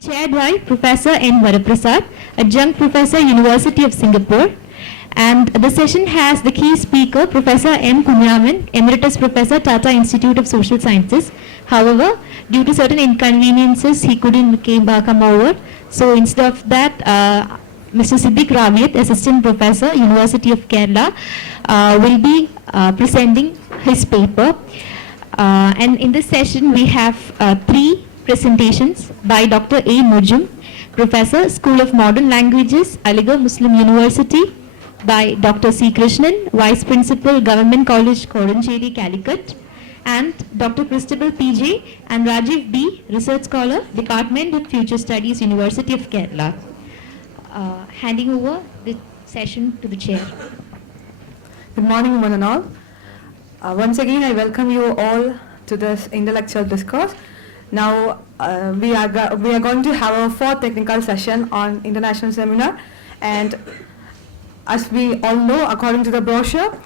Chaired by Professor N. Varaprasad, Adjunct Professor, University of Singapore. And the session has the key speaker, Professor M. Kunyaman, Emeritus Professor, Tata Institute of Social Sciences. However, due to certain inconveniences, he couldn't come over. So instead of that, Mr. Siddiq Raviat, Assistant Professor, University of Kerala, will be presenting his paper. And in this session, we have three presentations by Dr. A. Nujum, Professor, School of Modern Languages, Aligarh Muslim University, by Dr. C. Krishnan, Vice Principal, Government College, Korancheri, Calicut, and Dr. Christabell PJ and Rajeev B., Research Scholar, Department of Future Studies, University of Kerala. Handing over the session to the chair. Good morning, one and all. Once again, I welcome you all to this intellectual discourse. Now, we are going to have a fourth technical session on international seminar, and as we all know, according to the brochure,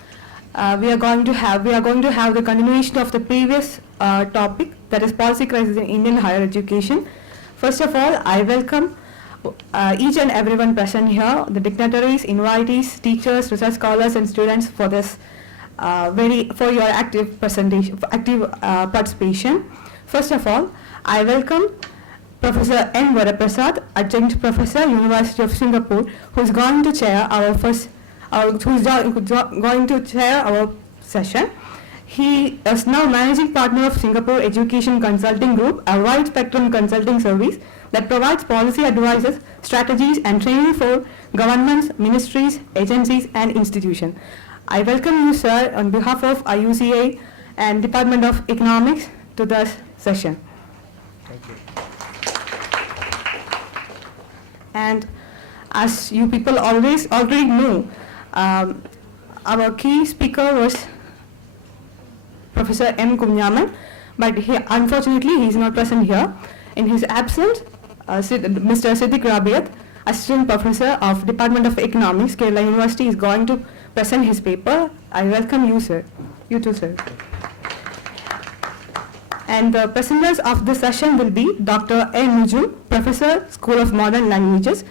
we are going to have the continuation of the previous topic, that is policy crisis in Indian higher education. First of all, I welcome each and everyone present here, the dignitaries, invitees, teachers, research scholars, and students for this for your active participation. First of all, I welcome Professor N. Varaprasad, Adjunct Professor, University of Singapore, who is going to chair our session. He is now managing partner of Singapore Education Consulting Group, a wide spectrum consulting service that provides policy advices, strategies, and training for governments, ministries, agencies, and institutions. I welcome you, sir, on behalf of IUCA and Department of Economics to this session. Thank you. And as you people already know, our key speaker was Professor M. Kunyaman, but unfortunately he is not present here. In his absence, Mr. Siddiq Rabiat, Assistant Professor of Department of Economics, Kerala University, is going to present his paper. I welcome you, sir. You too, sir. And the presenters of this session will be Dr. A. Nujum, Professor, School of Modern Languages,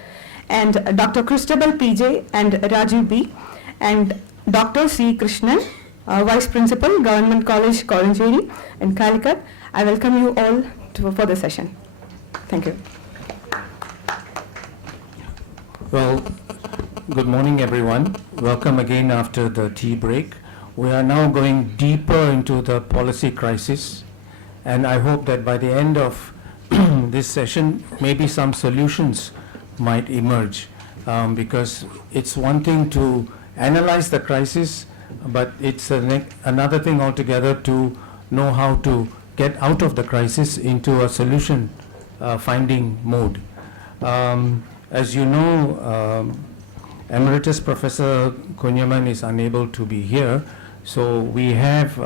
and Dr. Christabell PJ and Rajeev B., and Dr. C. Krishnan, Vice Principal, Government College, Korancheri, and Calicut. I welcome you all for the session. Thank you. Well, good morning, everyone. Welcome again after the tea break. We are now going deeper into the policy crisis, and I hope that by the end of this session, maybe some solutions might emerge, because it's one thing to analyze the crisis, but it's another thing altogether to know how to get out of the crisis into a solution finding mode. As you know, Emeritus Professor Kunyaman is unable to be here, so we have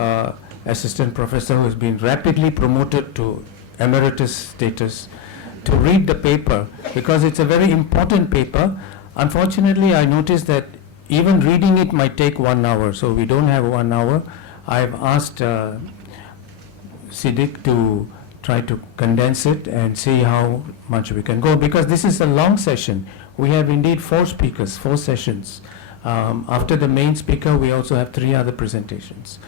Assistant Professor who has been rapidly promoted to Emeritus status to read the paper, because it's a very important paper. Unfortunately, I noticed that even reading it might take 1 hour, so we don't have 1 hour. I've asked Siddiq to try to condense it and see how much we can go, because this is a long session. We have indeed 4 speakers, 4 sessions. After the main speaker, we also have 3 other presentations.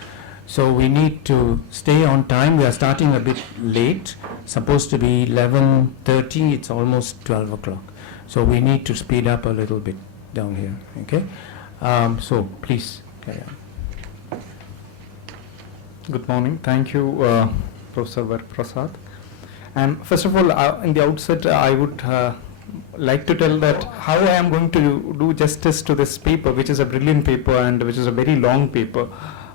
So we need to stay on time. We are starting a bit late, supposed to be 11:30, it's almost 12 o'clock. So we need to speed up a little bit down here, okay? So please carry on. Good morning. Thank you, Professor Varaprasad. And first of all, in the outset, I would like to tell that how I am going to do justice to this paper, which is a brilliant paper and which is a very long paper.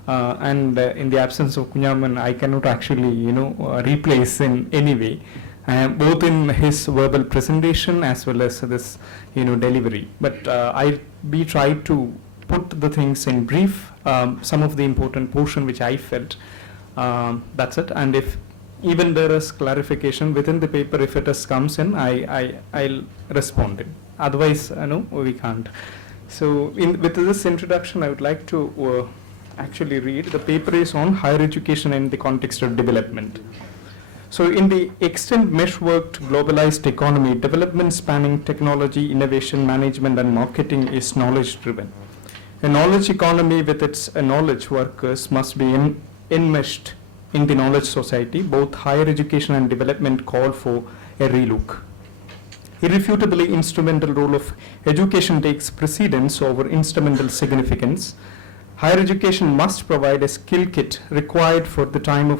And in the absence of Kunyaman, I cannot actually, replace in any way, both in his verbal presentation as well as this, delivery. But we tried to put the things in brief, some of the important portion which I felt. That's it. And if even there is clarification within the paper, if it comes in, I'll respond it. Otherwise, we can't. So with this introduction, I would like to actually read. The paper is on higher education in the context of development. So in the extent mesh-worked globalized economy, development spanning technology, innovation, management and marketing is knowledge-driven. A knowledge economy with its knowledge workers must be enmeshed in the knowledge society. Both higher education and development call for a relook. Irrefutably, instrumental role of education takes precedence over instrumental significance. Higher education must provide a skill kit required for the time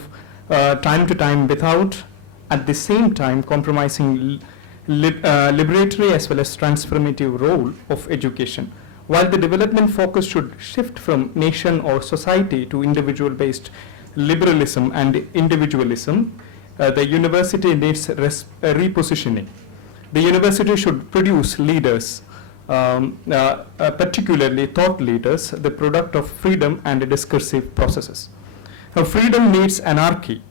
to time without at the same time compromising liberatory as well as transformative role of education. While the development focus should shift from nation or society to individual-based liberalism and individualism, the university needs repositioning. The university should produce leaders, particularly thought leaders, the product of freedom and discursive processes. Now, freedom needs anarchy.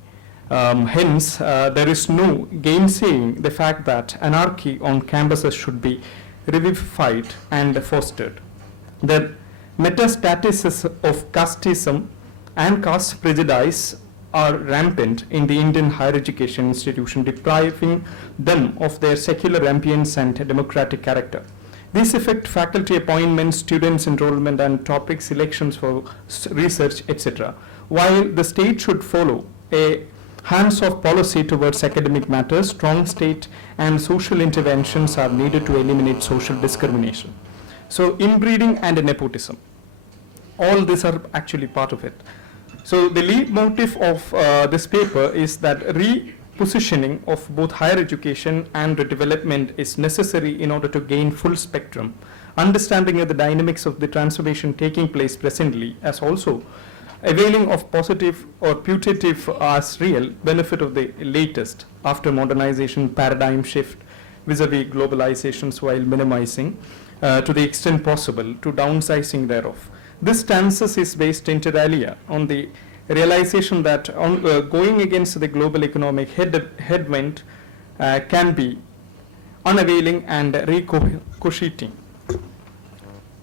Hence, there is no gainsaying the fact that anarchy on campuses should be revivified and fostered. The metastasis of casteism and caste prejudice are rampant in the Indian higher education institution, depriving them of their secular ambience and democratic character. These affect faculty appointments, students enrollment and topic selections for research, etc. While the state should follow a hands-off policy towards academic matters, strong state and social interventions are needed to eliminate social discrimination. So inbreeding and nepotism, all these are actually part of it. So the lead motive of this paper is that repositioning of both higher education and development is necessary in order to gain full spectrum, understanding of the dynamics of the transformation taking place presently, as also availing of positive or putative as real benefit of the latest after modernization paradigm shift vis-a-vis globalizations, while minimizing to the extent possible to downsizing thereof. This stances is based inter alia on the realization that going against the global economic headwind can be unavailing and ricocheting.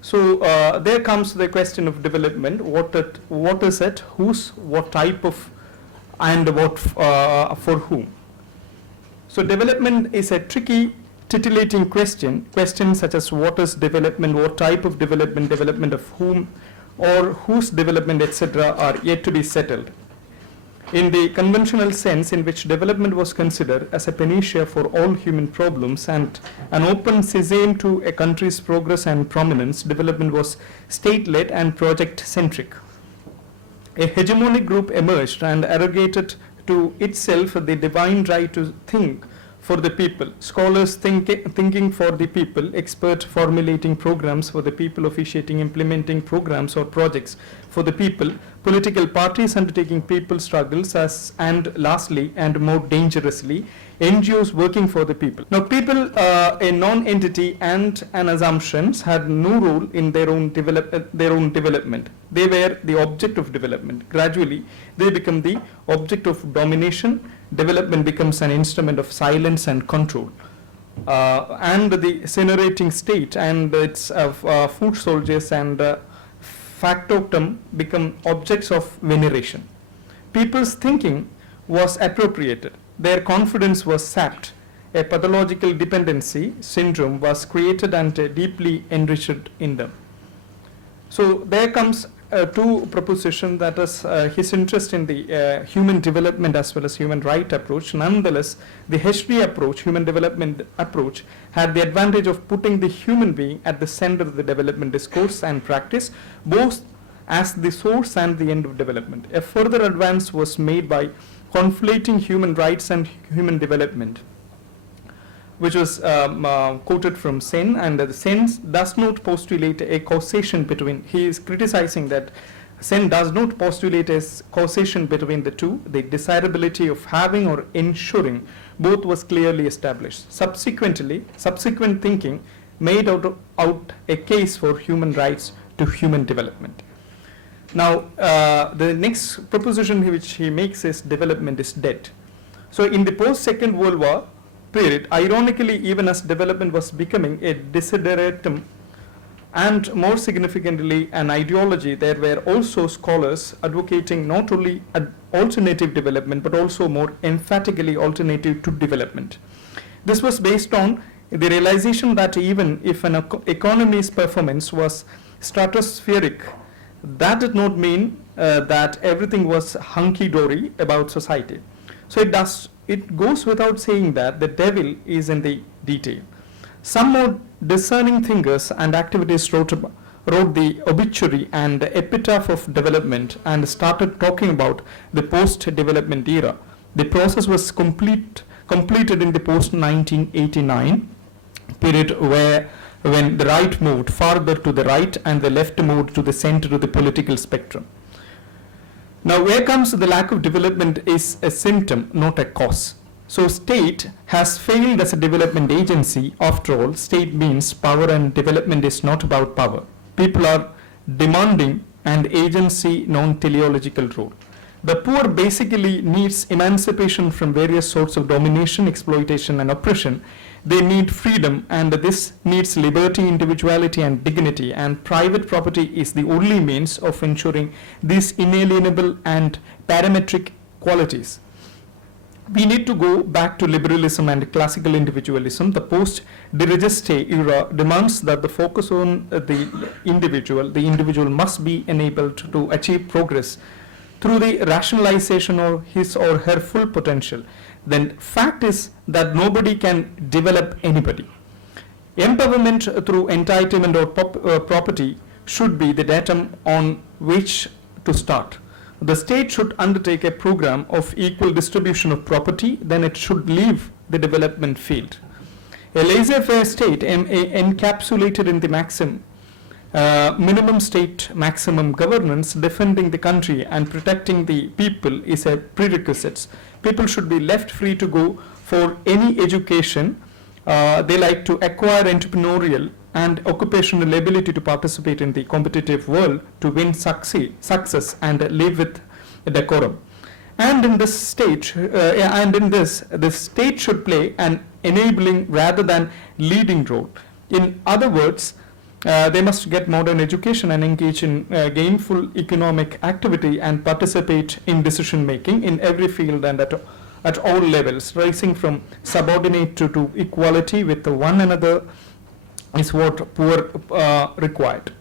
So there comes the question of development. What is it? Whose? What type of? And what for whom? So development is a tricky, titillating question. Questions such as what is development, what type of development, development of whom, or whose development, etc., are yet to be settled. In the conventional sense in which development was considered as a panacea for all human problems and an open sesame to a country's progress and prominence, development was state-led and project-centric. A hegemonic group emerged and arrogated to itself the divine right to think for the people, scholars thinking for the people, expert formulating programs for the people, officiating implementing programs or projects for the people, political parties undertaking people struggles, and lastly and more dangerously, NGOs working for the people. Now people, a non-entity and an assumptions, had no role in their own development. They were the object of development. Gradually they become the object of domination. Development becomes an instrument of silence and control. And the incinerating state and its foot soldiers and factotum become objects of veneration. People's thinking was appropriated. Their confidence was sapped. A pathological dependency syndrome was created and deeply enriched in them. So there comes two proposition, that is his interest in the human development as well as human right approach. Nonetheless, the HD approach, human development approach, had the advantage of putting the human being at the center of the development discourse and practice, both as the source and the end of development. A further advance was made by conflating human rights and human development, which was quoted from Sen, and Sen does not postulate a causation between, he is criticizing that Sen does not postulate a causation between the two. The desirability of having or ensuring both was clearly established. Subsequent thinking made out a case for human rights to human development. Now, the next proposition which he makes is development is dead. So in the post-Second World War period, ironically, even as development was becoming a desideratum and more significantly an ideology. There were also scholars advocating not only alternative development but also more emphatically alternative to development. This was based on the realization that even if an economy's performance was stratospheric, that did not mean that everything was hunky-dory about society. So it goes without saying that the devil is in the detail. Some more discerning thinkers and activists wrote the obituary and epitaph of development and started talking about the post-development era. The process was completed in the post-1989 period, when the right moved farther to the right and the left moved to the center of the political spectrum. Now, where comes the lack of development is a symptom, not a cause. So state has failed as a development agency. After all, state means power, and development is not about power. People are demanding an agency non-teleological role. The poor basically needs emancipation from various sorts of domination, exploitation, and oppression. They need freedom, and this needs liberty, individuality, and dignity, and private property is the only means of ensuring these inalienable and parametric qualities. We need to go back to liberalism and classical individualism. The post-de Regeste era demands that the focus on the individual must be enabled to achieve progress through the rationalization of his or her full potential. Then fact is that nobody can develop anybody. Empowerment through entitlement or property should be the datum on which to start. The state should undertake a program of equal distribution of property, then it should leave the development field. A laissez-faire state encapsulated in the minimum state maximum governance, defending the country and protecting the people is a prerequisite. People should be left free to go for any education they like, to acquire entrepreneurial and occupational ability to participate in the competitive world, to win success and live with decorum. And in this stage, the state should play an enabling rather than leading role. In other words, they must get modern education and engage in gainful economic activity and participate in decision making in every field and at all levels, rising from subordinate to equality with one another is what poor required.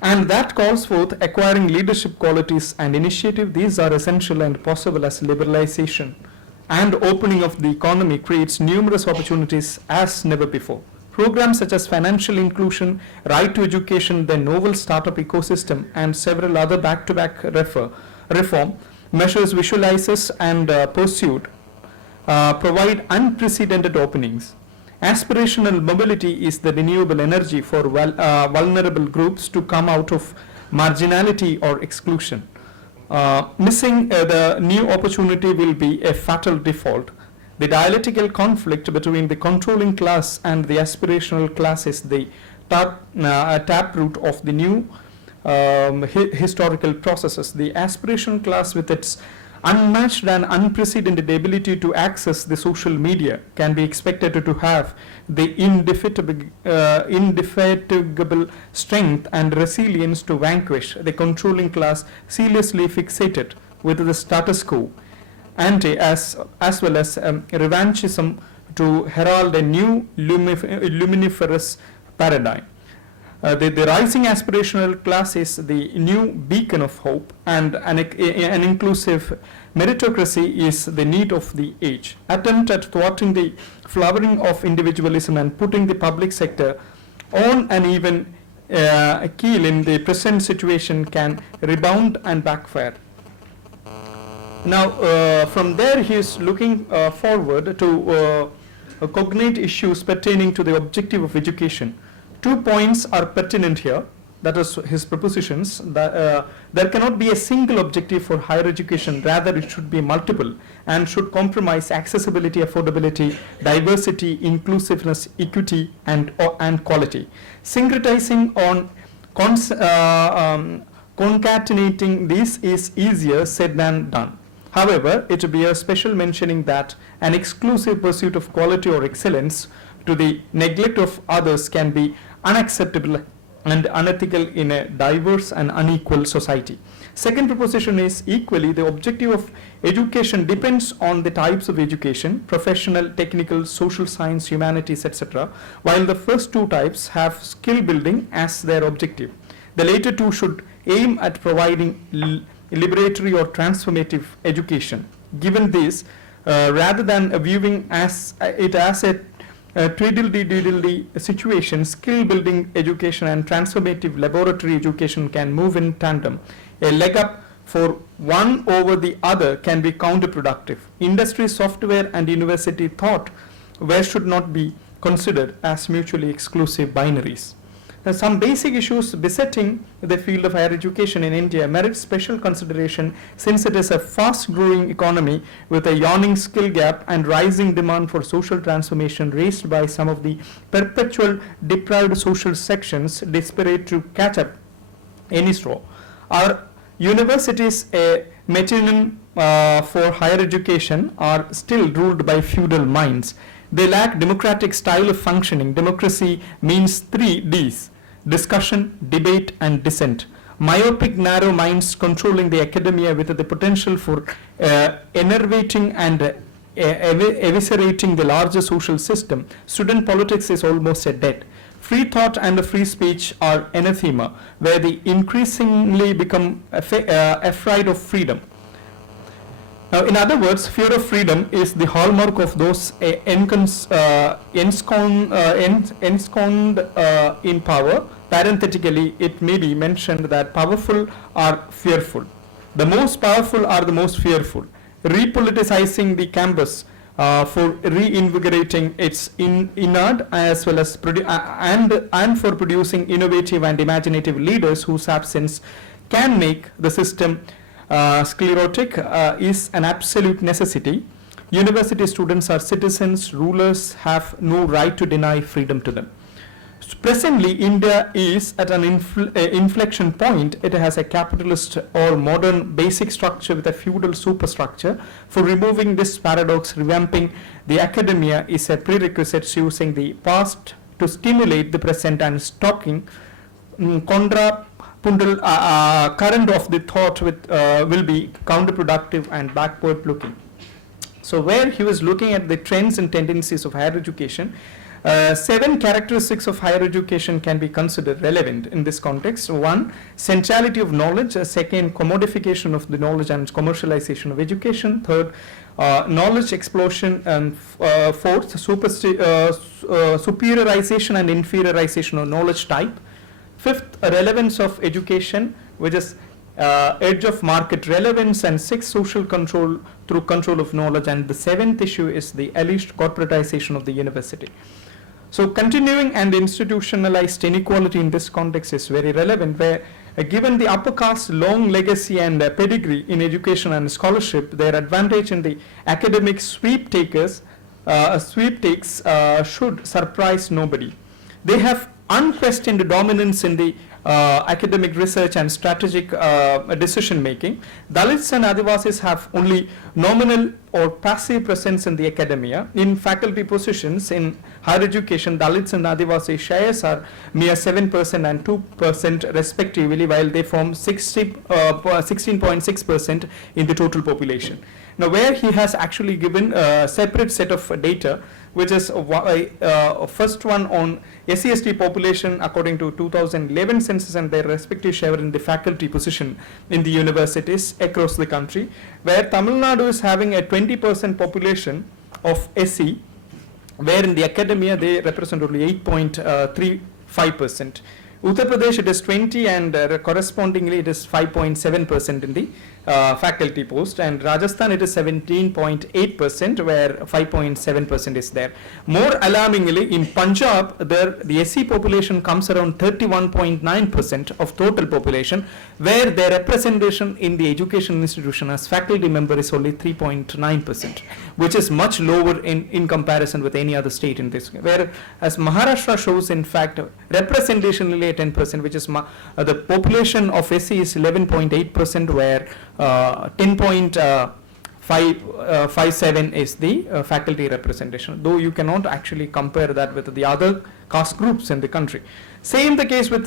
And that calls forth acquiring leadership qualities and initiative. These are essential and possible as liberalization and opening of the economy creates numerous opportunities as never before. Programs such as financial inclusion, right to education, the novel startup ecosystem, and several other back-to-back reform measures visualizes and pursued provide unprecedented openings. Aspirational mobility is the renewable energy for vulnerable groups to come out of marginality or exclusion. Missing the new opportunity will be a fatal default. The dialectical conflict between the controlling class and the aspirational class is the taproot of the new historical processes. The aspirational class, with its unmatched and unprecedented ability to access the social media, can be expected to have the indefatigable strength and resilience to vanquish the controlling class seriously fixated with the status quo, as well as revanchism to herald a new luminiferous paradigm. The rising aspirational class is the new beacon of hope, and an inclusive meritocracy is the need of the age. Attempt at thwarting the flowering of individualism and putting the public sector on an even keel in the present situation can rebound and backfire. Now, from there he is looking forward to cognate issues pertaining to the objective of education. 2 points are pertinent here, that is his propositions, that there cannot be a single objective for higher education, rather it should be multiple and should compromise accessibility, affordability, diversity, inclusiveness, equity, and quality. Syncretizing on concatenating these is easier said than done. However, it bears special mentioning that an exclusive pursuit of quality or excellence to the neglect of others can be unacceptable and unethical in a diverse and unequal society. Second proposition is equally the objective of education depends on the types of education, professional, technical, social science, humanities, etc., while the first two types have skill building as their objective. The later two should aim at providing liberatory or transformative education. Given this, rather than viewing it as a tweedledee situation, skill building education and transformative laboratory education can move in tandem. A leg up for one over the other can be counterproductive. Industry, software and university thought where should not be considered as mutually exclusive binaries. Now, some basic issues besetting the field of higher education in India merit special consideration since it is a fast-growing economy with a yawning skill gap and rising demand for social transformation raised by some of the perpetual deprived social sections desperate to catch up any straw. Our universities, a metronym for higher education, are still ruled by feudal minds. They lack democratic style of functioning. Democracy means 3 Ds: discussion, debate and dissent. Myopic narrow minds controlling the academia with the potential for enervating and eviscerating the larger social system. Student politics is almost a dead. Free thought and free speech are anathema, where they increasingly become afraid of freedom. Now, in other words, fear of freedom is the hallmark of those ensconced in power. Parenthetically, it may be mentioned that powerful are fearful. The most powerful are the most fearful. Repoliticizing the campus for reinvigorating its inard as well as and for producing innovative and imaginative leaders whose absence can make the system sclerotic is an absolute necessity. University students are citizens. Rulers have no right to deny freedom to them. Presently, India is at an inflection point. It has a capitalist or modern basic structure with a feudal superstructure. For removing this paradox, revamping the academia is a prerequisite, using the past to stimulate the present and stopping contrapuntal current of the thought will be counterproductive and backward looking. So where he was looking at the trends and tendencies of higher education, 7 characteristics of higher education can be considered relevant in this context. 1, centrality of knowledge. 2nd, commodification of the knowledge and commercialization of education. 3rd, knowledge explosion. And 4th, superiorization and inferiorization of knowledge type. 5th, relevance of education, which is edge of market relevance. And 6th, social control through control of knowledge. And the 7th issue is the alleged corporatization of the university. So continuing and institutionalized inequality in this context is very relevant, where given the upper caste long legacy and pedigree in education and scholarship, their advantage in the academic sweeptakes should surprise nobody. They have unquestioned dominance in the academic research and strategic decision making. Dalits and Adivasis have only nominal or passive presence in the academia. In faculty positions in higher education, Dalits and Adivasi shares are mere 7% and 2% respectively, while they form 16.6% in the total population. Now, where he has actually given a separate set of data, which is first one on SC/ST population according to 2011 census and their respective share in the faculty position in the universities across the country, where Tamil Nadu is having a 20% population of SC, where in the academia they represent only 8.35%. Uttar Pradesh, it is 20, and correspondingly it is 5.7% in the faculty post, and Rajasthan it is 17.8%, where 5.7% is there. More alarmingly, in Punjab, the SC population comes around 31.9% of total population, where their representation in the education institution as faculty member is only 3.9%, which is much lower in comparison with any other state in this. Whereas Maharashtra shows, in fact, representationally 10%, which is the population of SC is 11.8%, where 10.57 is the faculty representation, though you cannot actually compare that with the other caste groups in the country. Same the case with,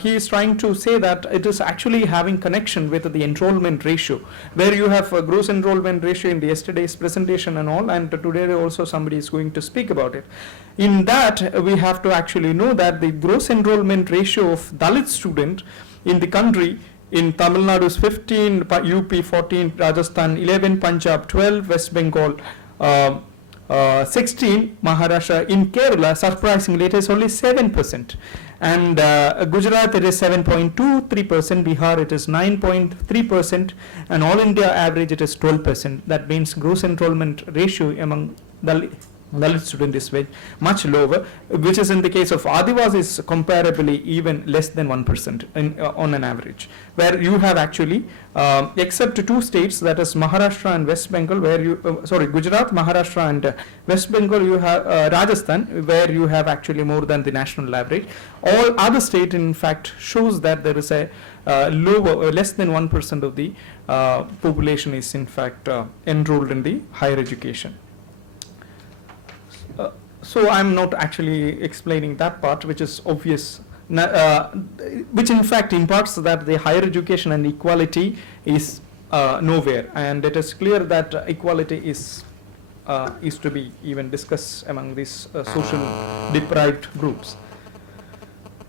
he is trying to say that it is actually having connection with the enrollment ratio, where you have a gross enrollment ratio in the yesterday's presentation and all, and today also somebody is going to speak about it. In that, we have to actually know that the gross enrollment ratio of Dalit student in the country in Tamil Nadu is 15, UP 14, Rajasthan 11, Punjab 12, West Bengal 16, Maharashtra. In Kerala, surprisingly, it is only 7%. And Gujarat, it is 7.23%, Bihar, it is 9.3%, and all India average, it is 12%. That means gross enrollment ratio among Dalit student is much lower, which is in the case of Adivasis comparably even less than 1% on an average, where you have actually, except 2 states, that is Maharashtra and West Bengal, where you, Gujarat, Maharashtra and West Bengal, you have Rajasthan, where you have actually more than the national average. All other states, in fact, shows that there is a lower, less than 1% of the population is in fact enrolled in the higher education. So I'm not actually explaining that part, which is obvious, which in fact imparts that the higher education and equality is nowhere, and it is clear that equality is to be even discussed among these social deprived groups.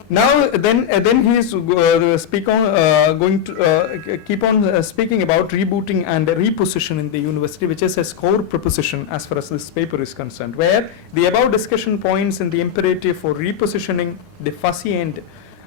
Now then he is going to keep on speaking about rebooting and reposition in the university, which is a core proposition as far as this paper is concerned, where the above discussion points in the imperative for repositioning the fuzzy and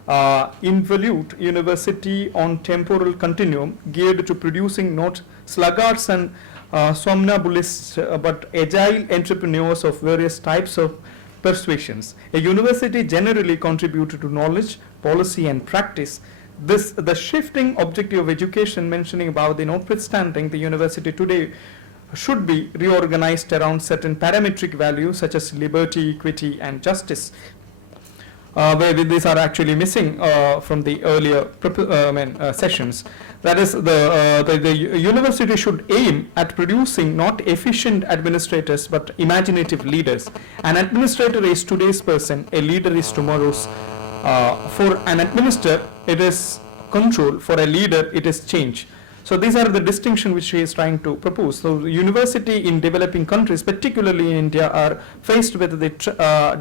involute university on temporal continuum geared to producing not sluggards and somnambulists but agile entrepreneurs of various types of persuasions. A university generally contributes to knowledge, policy and practice. The shifting objective of education mentioning about the notwithstanding, the university today should be reorganized around certain parametric values such as liberty, equity and justice, where these are actually missing from the earlier sessions. That is, the university should aim at producing not efficient administrators but imaginative leaders. An administrator is today's person, a leader is tomorrow's. For an administrator, it is control. For a leader, it is change. So these are the distinction which he is trying to propose. So the university in developing countries, particularly in India, are faced with the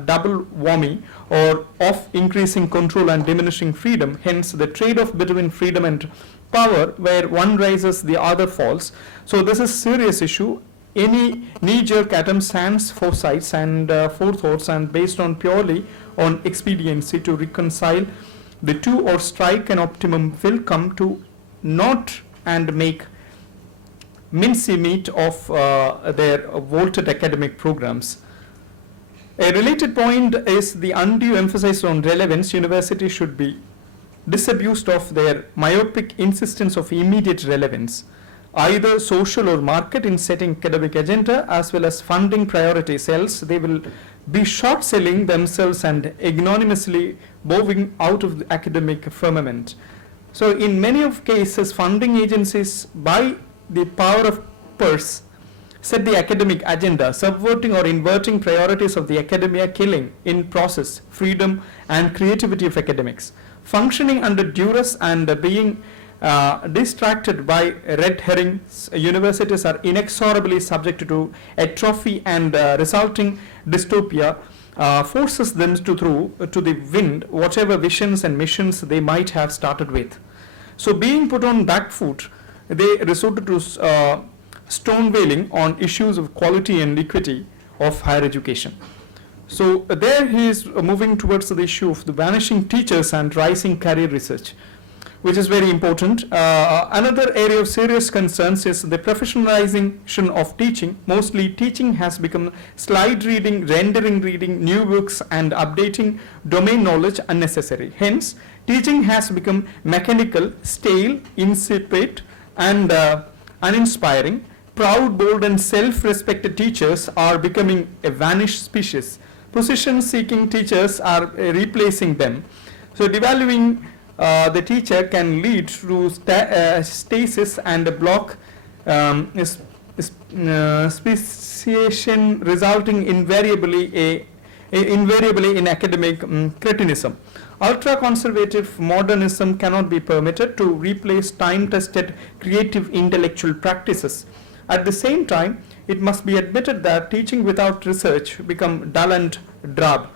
double whammy or of increasing control and diminishing freedom. Hence, the trade-off between freedom and power, where one rises, the other falls. So this is serious issue. Any knee-jerk attempt stands foresights and forethoughts and based on purely on expediency to reconcile the two or strike an optimum will come to not and make mincemeat of their vaulted academic programs. A related point is the undue emphasis on relevance. Universities should be disabused of their myopic insistence of immediate relevance, either social or market in setting academic agenda as well as funding priorities, else they will be short selling themselves and ignominiously bowing out of the academic firmament. So in many of cases, funding agencies by the power of purse set the academic agenda, subverting or inverting priorities of the academia, killing in process freedom and creativity of academics. Functioning under duress and being distracted by red herrings, universities are inexorably subject to atrophy and resulting dystopia forces them to throw to the wind whatever visions and missions they might have started with. So being put on back foot, they resorted to stonewalling on issues of quality and equity of higher education. So there he is moving towards the issue of the vanishing teachers and rising career research, which is very important. Another area of serious concerns is the professionalization of teaching. Mostly teaching has become slide reading, rendering reading, new books and updating domain knowledge unnecessary. Hence, teaching has become mechanical, stale, insipid and uninspiring. Proud, bold and self-respected teachers are becoming a vanished species. Position-seeking teachers are replacing them. So devaluing the teacher can lead to stasis and block speciation, resulting invariably a invariably in academic cretinism. Ultra-conservative modernism cannot be permitted to replace time-tested creative intellectual practices. At the same time, it must be admitted that teaching without research become dull and drab.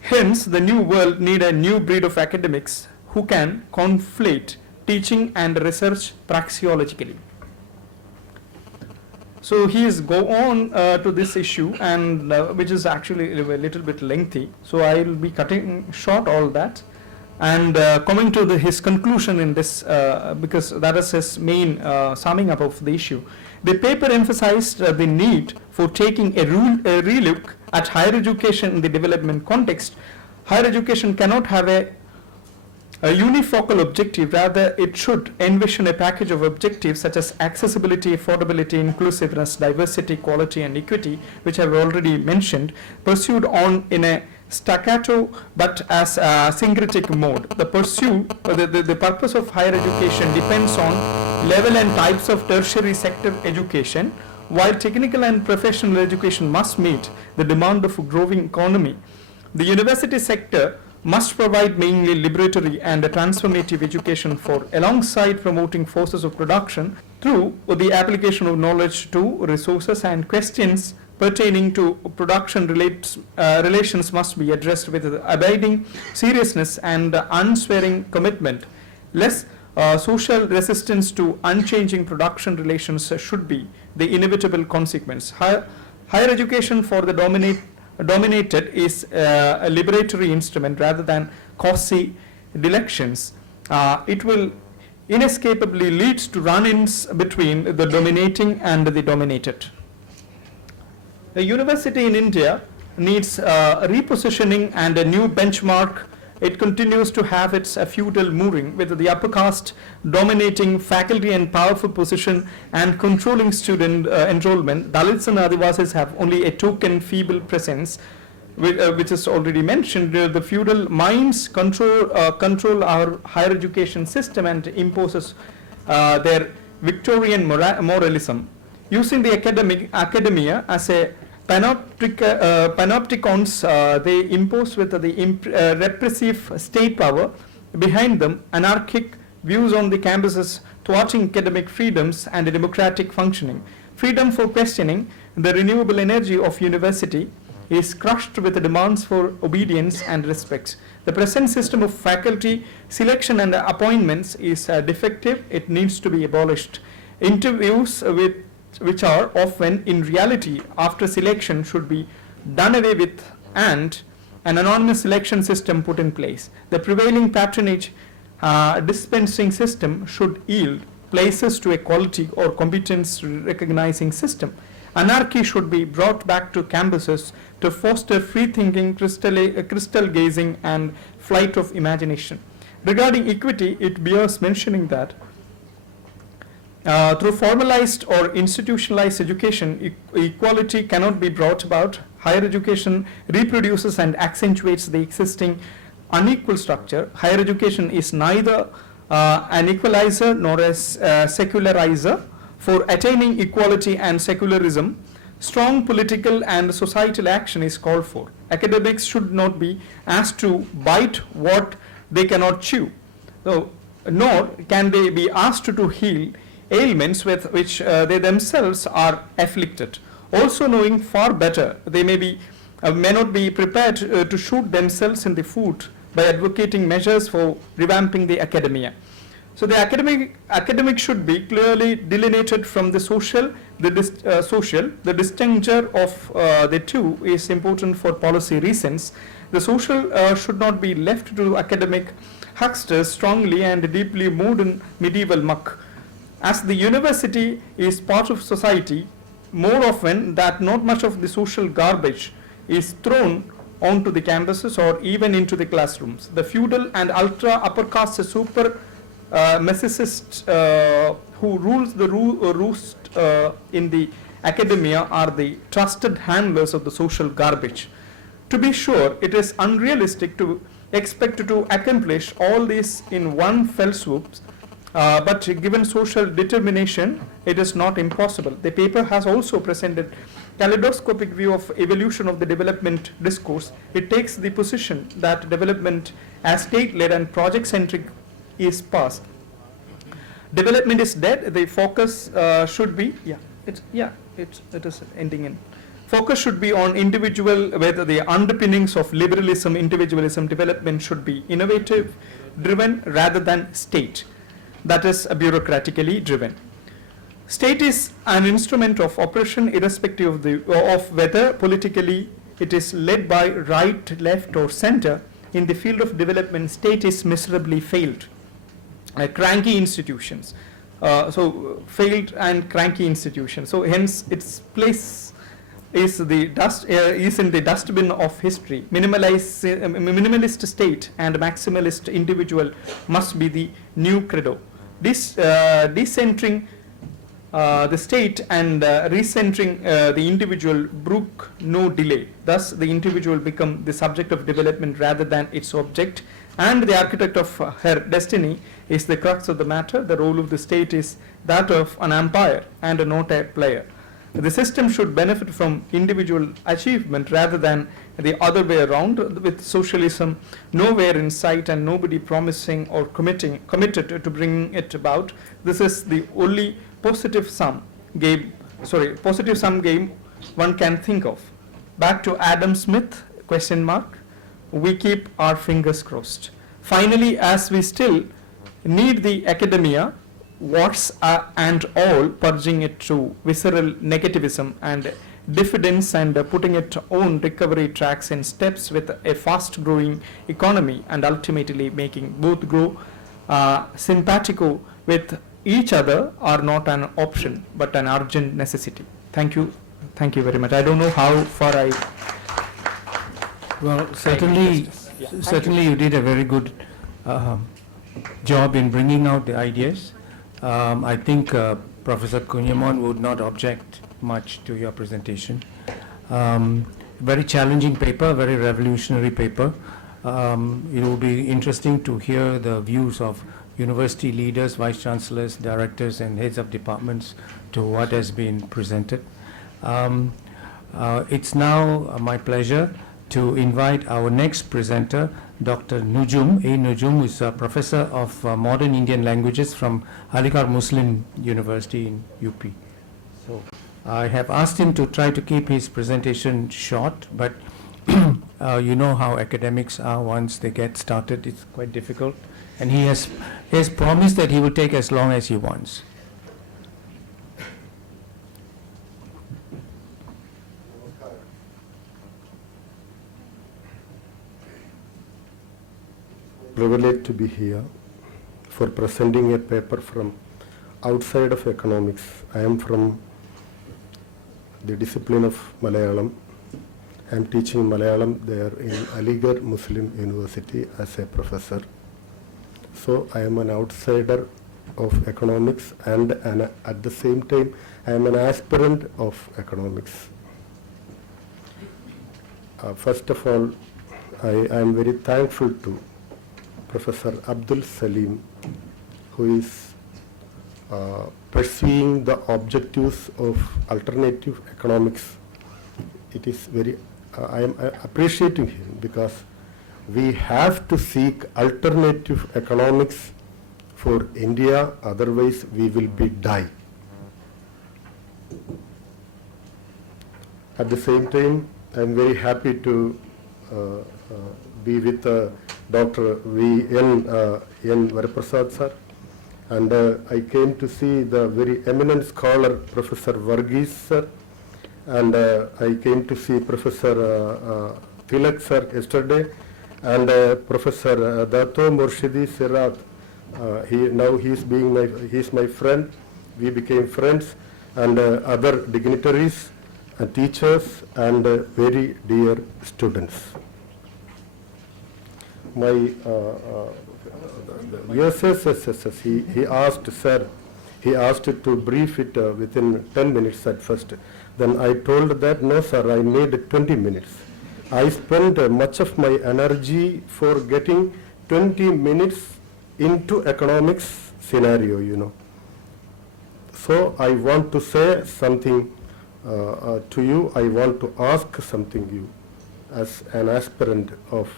Hence, the new world need a new breed of academics who can conflate teaching and research praxeologically. So he is go on to this issue, and which is actually a little bit lengthy. So I will be cutting short all that and coming to his conclusion in this, because that is his main summing up of the issue. The paper emphasized the need for taking a relook at higher education in the development context. Higher education cannot have a unifocal objective, rather it should envision a package of objectives such as accessibility, affordability, inclusiveness, diversity, quality and equity, which I have already mentioned, pursued on in a staccato but as a syncretic mode. The purpose of higher education depends on level and types of tertiary sector education, while technical and professional education must meet the demand of a growing economy. The university sector must provide mainly liberatory and transformative education for alongside promoting forces of production through the application of knowledge to resources, and questions pertaining to production relations must be addressed with abiding seriousness and unswearing commitment. Less social resistance to unchanging production relations should be the inevitable consequence. Higher education for the dominated is a liberatory instrument rather than costly delections. It will inescapably lead to run-ins between the dominating and the dominated. The university in India needs repositioning and a new benchmark. It continues to have its feudal mooring with the upper caste dominating faculty and powerful position and controlling student enrollment. Dalits and Adivasis have only a token feeble presence, which is already mentioned. The feudal minds control our higher education system and imposes their Victorian moralism. Using the academia as a panopticons, they impose with the repressive state power behind them anarchic views on the campuses, thwarting academic freedoms and democratic functioning. Freedom for questioning the renewable energy of university is crushed with the demands for obedience and respect. The present system of faculty selection and appointments is defective. It needs to be abolished. Interviews which are often in reality after selection should be done away with and an anonymous selection system put in place. The prevailing patronage dispensing system should yield places to a quality or competence recognizing system. Anarchy should be brought back to campuses to foster free thinking, crystal gazing and flight of imagination. Regarding equity, it bears mentioning that through formalized or institutionalized education, equality cannot be brought about. Higher education reproduces and accentuates the existing unequal structure. Higher education is neither an equalizer nor a secularizer. For attaining equality and secularism, strong political and societal action is called for. Academics should not be asked to bite what they cannot chew, nor can they be asked to heal ailments with which they themselves are afflicted. Also knowing far better, they may not be prepared to shoot themselves in the foot by advocating measures for revamping the academia. So the academic should be clearly delineated from the social. The distinction of the two is important for policy reasons. The social should not be left to academic hucksters strongly and deeply modern medieval muck. As the university is part of society, more often that not much of the social garbage is thrown onto the campuses or even into the classrooms. The feudal and ultra upper caste super mesicist who rules the roost in the academia are the trusted handlers of the social garbage. To be sure, it is unrealistic to expect to accomplish all this in one fell swoop, but given social determination, it is not impossible. The paper has also presented kaleidoscopic view of evolution of the development discourse, it takes the position that development as state-led and project-centric is past. Development is dead. The focus should be it is ending in. Focus should be on individual, whether the underpinnings of liberalism, individualism. Development should be innovative, driven rather than state, that is bureaucratically driven. State is an instrument of oppression irrespective of whether politically it is led by right, left or center. In the field of development, state is miserably failed. Cranky institutions. Failed and cranky institutions. So hence its place is in the dustbin of history. Minimalist state and maximalist individual must be the new credo. Decentering the state and recentering the individual brook no delay. Thus the individual become the subject of development rather than its object, and the architect of her destiny is the crux of the matter. The role of the state is that of an umpire and not a player. The system should benefit from individual achievement rather than the other way around, with socialism nowhere in sight and nobody promising or committed to bringing it about. This is the only positive sum game one can think of. Back to Adam Smith, ? We keep our fingers crossed. Finally, as we still need the academia, warts and all, purging it to visceral negativism and diffidence and putting it on recovery tracks in steps with a fast growing economy, and ultimately making both grow simpatico with each other are not an option but an urgent necessity. Thank you very much. I don't know how far I... Well, certainly you did a very good job in bringing out the ideas. I think Professor Kunyamon would not object much to your presentation. Very challenging paper, very revolutionary paper. It will be interesting to hear the views of university leaders, vice-chancellors, directors and heads of departments to what has been presented. It's now my pleasure to invite our next presenter, Dr. Nujum, Nujum, who is a professor of modern Indian languages from Aligarh Muslim University in UP. So I have asked him to try to keep his presentation short, but you know how academics are. Once they get started, it's quite difficult. And he has promised that he will take as long as he wants. Privileged to be here for presenting a paper from outside of economics. I am from the discipline of Malayalam. I am teaching Malayalam there in Aligarh Muslim University as a professor. So I am an outsider of economics and at the same time I am an aspirant of economics. First of all, I am very thankful to Professor Abdul Salim, who is pursuing the objectives of alternative economics. It is very, I am appreciating him because we have to seek alternative economics for India, otherwise we will be die. At the same time, I am very happy to be with Dr. V.N. Varaprasad sir, and I came to see the very eminent scholar Professor Varghese sir, and I came to see Professor Tilak sir yesterday, and Professor Dato Murshidi Sirat. He's my friend. We became friends, and other dignitaries, teachers, and very dear students. Yes, he asked, sir, he asked to brief it within 10 minutes at first. Then I told that, no sir, I made 20 minutes. I spent much of my energy for getting 20 minutes into economics scenario, you know. So I want to say something to you, I want to ask something you as an aspirant of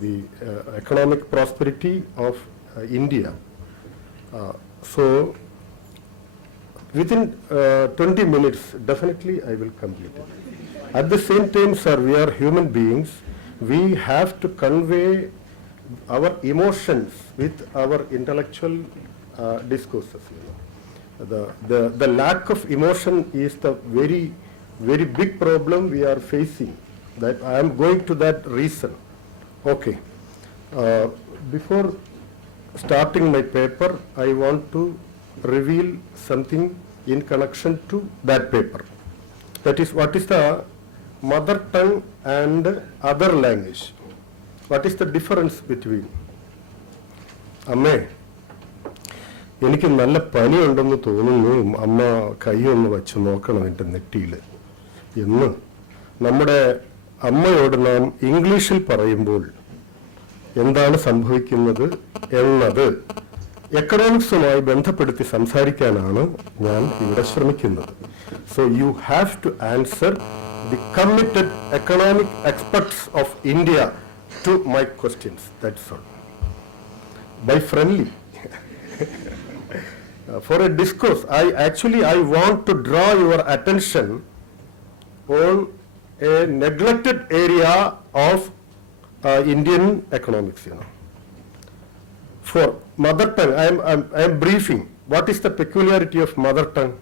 the economic prosperity of India. So within 20 minutes, definitely I will complete it. At the same time, sir, we are human beings. We have to convey our emotions with our intellectual discourses. The lack of emotion is the very big problem we are facing. That I am going to that reason. Okay. Before starting my paper, I want to reveal something in connection to that paper. That is, what is the mother tongue and other language? What is the difference between? അമ്മേ, എനിക്ക് നല്ല പനിയുണ്ടെന്ന് തോന്നുന്നു, അമ്മ കൈയൊന്ന് വച്ച് നോക്കണം എൻ്റെ നെറ്റിയിൽ എന്ന് നമ്മുടെ അമ്മയോട് നാം ഇംഗ്ലീഷിൽ പറയുമ്പോൾ എന്താണ് സംഭവിക്കുന്നത് എന്നത് എക്കണോമിക്സുമായി ബന്ധപ്പെടുത്തി സംസാരിക്കാനാണ് ഞാൻ ഇവിടെ ശ്രമിക്കുന്നത്. So you have to answer the committed economic experts of India to my questions. That's all. By friendly. For a discourse, I want to draw your attention on a neglected area of Indian economics. For mother tongue, I am briefing. What is the peculiarity of mother tongue?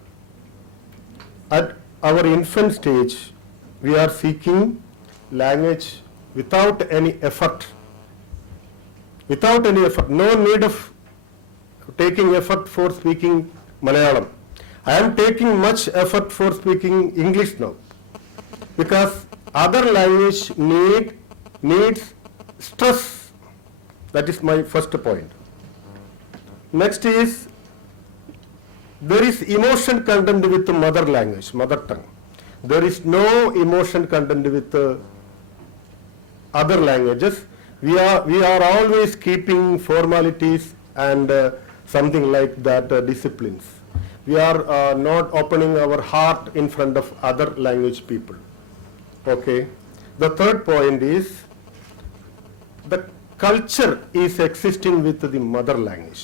At our infant stage, we are seeking language without any effort. Without any effort, no need of taking effort for speaking Malayalam. I am taking much effort for speaking English now, because other language needs stress. That is my first point. Next is, there is emotion content with the mother language, mother tongue. There is no emotion content with other languages. We are always keeping formalities and something like that disciplines. We are not opening our heart in front of other language people. Okay. The third point is, the culture is existing with the mother language.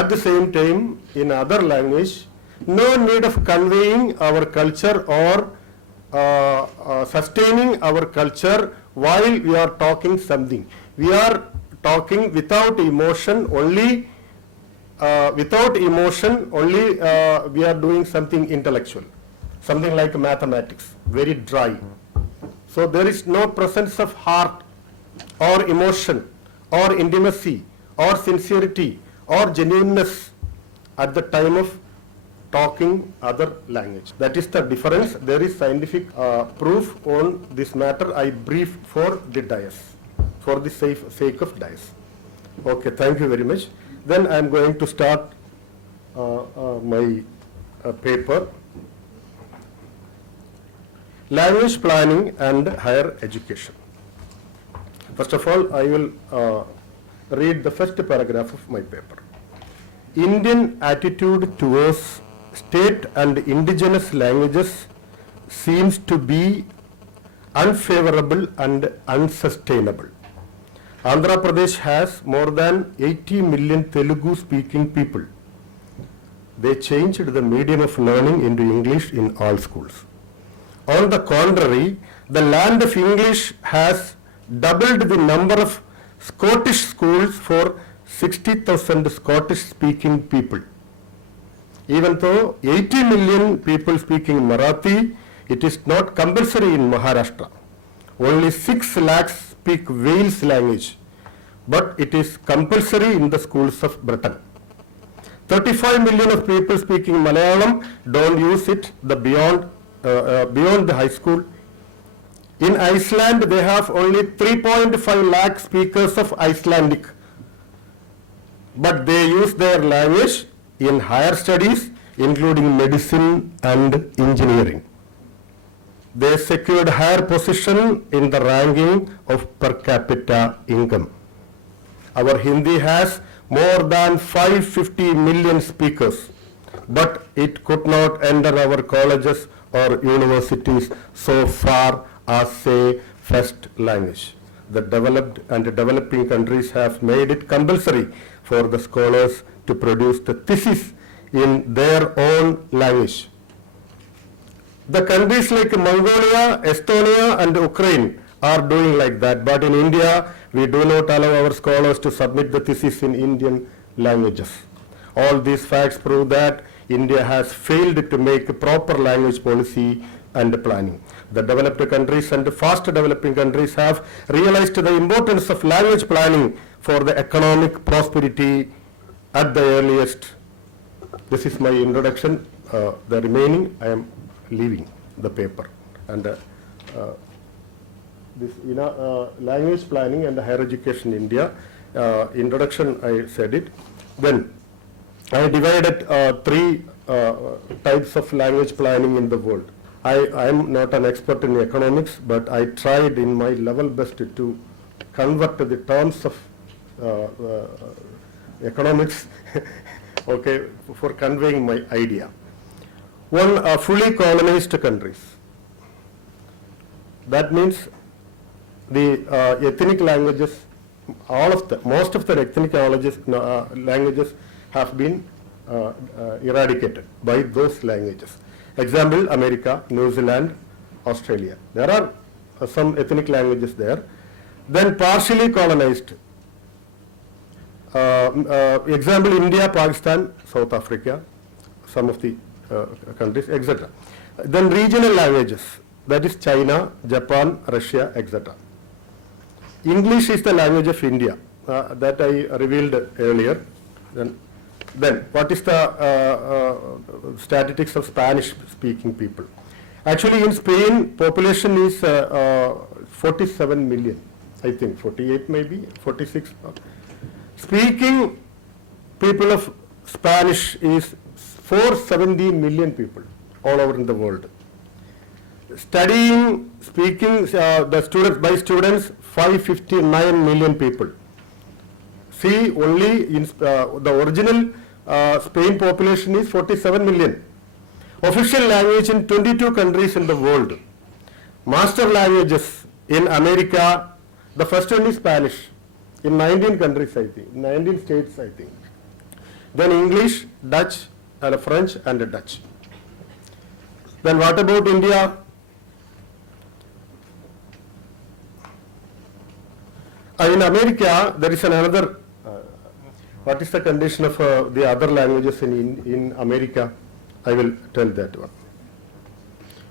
At the same time, in other language, no need of conveying our culture or sustaining our culture while we are talking something. We are talking without emotion only. We are doing something intellectual, something like mathematics, very dry. So there is no presence of heart or emotion or intimacy or sincerity or genuineness at the time of talking other language. That is the difference. There is scientific proof on this matter. I brief for the dais, for the sake of dais. Okay, thank you very much. Then I am going to start my paper. Language planning and higher education. First of all, I will read the first paragraph of my paper. Indian attitude towards state and indigenous languages seems to be unfavorable and unsustainable. Andhra Pradesh has more than 80 million Telugu speaking people. They changed the medium of learning into English in all schools. On the contrary, the land of English has doubled the number of Scottish schools for 60,000 Scottish speaking people. Even though 80 million people speaking Marathi, it is not compulsory in Maharashtra. Only 6 lakhs speak Wales language, but it is compulsory in the schools of Britain. 35 million of people speaking Malayalam don't use it beyond the high school. In Iceland, they have only 3.5 lakh speakers of Icelandic, but they use their language in higher studies, including medicine and engineering. They secured higher position in the ranking of per capita income. Our Hindi has more than 550 million speakers. but it could not enter our colleges or universities so far as, say, first language. The developed and developing countries have made it compulsory for the scholars to produce the thesis in their own language. The countries like Mongolia, Estonia and Ukraine are doing like that, but in India we do not allow our scholars to submit the thesis in Indian languages. All these facts prove that India has failed to make a proper language policy and planning. The developed countries and fast developing countries have realized the importance of language planning for the economic prosperity at the earliest. This is my introduction. The remaining I am leaving the paper. And this language planning and higher education in India, introduction I said it. Then I divided three types of language planning in the world. I am not an expert in economics, but I tried in my level best to convert the terms of economics okay, for conveying my idea. One, fully colonized countries. That means the ethnic languages, most of the ethnic languages have been eradicated by those languages. Example, America, New Zealand, Australia. There are some ethnic languages there. Then partially colonized. Example, India, Pakistan, South Africa, some of the countries, etc. Then regional languages, that is China, Japan, Russia, etc. English is the language of India, that I revealed earlier. Then what is the statistics of Spanish speaking people? Actually in Spain population is 47 million, I think 48 maybe, 46. Speaking people of Spanish is 470 million people all over in the world. Studying, speaking the students by students 559 million people. See, only in the original Spain population is 47 million. Official language in 22 countries in the world. Master languages in America, the first one is Spanish. In 19 countries, I think, 19 states, I think. Then English, Dutch, and French, and Dutch. Then what about India? In America, there is another. What is the condition of the other languages in America? I will tell that one.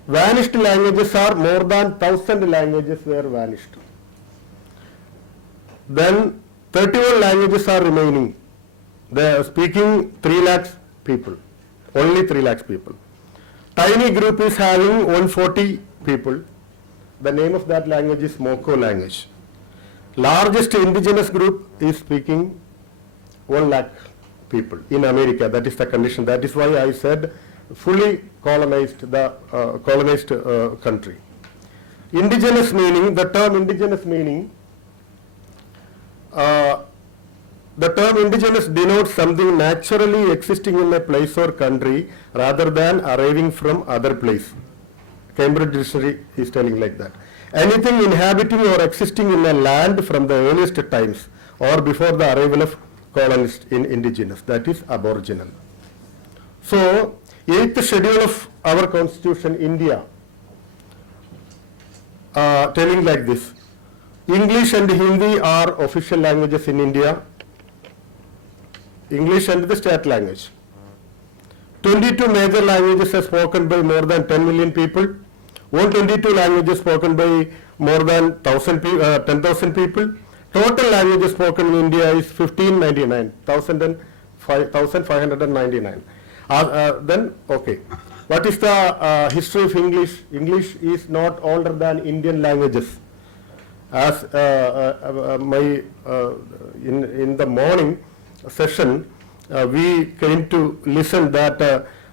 Vanished languages are more than 1,000 languages were vanished. Then 31 languages are remaining. They are speaking 3 lakhs people, only 3 lakhs people. Tiny group is having 140 people. The name of that language is Moko language. Largest indigenous group is speaking 1 lakh people in America. That is the condition. That is why I said fully colonized, the colonized country. Indigenous meaning, the term indigenous meaning, the term indigenous denotes something naturally existing in a place or country rather than arriving from other place. Cambridge Dictionary is telling like that. Anything inhabiting or existing in a land from the earliest times or before the arrival of colonists in indigenous, that is aboriginal. So, 8th schedule of our constitution, India, telling like this. English and Hindi are official languages in India. English and the state language. 22 major languages are spoken by more than 10 million people. 122 languages spoken by more than 10,000 people. Total languages spoken in India is 1599, 1,599. Then, okay. What is the history of English? English is not older than Indian languages. As in the morning session, we came to listen that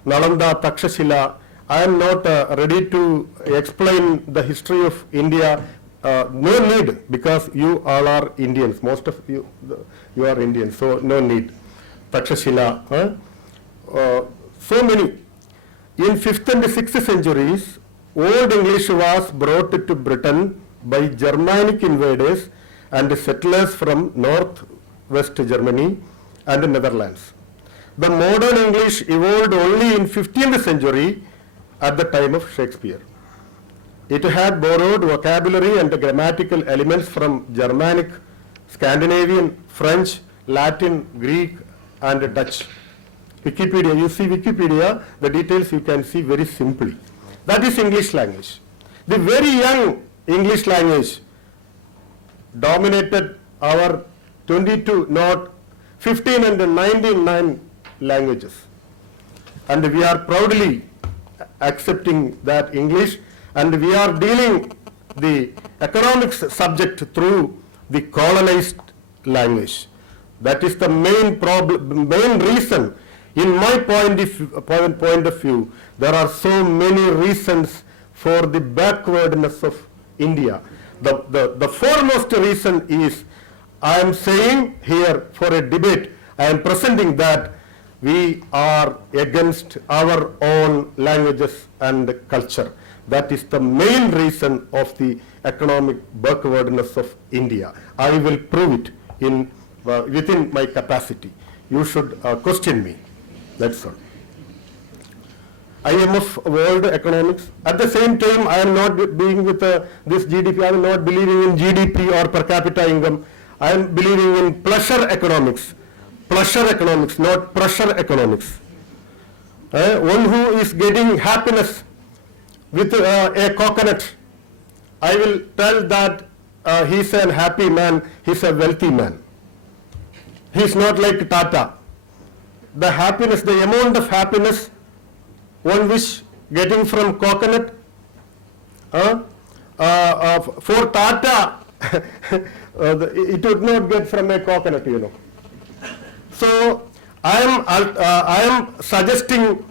Nalanda, Takshashila. I am not ready to explain the history of India. No need, because you all are Indians. Most of you are Indians, so no need. Takshashila. so many. In 5th and 6th centuries, Old English was brought to Britain by Germanic invaders and settlers from northwest Germany and Netherlands. The modern English evolved only in 15th century at the time of Shakespeare. It had borrowed vocabulary and grammatical elements from Germanic, Scandinavian, French, Latin, Greek, and Dutch. Wikipedia, you see Wikipedia, the details you can see very simply. That is English language. The very young English language dominated our 22, not 15 and 99 languages. And we are proudly accepting that English, and we are dealing the economics subject through the colonized language. That is the main problem, main reason. In my point of view, there are so many reasons for the backwardness of India. The foremost reason is, I am saying here for a debate, I am presenting that we are against our own languages and culture. That is the main reason of the economic backwardness of India. I will prove it in within my capacity. You should question me. That's all. IMF World Economics. At the same time, I am not being with this GDP. I am not believing in GDP or per capita income. I am believing in pleasure economics. Pleasure economics, not pressure economics. One who is getting happiness with a coconut, I will tell that he is a happy man, he is a wealthy man. He is not like Tata. The happiness, the amount of happiness one wish getting from coconut, for Tata, it would not get from a coconut, you know. So I am suggesting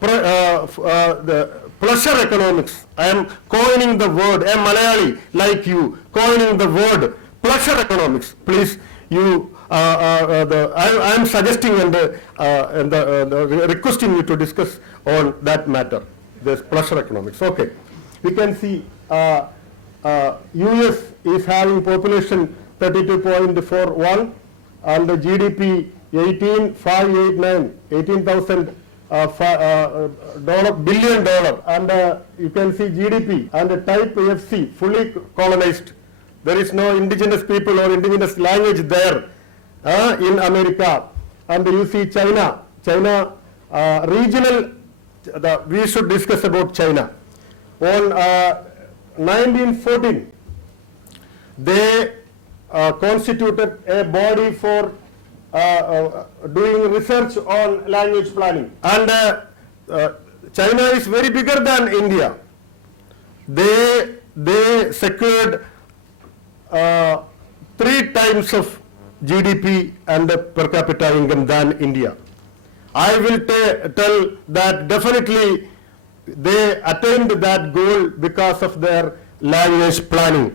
the pleasure economics. I am coining the word, a Malayali like you, coining the word pleasure economics. Please, you. I am suggesting and requesting you to discuss on that matter, this pleasure economics. Okay, we can see US is having population 32.41 and the GDP 18,000 billion dollar, and you can see GDP and the type FC fully colonized. There is no indigenous people or indigenous language there. In America, and you see China regional, we should discuss about China. On 1914, they constituted a body for doing research on language planning, and China is very bigger than India. They secured 3 times of GDP and per capita income than India. I will tell that definitely they attained that goal because of their language planning,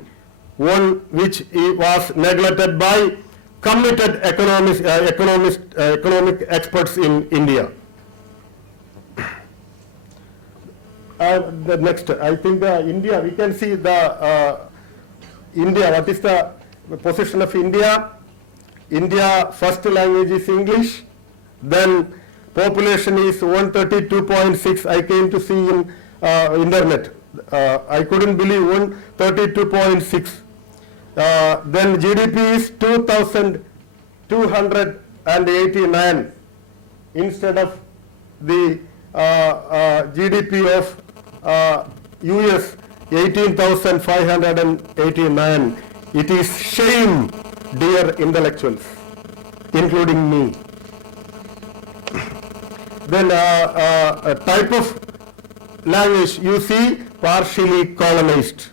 one which was neglected by committed economic experts in India. The next, I think India, we can see the India, what is the position of India? India first language is English, then population is 132.6. I came to see in internet. I couldn't believe 132.6. Then GDP is 2,289 instead of the GDP of US 18,589. It is shame, dear intellectuals, including me. Then a type of language you see partially colonized.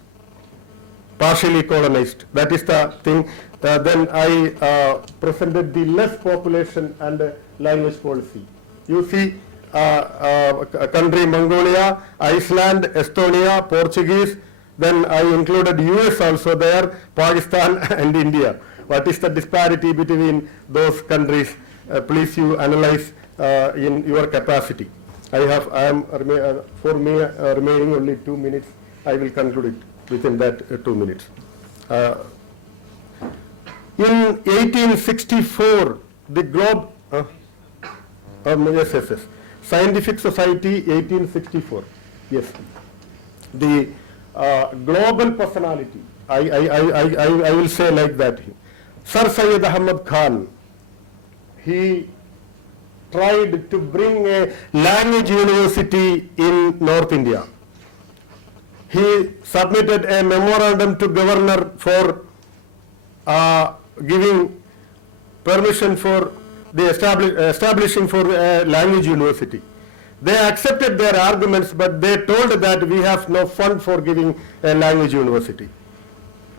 That is the thing. Then I presented the less population and language policy. You see country Mongolia, Iceland, Estonia, Portuguese. Then I included US also there, Pakistan and India. What is the disparity between those countries? Please you analyze in your capacity. For me remaining only 2 minutes. I will conclude it within that 2 minutes. In 1864, the globe. Yes. Scientific Society, 1864. Yes. The global personality. I will say like that. Sir Syed Ahmad Khan. He tried to bring a language university in North India. He submitted a memorandum to governor for giving permission for the establishing for a language university. They accepted their arguments, but they told that we have no fund for giving a language university.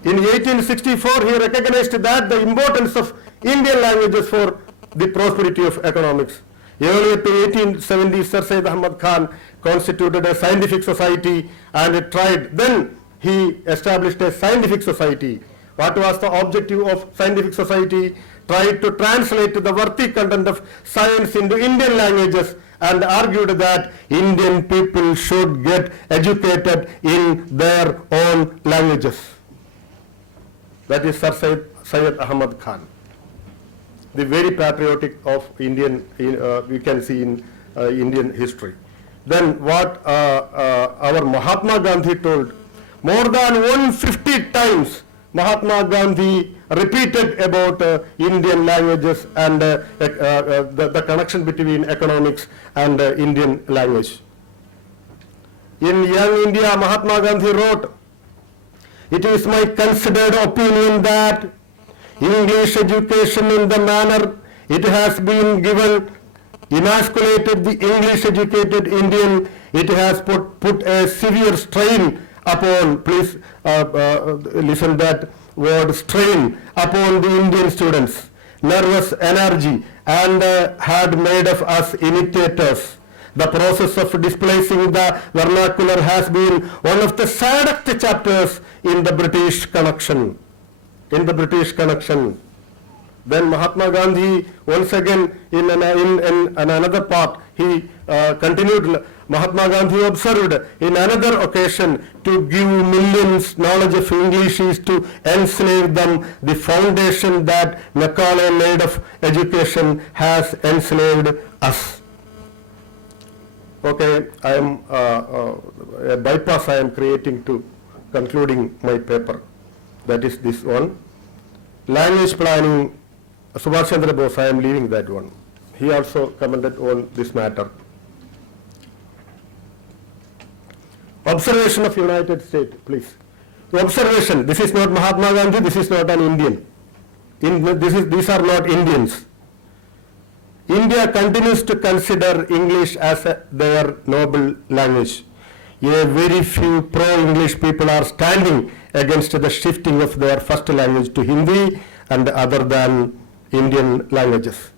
In 1864, he recognized that the importance of Indian languages for the prosperity of economics. Earlier to 1870, Sir Syed Ahmad Khan constituted a scientific society and tried. Then he established a scientific society. What was the objective of scientific society? Tried to translate the worthy content of science into Indian languages and argued that Indian people should get educated in their own languages. That is Sir Syed Ahmad Khan. The very patriotic of Indian, we can see in Indian history. Then what our Mahatma Gandhi told, more than 150 times Mahatma Gandhi repeated about Indian languages and the connection between economics and Indian language. In Young India, Mahatma Gandhi wrote, "It is my considered opinion that English education in the manner it has been given emasculated the English educated Indian. It has put a severe strain upon, please listen that word, strain upon the Indian students, nervous energy, and had made of us imitators. The process of displacing the vernacular has been one of the saddest chapters in the British connection. Then Mahatma Gandhi, once again in another part, he continued. Mahatma Gandhi observed in another occasion, to give millions knowledge of English is to enslave them. The foundation that Macaulay made of education has enslaved us. Okay, I am a bypass I am creating to concluding my paper. That is this one. Language planning, Subhash Chandra Bose, I am leaving that one. He also commented on this matter. Observation of United States, please. Observation, this is not Mahatma Gandhi, this is not an Indian. These are not Indians. India continues to consider English as their noble language. A very few pro-English people are standing against the shifting of their first language to Hindi and other than Indian languages.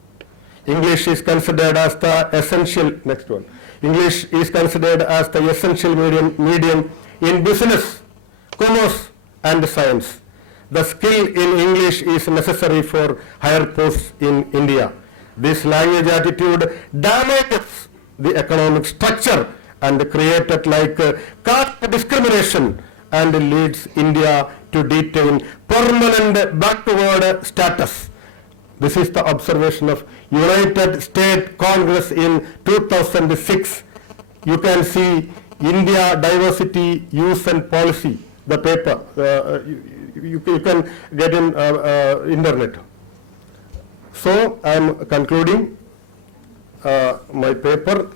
English is considered as the essential, next one. English is considered as the essential medium in business, commerce and science. The skill in English is necessary for higher posts in India. This language attitude damages the economic structure and created like caste discrimination and leads India to detain permanent backward status. This is the observation of United States Congress in 2006. You can see India Diversity, Use and Policy, the paper. You can get in internet. So I am concluding my paper.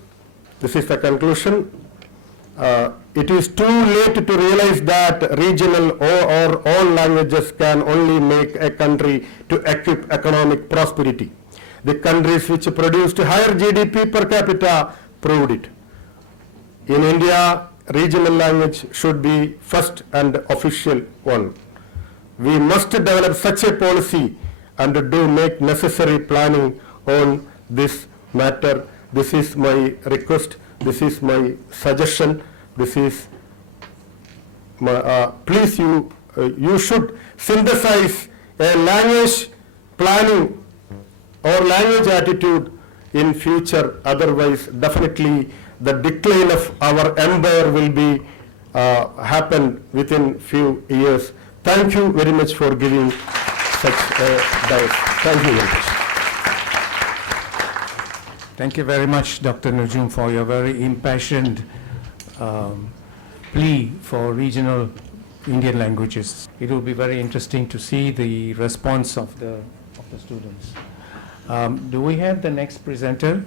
This is the conclusion. It is too late to realize that regional or all languages can only make a country to equip economic prosperity. The countries which produced higher GDP per capita proved it. In India, regional language should be first and official one. We must develop such a policy and do make necessary planning on this matter. This is my request. This is my suggestion. This is my, please you should synthesize a language planning or language attitude in future. Otherwise, definitely the decline of our empire will be happen within few years. Thank you very much for giving such diet. Thank you very much. Thank you very much, Dr. Nujum, for your very impassioned plea for regional Indian languages. It will be very interesting to see the response of the students. Do we have the next presenter?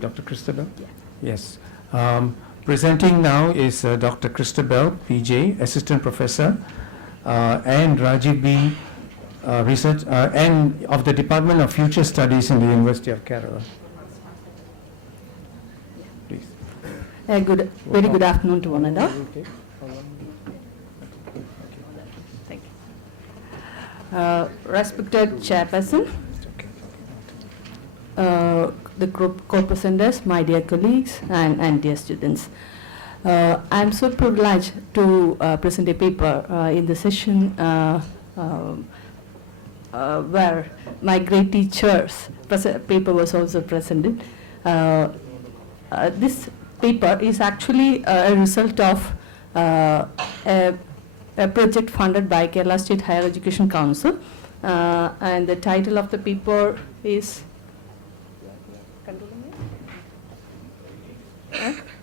Dr. Christabell? Yes. Presenting now is Dr. Christabell, PJ, Assistant Professor, and Rajeev B. Research, and of the Department of Future Studies in the University of Kerala. Please. Very good afternoon to one another. Thank you. Respected Chairperson, the group co-presenters, my dear colleagues, and dear students. I'm so privileged to present a paper in the session where my great teacher's paper was also presented. This paper is actually a result of a project funded by Kerala State Higher Education Council, and the title of the paper is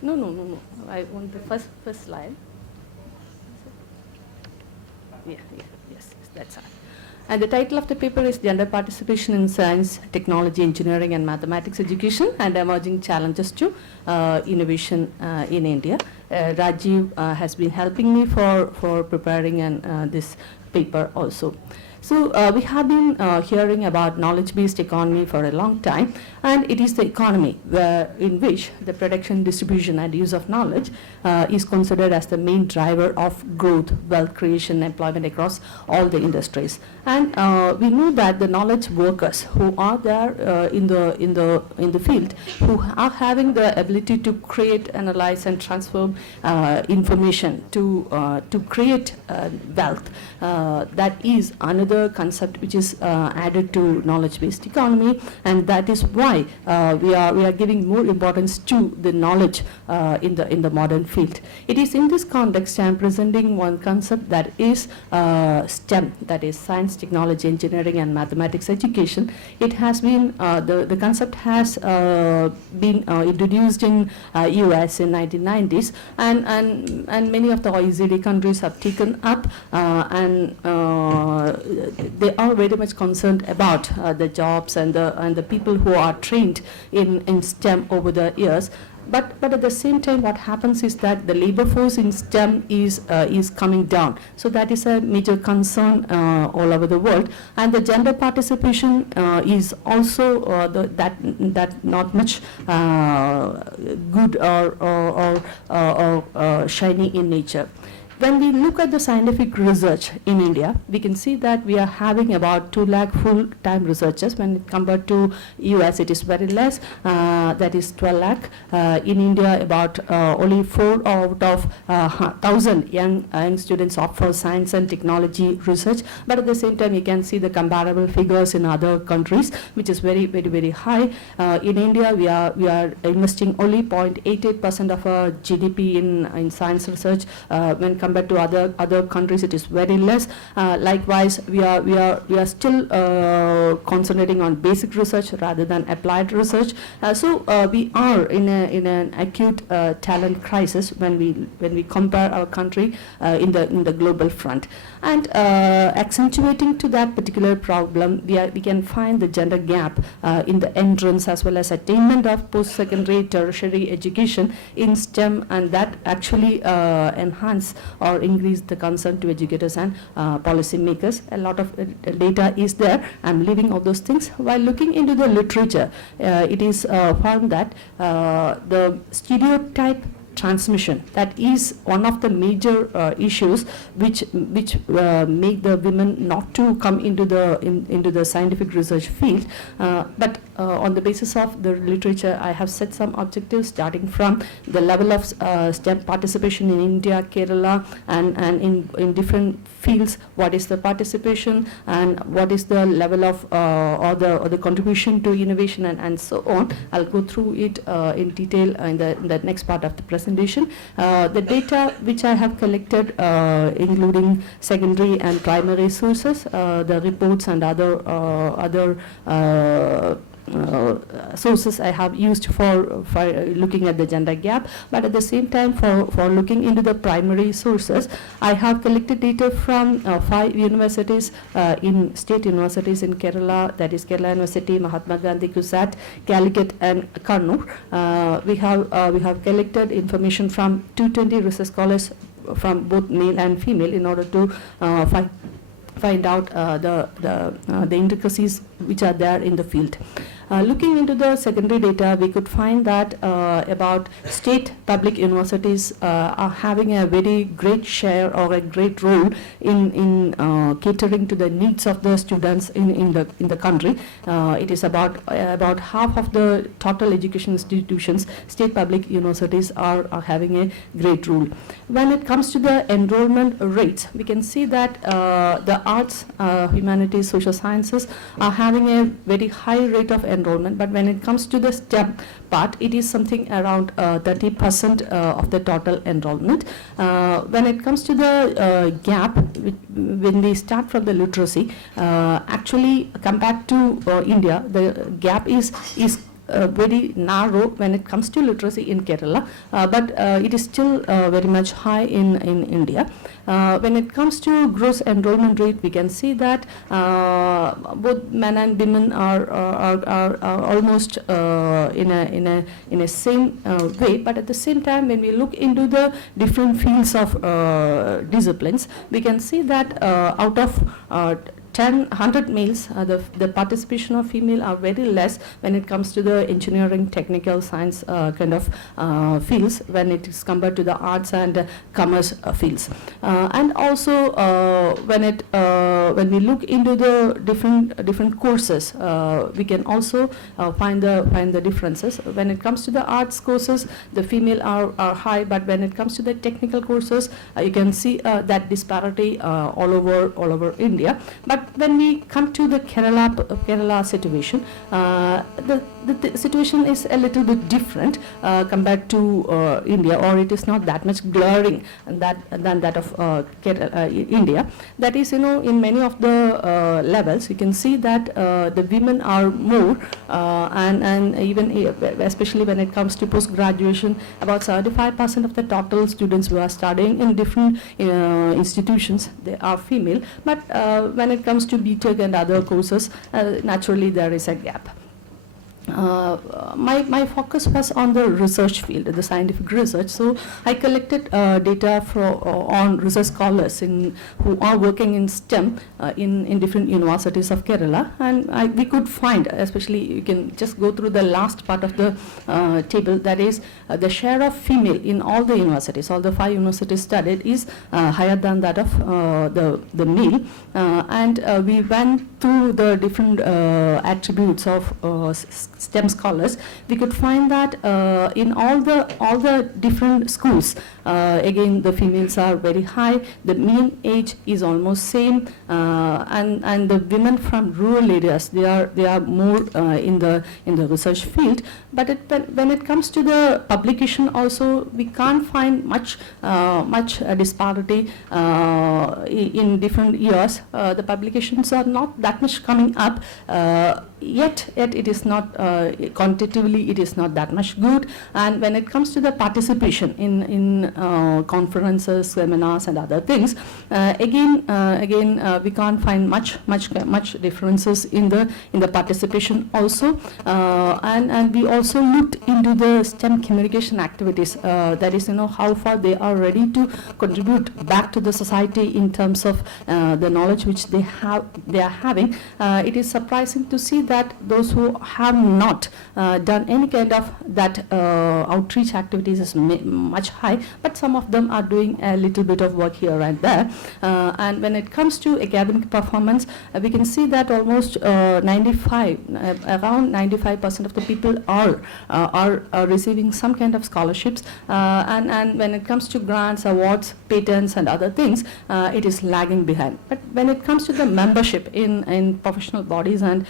No. I want the first slide. Yes, that's it. And the title of the paper is Gender Participation in Science, Technology, Engineering and Mathematics Education and Emerging Challenges to Innovation in India. Rajeev has been helping me for preparing this paper also. So we have been hearing about knowledge-based economy for a long time, and it is the economy in which the production, distribution and use of knowledge is considered as the main driver of growth, wealth creation, employment across all the industries. And we know that the knowledge workers who are there in the field, who are having the ability to create, analyze and transform information to create wealth, that is another concept which is added to knowledge-based economy, and that is why we are giving more importance to the knowledge in the modern field. It is in this context I am presenting one concept, that is STEM, that is science, technology, engineering and mathematics education. It has been the concept has been introduced in US in 1990s, and many of the OECD countries have taken up and they are very much concerned about the jobs and the people who are trained in STEM over the years. But at the same time, what happens is that the labor force in STEM is coming down. So that is a major concern all over the world. And the gender participation is also that not much good or shiny in nature. When we look at the scientific research in India, we can see that we are having about 2 lakh full-time researchers. When compared to US, it is very less, that is 12 lakh. In India, about only 4 out of 1,000 young students opt for science and technology research. But at the same time, you can see the comparable figures in other countries, which is very, very, very high. In India, we are investing only 0.88% of our GDP in science research. When compared to other countries, it is very less. Likewise, we are still concentrating on basic research rather than applied research. So we are in an acute talent crisis when we compare our country in the global front. And accentuating to that particular problem, we can find the gender gap in the entrance as well as attainment of post-secondary tertiary education in STEM, and that actually enhance or increase the concern to educators and policy makers. A lot of data is there. I'm leaving all those things. While looking into the literature, it is found that the stereotype transmission, that is one of the major issues which make the women not to come into the scientific research field. But on the basis of the literature, I have set some objectives starting from the level of STEM participation in India, Kerala, and in different fields. What is the participation and what is the level of or the contribution to innovation and so on. I'll go through it in detail in the next part of the presentation. The data which I have collected, including secondary and primary sources, the reports and other sources I have used for looking at the gender gap, but at the same time for looking into the primary sources, I have collected data from 5 universities state universities in Kerala, that is Kerala University, Mahatma Gandhi, KUSAT, Calicut and Kannur. We have collected information from 220 research scholars from both male and female in order to find out the intricacies which are there in the field. Looking into the secondary data, we could find that about state public universities are having a very great share or a great role in catering to the needs of the students in the country. It is about half of the total education institutions, state public universities are having a great role. When it comes to the enrollment rates, we can see that the arts, humanities, social sciences are having a very high rate of enrollment, but when it comes to the STEM part, it is something around 30% of the total enrollment. When it comes to the gap, when we start from the literacy, actually compared to India, the gap is very narrow when it comes to literacy in Kerala, but it is still very much high in India. When it comes to gross enrollment rate, we can see that both men and women are almost in a same way, but at the same time, when we look into the different fields of disciplines, we can see that out of 100 males, the participation of female are very less when it comes to the engineering, technical, science kind of fields when it is compared to the arts and commerce fields. And also when we look into the different courses, we can also find the differences. When it comes to the arts courses, the female are high, but when it comes to the technical courses, you can see that disparity all over India. But when we come to the Kerala situation, the situation is a little bit different compared to India, or it is not that much glaring than that of India. That is, in many of the levels, you can see that the women are more, and even especially when it comes to post-graduation, about 75% of the total students who are studying in different institutions, they are female. But when it comes to BTech and other courses, naturally there is a gap. My focus was on the research field, the scientific research. So I collected data on research scholars who are working in STEM in different universities of Kerala, and we could find, especially you can just go through the last part of the table, that is the share of female in all the universities, all the 5 universities studied is higher than that of the male, and we went through the different attributes of STEM scholars. We could find that in all the different schools, again the females are very high. The mean age is almost same, and the women from rural areas, they are more in the research field. But when it comes to the publication, also we can't find much disparity in different years. The publications are not that much coming up. Yet it is not quantitatively, it is not that much good. And when it comes to the participation in conferences, seminars, and other things, again we can't find much differences in the participation also. And we also looked into the STEM communication activities. That is, how far they are ready to contribute back to the society in terms of the knowledge which they are having. having, it is surprising to see that those who have not done any kind of that outreach activities is much high, but some of them are doing a little bit of work here and there. And when it comes to academic performance, we can see that almost around 95% of the people are receiving some kind of scholarships, and when it comes to grants, awards, patents and other things, it is lagging behind. But when it comes to the membership in professional bodies and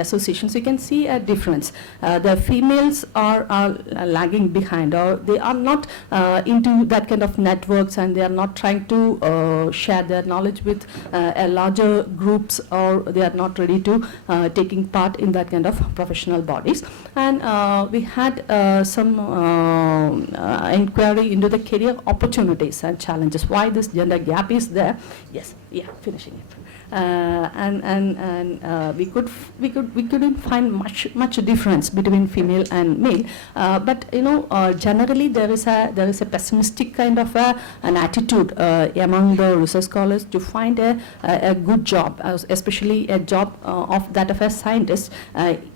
associations, you can see a difference. The females are lagging behind, or they are not into that kind of networks, and they are not trying to share their knowledge with larger groups, or they are not ready to taking part in that kind of professional bodies. And we had some inquiry into the career opportunities and challenges, why this gender gap is there. Yes, yeah, finishing it. We couldn't find much difference between female and male, but generally there is a pessimistic kind of an attitude among the research scholars to find a good job, especially a job of a scientist,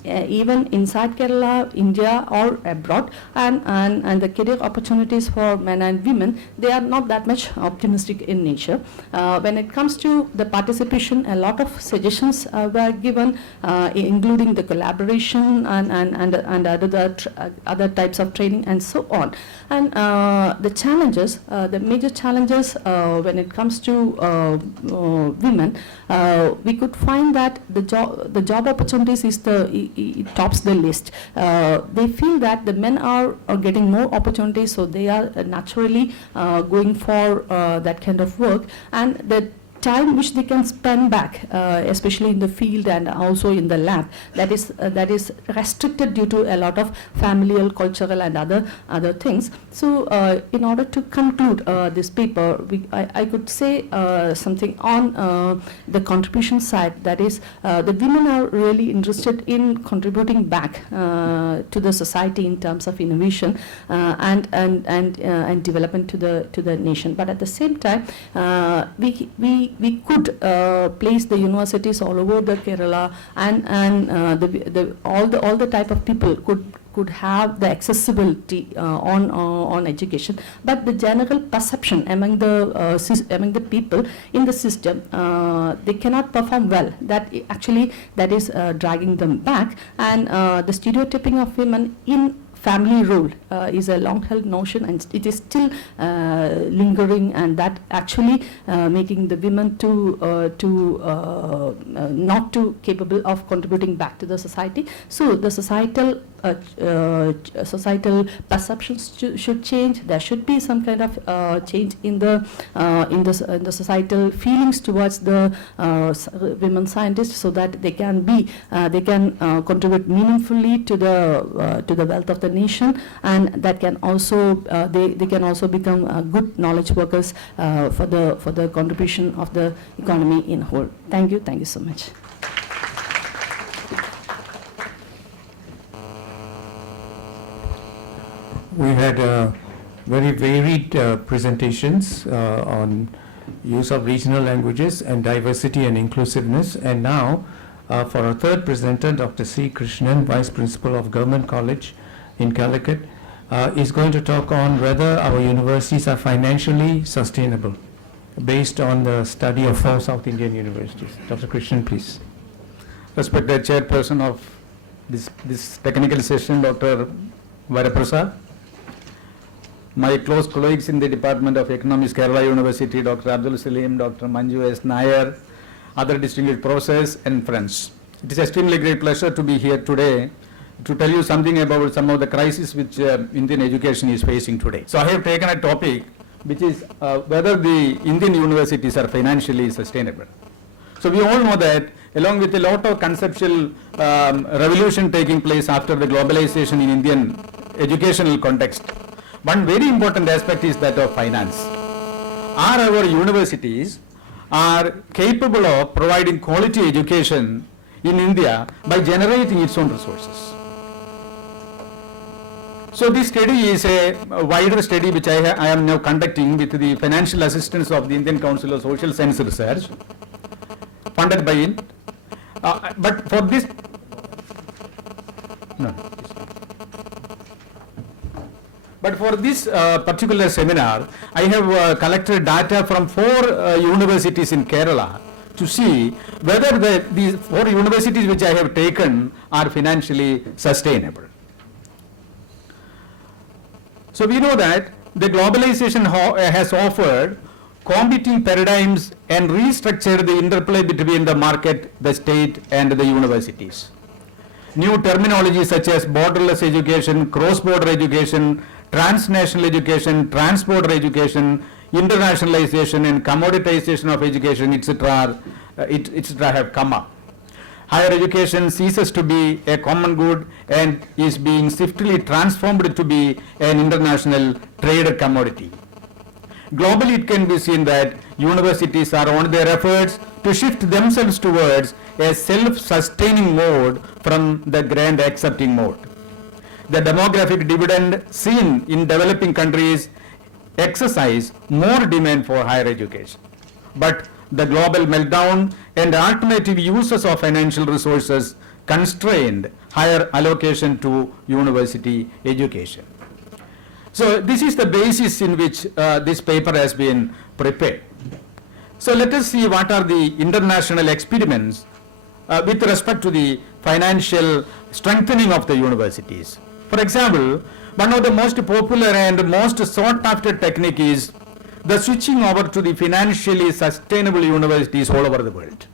even inside Kerala, India or abroad, and the career opportunities for men and women, they are not that much optimistic in nature. When it comes to the participation, a lot of suggestions were given, including the collaboration and other types of training and so on. And the challenges, the major challenges when it comes to women, we could find that the job opportunities it tops the list. They feel that the men are getting more opportunities, so they are naturally going for that kind of work, and the time which they can spend back, especially in the field and also in the lab, that is restricted due to a lot of familial, cultural and other things. So in order to conclude this paper, I could say something on the contribution side, that is the women are really interested in contributing back to the society in terms of innovation and development to the nation. But at the same time, we could place the universities all over the Kerala, and all the type of people could have the accessibility on education, but the general perception among the people in the system, they cannot perform well. That is dragging them back, and the stereotyping of women in family role is a long-held notion, and it is still lingering, and that actually making the women not too capable of contributing back to the society. So the societal perceptions should change. There should be some kind of change in the societal feelings towards the women scientists, so that they can contribute meaningfully to the wealth of the nation, and that can also they can also become good knowledge workers for the contribution of the economy in whole. Thank you so much. We had very varied presentations on use of regional languages and diversity and inclusiveness. And now, for our third presenter, Dr. C. Krishnan, Vice Principal of Government College in Calicut, is going to talk on whether our universities are financially sustainable based on the study of 4 South Indian universities. Dr. Krishnan, please. Respected Chairperson of this technical session, Dr. Varaprasad, my close colleagues in the Department of Economics, Kerala University, Dr. Abdul Salim, Dr. Manju S. Nair, other distinguished professors and friends. It is extremely great pleasure to be here today to tell you something about some of the crises which Indian education is facing today. So I have taken a topic which is whether the Indian universities are financially sustainable. So we all know that along with a lot of conceptual revolution taking place after the globalization in Indian educational context, one very important aspect is that of finance. Are our universities are capable of providing quality education in India by generating its own resources? So this study is a wider study which I am now conducting with the financial assistance of the Indian Council of Social Science Research. funded by it. But for this, no. But for this particular seminar, I have collected data from 4 universities in Kerala to see whether these 4 universities which I have taken are financially sustainable. So we know that the globalization has offered competing paradigms and restructured the interplay between the market, the state and the universities. New terminologies such as borderless education, cross-border education, transnational education, transport education, internationalization and commoditization of education, etc. Have come up. Higher education ceases to be a common good and is being swiftly transformed to be an international trade commodity. Globally, it can be seen that universities are on their efforts to shift themselves towards a self-sustaining mode from the grand accepting mode. The demographic dividend seen in developing countries exercise more demand for higher education. But the global meltdown and alternative uses of financial resources constrained higher allocation to university education. So this is the basis in which this paper has been prepared. So let us see what are the international experiments with respect to the financial strengthening of the universities. For example, one of the most popular and most sought after technique is the switching over to the financially sustainable universities all over the world.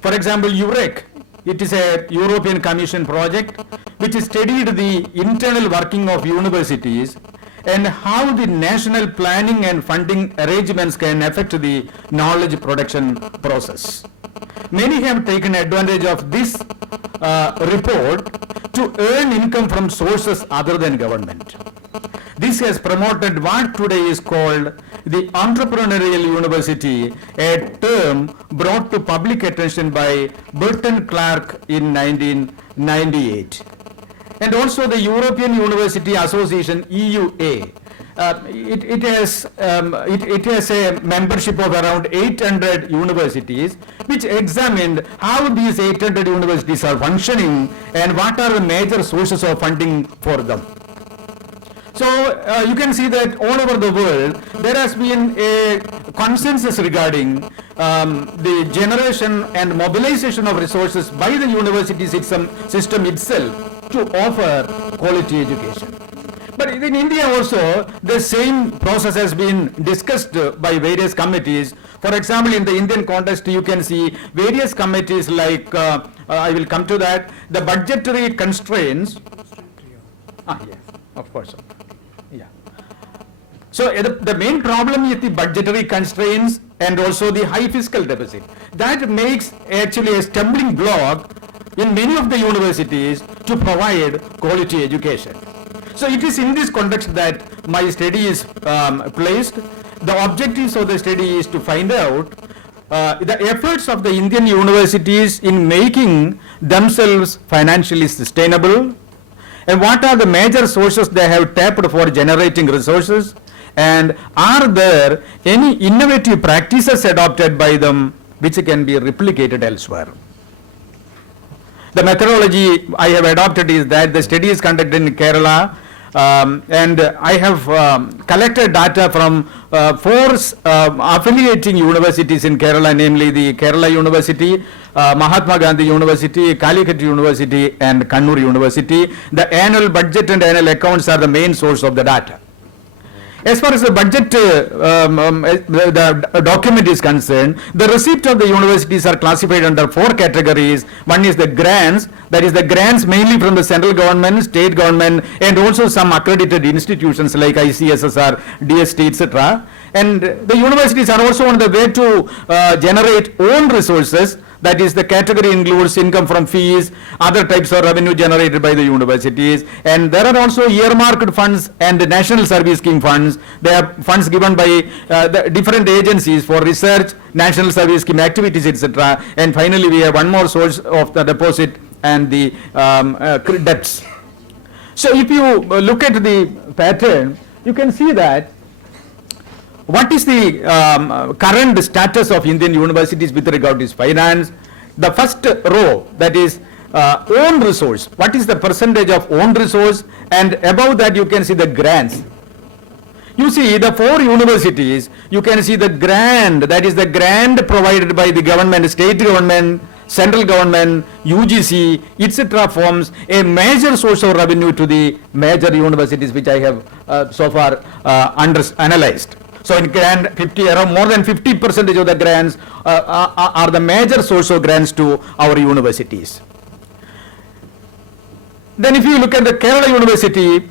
For example, EUREC, it is a European Commission project which studied the internal working of universities and how the national planning and funding arrangements can affect the knowledge production process. Many have taken advantage of this report to earn income from sources other than government. This has promoted what today is called the entrepreneurial university, a term brought to public attention by Burton Clark in 1998. And also the European University Association, EUA. It has a membership of around 800 universities which examined how these 800 universities are functioning and what are the major sources of funding for them. So you can see that all over the world there has been a consensus regarding the generation and mobilization of resources by the university system itself to offer quality education. But in India also the same process has been discussed by various committees. For example, in the Indian context you can see various committees like, I will come to that, the budgetary constraints. Yes, of course. Yeah. So the main problem is the budgetary constraints and also the high fiscal deficit. That makes actually a stumbling block in many of the universities to provide quality education. So it is in this context that my study is placed. The objectives of the study is to find out the efforts of the Indian universities in making themselves financially sustainable, and what are the major sources they have tapped for generating resources, and are there any innovative practices adopted by them which can be replicated elsewhere. The methodology I have adopted is that the study is conducted in Kerala, and I have collected data from 4 affiliating universities in Kerala, namely the Kerala University, Mahatma Gandhi University, Calicut University and Kannur University. The annual budget and annual accounts are the main source of the data. As far as the budget the document is concerned, the receipt of the universities are classified under 4 categories. One is the grants, that is the grants mainly from the central government, state government, and also some accredited institutions like ICSSR, DST, etc. And the universities are also on the way to generate own resources. That is, the category includes income from fees, other types of revenue generated by the universities, and there are also earmarked funds and the national service scheme funds. They are funds given by the different agencies for research, national service scheme activities, etc. And finally, we have one more source of the deposit and the debts. So if you look at the pattern, you can see that what is the current status of Indian universities with regard to its finance? The first row, that is own resource. What is the percentage of own resource? And above that you can see the grants. You see the 4 universities, you can see the grant, that is the grant provided by the government, state government, central government, UGC, etc. forms a major source of revenue to the major universities which I have so far analyzed. So in grant, around more than 50% of the grants are the major source of grants to our universities. Then if you look at the Kerala University,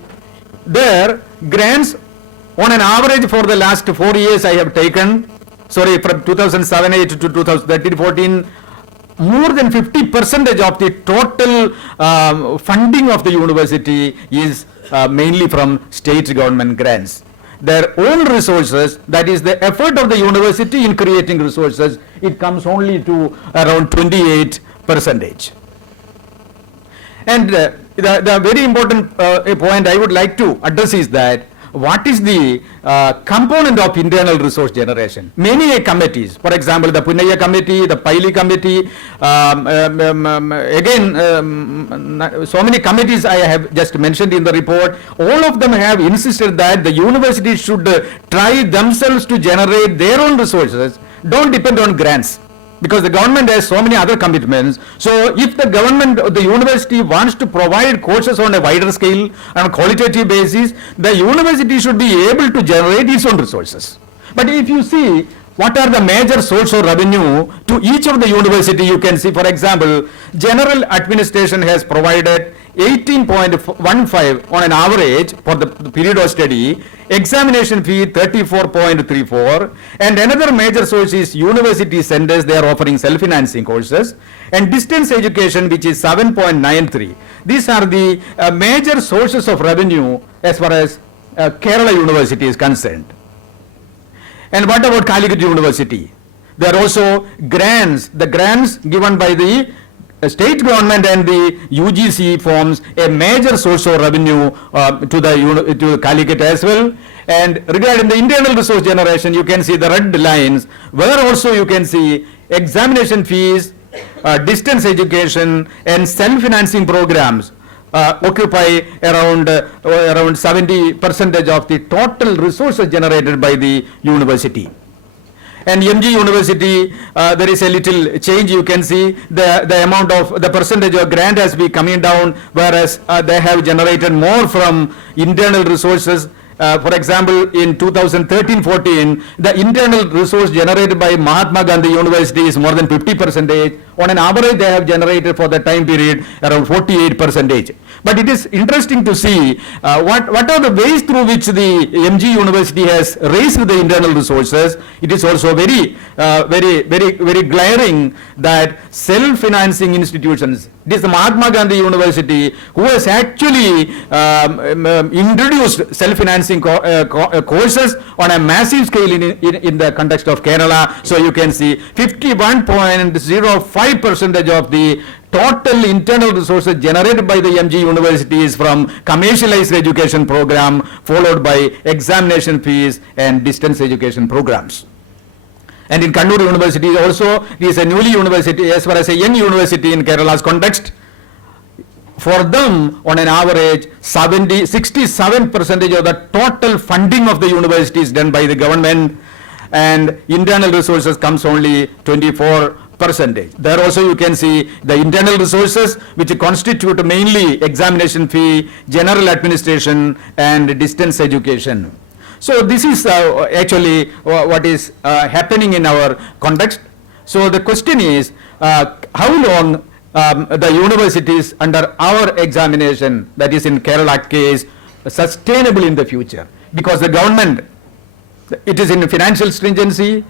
their grants on an average for the last 4 years I have taken, from 2007-8 to 2013-14, more than 50% of the total funding of the university is mainly from state government grants. Their own resources, that is the effort of the university in creating resources, it comes only to around 28%. And the very important point I would like to address is that what is the component of internal resource generation? Many committees, for example, the Punaya committee, the Paili committee, so many committees I have just mentioned in the report, all of them have insisted that the university should try themselves to generate their own resources, don't depend on grants. Because the government has so many other commitments. So if the government, the university wants to provide courses on a wider scale, on a qualitative basis, the university should be able to generate its own resources. But if you see what are the major source of revenue to each of the university, you can see, for example, general administration has provided 18.15 on an average for the period of study, examination fee 34.34, and another major source is university centers, they are offering self-financing courses, and distance education, which is 7.93. These are the major sources of revenue as far as Kerala University is concerned. And what about Calicut University? There are also grants, the grants given by the state government and the UGC forms a major source of revenue to Calicut as well. And regarding the internal resource generation, you can see the red lines, where also you can see examination fees, distance education and self-financing programs occupy around 70% of the total resources generated by the university. And MG University, there is a little change. You can see the amount of the percentage of grant has been coming down, whereas they have generated more from internal resources. For example, in 2013-14, the internal resource generated by Mahatma Gandhi University is more than 50%. On an average, they have generated for the time period around 48%. But it is interesting to see what are the ways through which the MG University has raised the internal resources. It is also very glaring that self-financing institutions, it is the Mahatma Gandhi University who has actually introduced self-financing courses on a massive scale in the context of Kerala. So you can see 51.05% of the total internal resources generated by the MG University is from commercialized education program, followed by examination fees and distance education programs. And in Kannur University also, it is a newly university, as far as a young university in Kerala's context. For them, on an average, 67% of the total funding of the university is done by the government, and internal resources comes only 24%. There also you can see the internal resources, which constitute mainly examination fee, general administration and distance education. So this is actually what is happening in our context. So the question is, how long the universities under our examination, that is in Kerala case, sustainable in the future? Because the government, it is in financial stringency,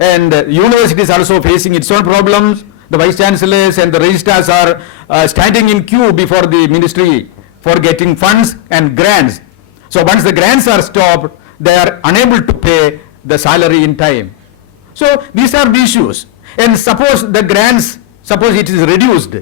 and universities also facing its own problems. The Vice-Chancellors and the registrars are standing in queue before the ministry for getting funds and grants. So once the grants are stopped, they are unable to pay the salary in time. So these are the issues. And suppose the grants, suppose it is reduced,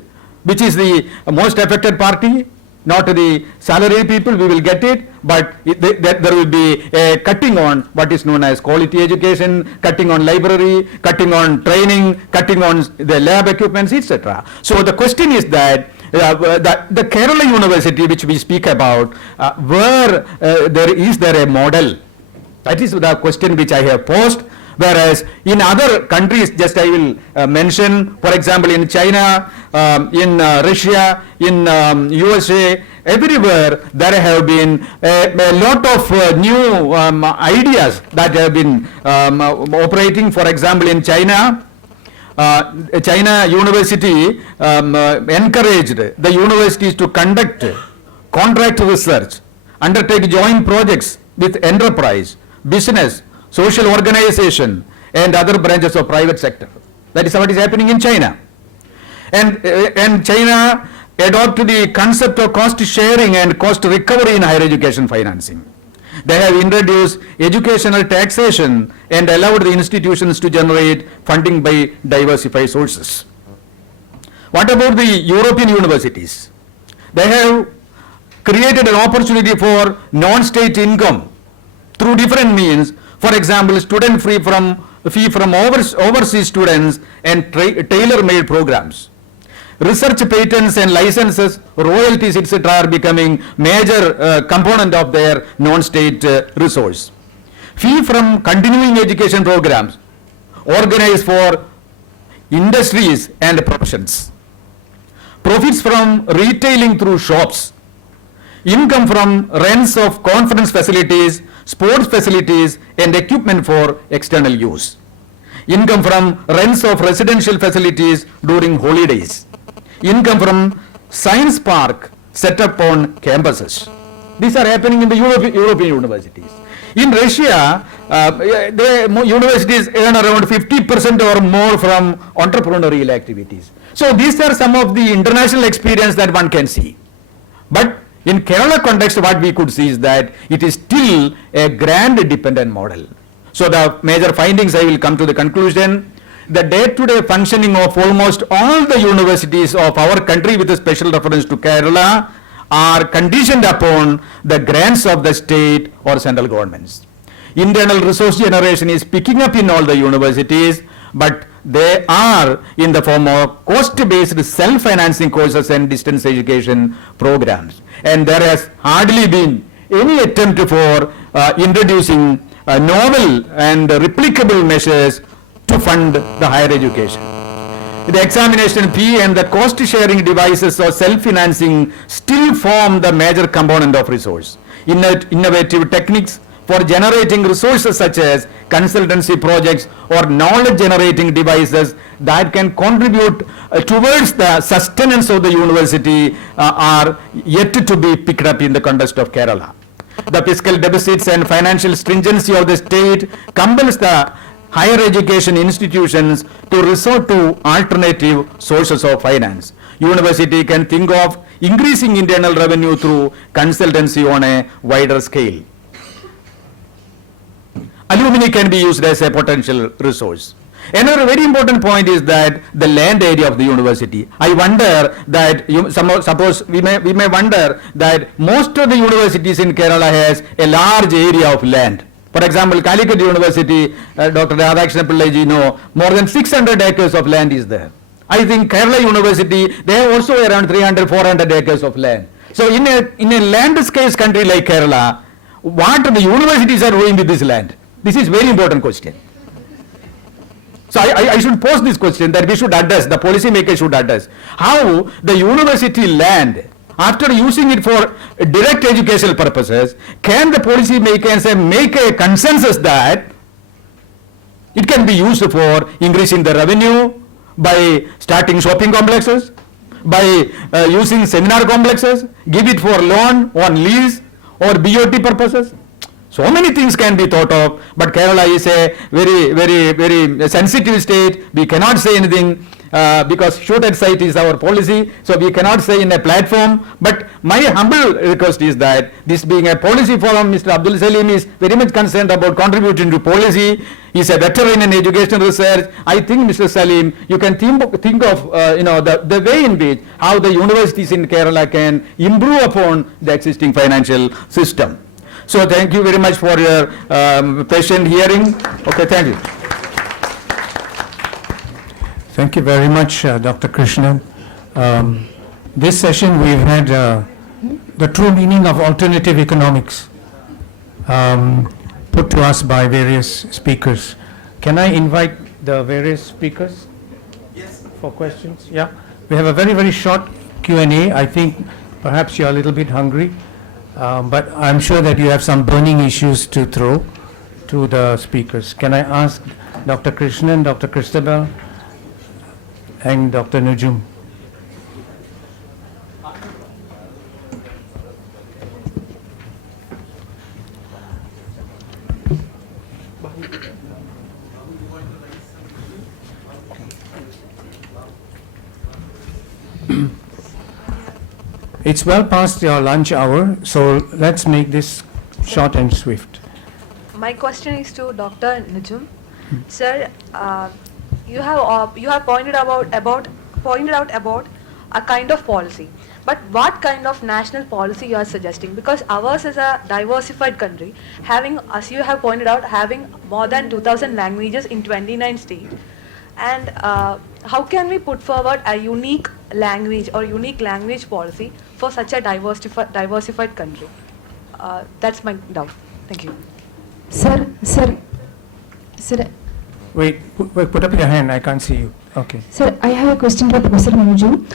which is the most affected party? not to the salary people, we will get it, but there will be a cutting on what is known as quality education, cutting on library, cutting on training, cutting on the lab equipments, etc. So the question is that the Kerala University which we speak about, where is there a model? That is the question which I have posed. Whereas in other countries, just I will mention, for example, in China, in Russia, in USA, everywhere there have been a lot of new ideas that have been operating. For example, in China, China University encouraged the universities to conduct contract research, undertake joint projects with enterprise, business, social organization and other branches of private sector. That is what is happening in China. And China adopted the concept of cost sharing and cost recovery in higher education financing. They have introduced educational taxation and allowed the institutions to generate funding by diversified sources. What about the European universities? They have created an opportunity for non-state income through different means. For example, student fee from overseas students and tailor-made programs. Research patents and licenses, royalties, etc. are becoming major component of their non-state resource. Fee from continuing education programs organized for industries and professions. Profits from retailing through shops. Income from rents of conference facilities, sports facilities and equipment for external use. Income from rents of residential facilities during holidays. Income from science park set up on campuses. These are happening in the European universities. In Russia, the universities earn around 50% or more from entrepreneurial activities. So these are some of the international experience that one can see. But in Kerala context, what we could see is that it is still a grand dependent model. So the major findings, I will come to the conclusion. The day-to-day functioning of almost all the universities of our country, with a special reference to Kerala, are conditioned upon the grants of the state or central governments. Internal resource generation is picking up in all the universities, but they are in the form of cost-based self-financing courses and distance education programs. And there has hardly been any attempt for introducing novel and replicable measures to fund the higher education. The examination fee and the cost-sharing devices or self-financing still form the major component of resource. Innovative techniques for generating resources such as consultancy projects or knowledge-generating devices that can contribute towards the sustenance of the university are yet to be picked up in the context of Kerala. The fiscal deficits and financial stringency of the state compels the higher education institutions to resort to alternative sources of finance. University can think of increasing internal revenue through consultancy on a wider scale. Alumni can be used as a potential resource. Another very important point is that the land area of the university. I wonder that suppose we may wonder that most of the universities in Kerala has a large area of land. For example, Calicut University, Dr. Radhakrishnan Pillaiji know, more than 600 acres of land is there. I think Kerala University, they have also around 300-400 acres of land. So in a land scarce country like Kerala, what the universities are doing with this land? This is very important question. So I should pose this question that we should address, the policy maker should address. How the university land, after using it for direct educational purposes, can the policy makers make a consensus that it can be used for increasing the revenue by starting shopping complexes, by using seminar complexes, give it for loan on lease or BOT purposes? So many things can be thought of, but Kerala is a very sensitive state. We cannot say anything because shoot at sight is our policy, so we cannot say in a platform. But my humble request is that this being a policy forum, Mr. Abdul Salim is very much concerned about contributing to policy. He's a veteran in education research. I think, Mr. Salim, you can think of the way in which how the universities in Kerala can improve upon the existing financial system. So thank you very much for your patient hearing. Okay, thank you. Thank you very much, Dr. Krishnan. This session we've had the true meaning of alternative economics put to us by various speakers. Can I invite the various speakers? Yes. For questions? Yeah. We have a very, very short Q&A. I think perhaps you're a little bit hungry, but I'm sure that you have some burning issues to throw to the speakers. Can I ask Dr. Krishnan, Dr. Christabell, and Dr. Nujum? It's well past your lunch hour, so let's make this short and swift. My question is to Dr. Nujum. Sir, you have pointed out about a kind of policy, but what kind of national policy you are suggesting? Because ours is a diversified country, having, as you have pointed out, having more than 2,000 languages in 29 states, and how can we put forward a unique language or unique language policy for such a diversified country? That's my doubt. Thank you. Sir. Wait, put up your hand. I can't see you. Okay. Sir, I have a question to Professor Nujum.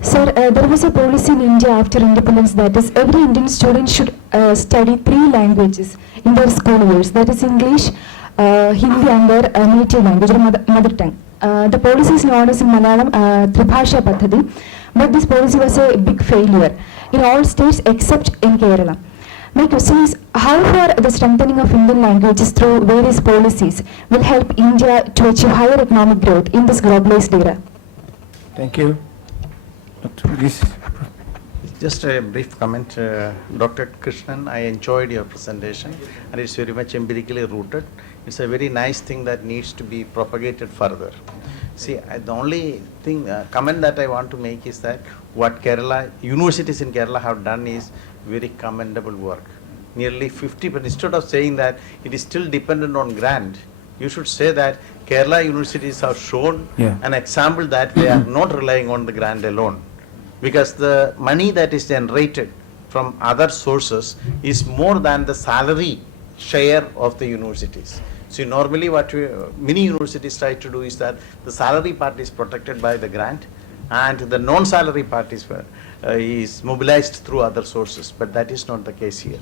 Sir, there was a policy in India after independence that is every Indian student should study 3 languages in their school years. That is English, Hindi and their native language or mother tongue. The policy is known as in Malayalam Tribhasha Paddhati, but this policy was a big failure in all states except in Kerala. My question is, how far the strengthening of Indian languages through various policies will help India to achieve higher economic growth in this globalized era? Thank you. Please. Just a brief comment, Dr. Krishnan, I enjoyed your presentation and it's very much empirically rooted. It's a very nice thing that needs to be propagated further. See, the only thing, comment that I want to make is that what universities in Kerala have done is very commendable work. Nearly 50%, instead of saying that it is still dependent on grant, you should say that Kerala universities have shown an example that they are not relying on the grant alone. Because the money that is generated from other sources is more than the salary share of the universities. So normally what many universities try to do is that the salary part is protected by the grant and the non-salary part is mobilized through other sources, but that is not the case here.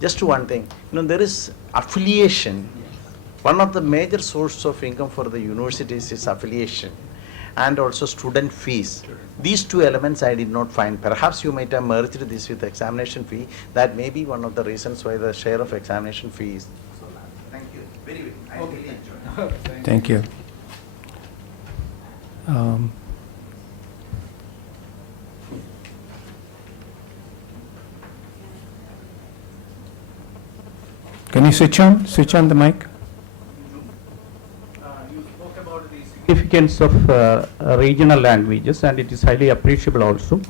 Just one thing, there is affiliation. One of the major sources of income for the universities is affiliation and also student fees. These 2 elements I did not find. Perhaps you might have merged this with examination fee. That may be one of the reasons why the share of examination fee is so large. Thank you. Very good. I really enjoyed it. Thank you. Can you switch on the mic? You spoke about the significance of regional languages, and it is highly appreciable also.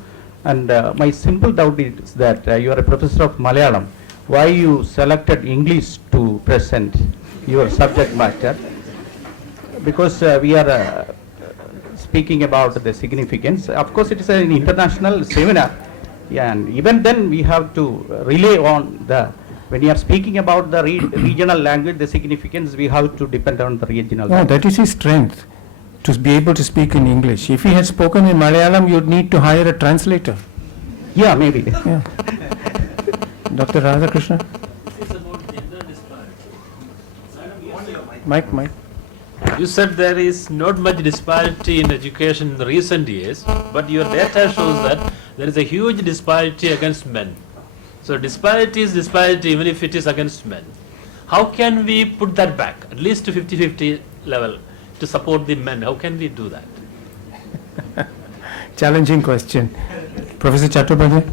And my simple doubt is that you are a professor of Malayalam. Why you selected English to present your subject matter? Because we are speaking about the significance. Of course, it is an international seminar, and even then we have to rely on the. When you are speaking about the regional language, the significance, we have to depend on the regional language. That is his strength, to be able to speak in English. If he had spoken in Malayalam, you'd need to hire a translator. Yeah, maybe. Yeah. Dr. Radhakrishnan? It's about gender disparity. Mike. You said there is not much disparity in education in the recent years, but your data shows that there is a huge disparity against men. So disparity is disparity even if it is against men. How can we put that back, at least to 50-50 level, to support the men? How can we do that? Challenging question. Professor Chattopadhyay?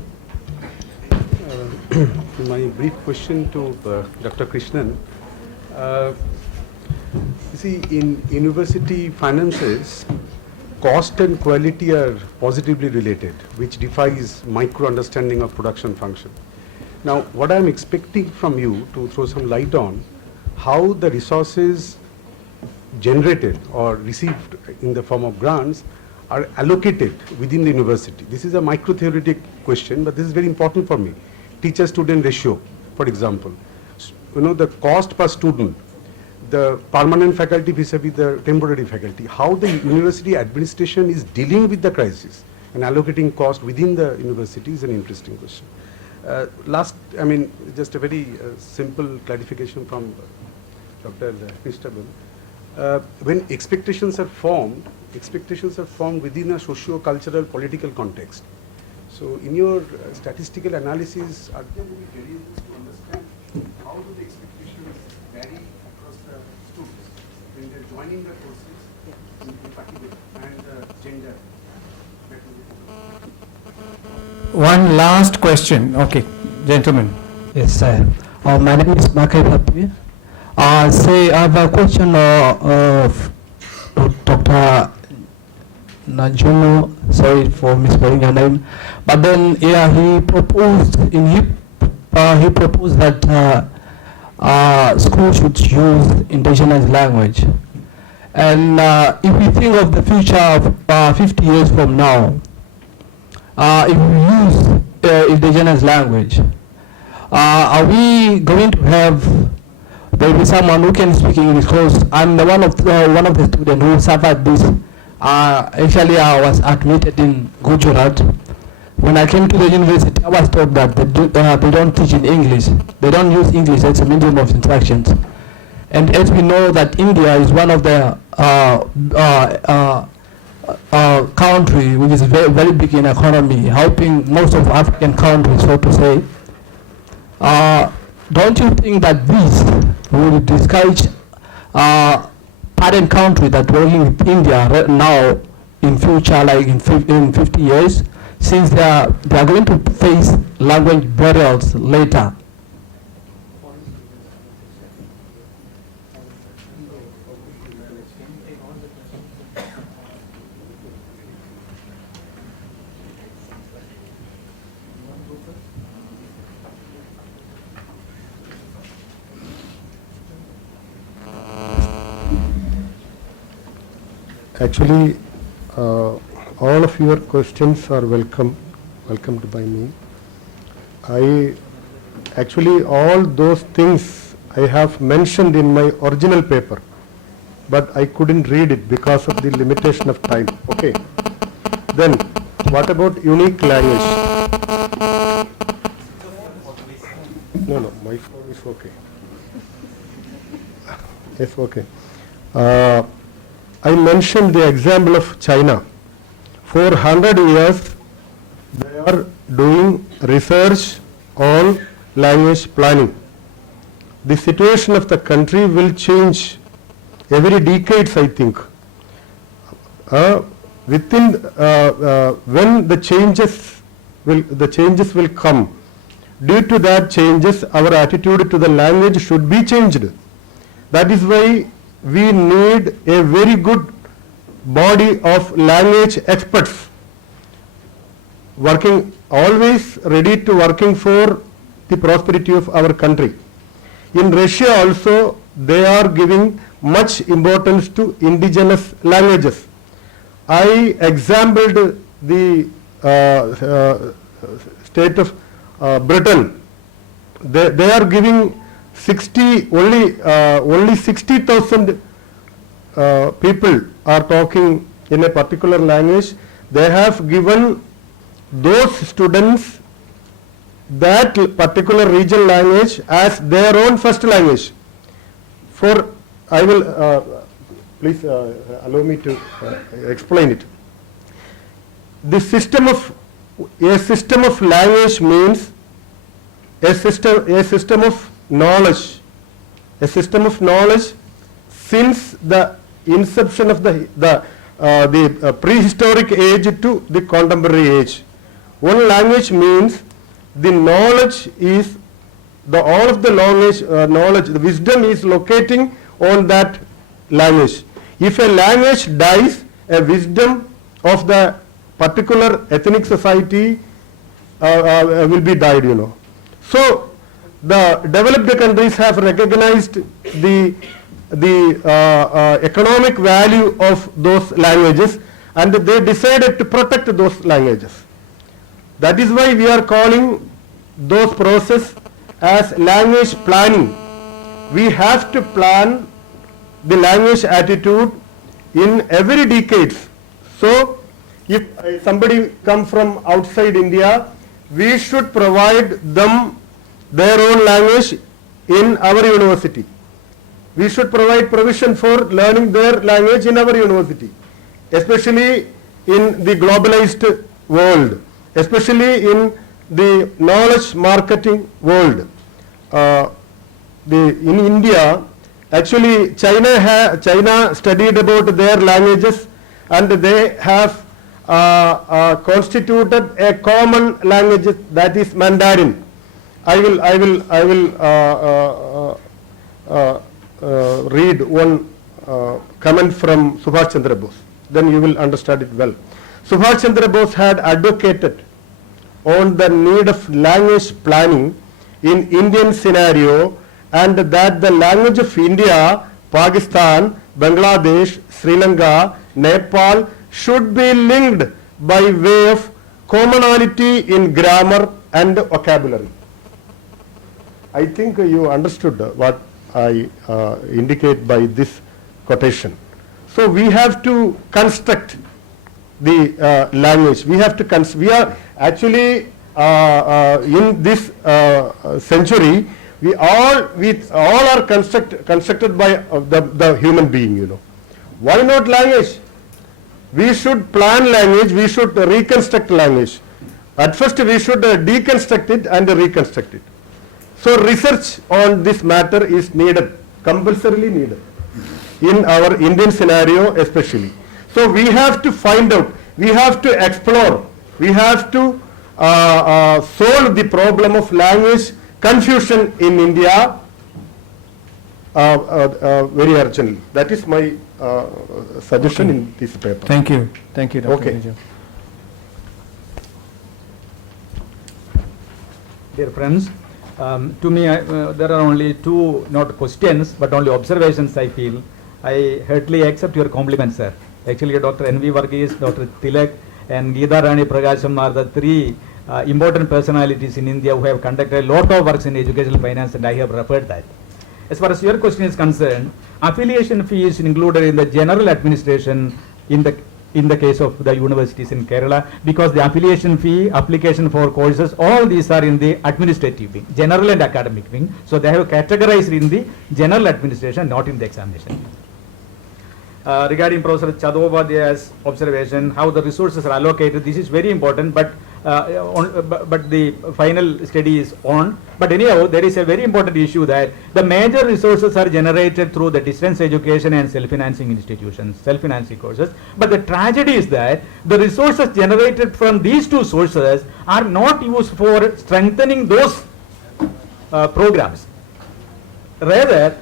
My brief question to Dr. Krishnan. See, in university finances, cost and quality are positively related, which defies micro understanding of production function. Now, what I'm expecting from you to throw some light on how the resources generated or received in the form of grants are allocated within the university. This is a micro-theoretic question, but this is very important for me. Teacher-student ratio, for example. You know, the cost per student, the permanent faculty vis-a-vis the temporary faculty, how the university administration is dealing with the crisis and allocating cost within the university is an interesting question. Just a very simple clarification from Dr. Christabell. When expectations are formed within a socio-cultural political context. So in your statistical analysis, are there any variables to understand how do the expectations vary across the students when they're joining the courses in particular and gender? One last question. Okay, gentlemen. Yes, sir. My name is Makai Papi. I have a question of Dr. Nujum. Sorry for mispelling your name. But then, he proposed that schools should use indigenous language. And if we think of the future of 50 years from now, if we use indigenous language, are we going to have, there will be someone who can speak English? Because I'm one of the students who suffered this. Actually, I was admitted in Gujarat. When I came to the university, I was told that they don't teach in English. They don't use English as a medium of instructions. And as we know that India is one of the country which is very, very big in economy, helping most of African countries, so to say. Don't you think that this will discourage parent country that working with India right now in future, like in 50 years, since they are going to face language barriers later? Actually, all of your questions are welcomed by me. All those things I have mentioned in my original paper, but I couldn't read it because of the limitation of time. Okay. Then, what about unique language? No, my phone is okay. Yes, okay. I mentioned the example of China. For 100 years, they are doing research on language planning. The situation of the country will change every decades, I think. When the changes will come. Due to that changes, our attitude to the language should be changed. That is why we need a very good body of language experts working, always ready to working for the prosperity of our country. In Russia also, they are giving much importance to indigenous languages. I exampled the state of Britain. They are giving only 60,000 people are talking in a particular language. They have given those students that particular regional language as their own first language. I will please allow me to explain it. A system of language means a system of knowledge. A system of knowledge since the inception of the prehistoric age to the contemporary age. One language means the knowledge is all of the knowledge, the wisdom is locating on that language. If a language dies, a wisdom of the particular ethnic society will be died, you know. So the developed countries have recognized the economic value of those languages, and they decided to protect those languages. That is why we are calling those process as language planning. We have to plan the language attitude in every decade. So if somebody come from outside India, we should provide them their own language in our university. We should provide provision for learning their language in our university, especially in the globalized world, especially in the knowledge marketing world. In India, actually China studied about their languages, and they have constituted a common language, that is Mandarin. I will read one comment from Subhash Chandra Bose, then you will understand it well. Subhash Chandra Bose had advocated on the need of language planning in Indian scenario, and that the language of India, Pakistan, Bangladesh, Sri Lanka, Nepal should be linked by way of commonality in grammar and vocabulary. I think you understood what I indicate by this quotation. So we have to construct the language. We have to we are actually in this century, we all are constructed by the human being, you know. Why not language? We should plan language, we should reconstruct language. At first we should deconstruct it and reconstruct it. So research on this matter is needed, compulsorily needed, in our Indian scenario especially. So we have to find out, we have to explore, we have to solve the problem of language confusion in India very urgently. That is my suggestion in this paper. Thank you, Dr. Okay. Nujum. Dear friends, to me there are only two, not questions, but only observations I feel. I heartily accept your compliments, sir. Actually, Dr. N.V. Varghese, Dr. Tilak, and Geeta Rani Prakasham are the three important personalities in India who have conducted a lot of works in educational finance, and I have referred that. As far as your question is concerned, affiliation fee is included in the general administration in the case of the universities in Kerala, because the affiliation fee, application for courses, all these are in the administrative wing, general and academic wing. So they have categorized in the general administration, not in the examination. Regarding Professor Chadovadhyaya's observation, how the resources are allocated, this is very important, but the final study is on. But anyhow, there is a very important issue that the major resources are generated through the distance education and self-financing institutions, self-financing courses. But the tragedy is that the resources generated from these two sources are not used for strengthening those programs. Rather,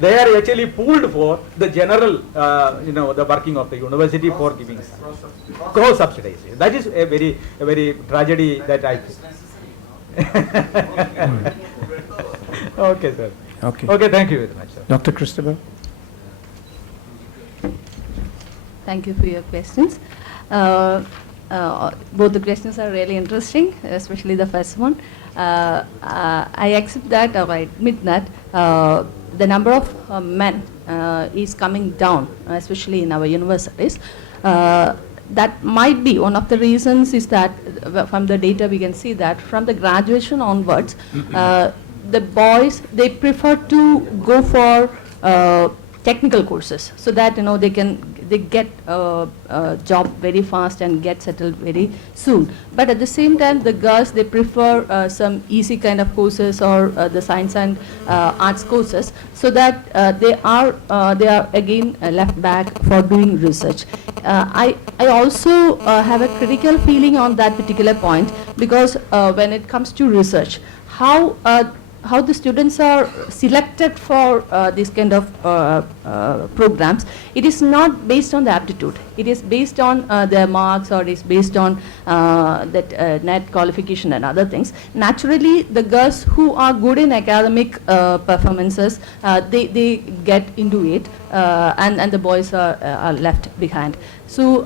they are actually pooled for the general, the working of the university for giving cross-subsidization. That is a very tragedy that I feel. Okay, sir. Okay, thank you very much, sir. Dr. Christabell. Thank you for your questions. Both the questions are really interesting, especially the first one. I accept that, or I admit that the number of men is coming down, especially in our universities. That might be one of the reasons, is that from the data we can see that from the graduation onwards, the boys, they prefer to go for technical courses, so that they get a job very fast and get settled very soon. But at the same time, the girls, they prefer some easy kind of courses, or the science and arts courses, so that they are again left back for doing research. I also have a critical feeling on that particular point, because when it comes to research, how how the students are selected for this kind of programs, it is not based on the aptitude. It is based on their marks, or it is based on that net qualification and other things. Naturally, the girls who are good in academic performances, they get into it, and the boys are left behind. So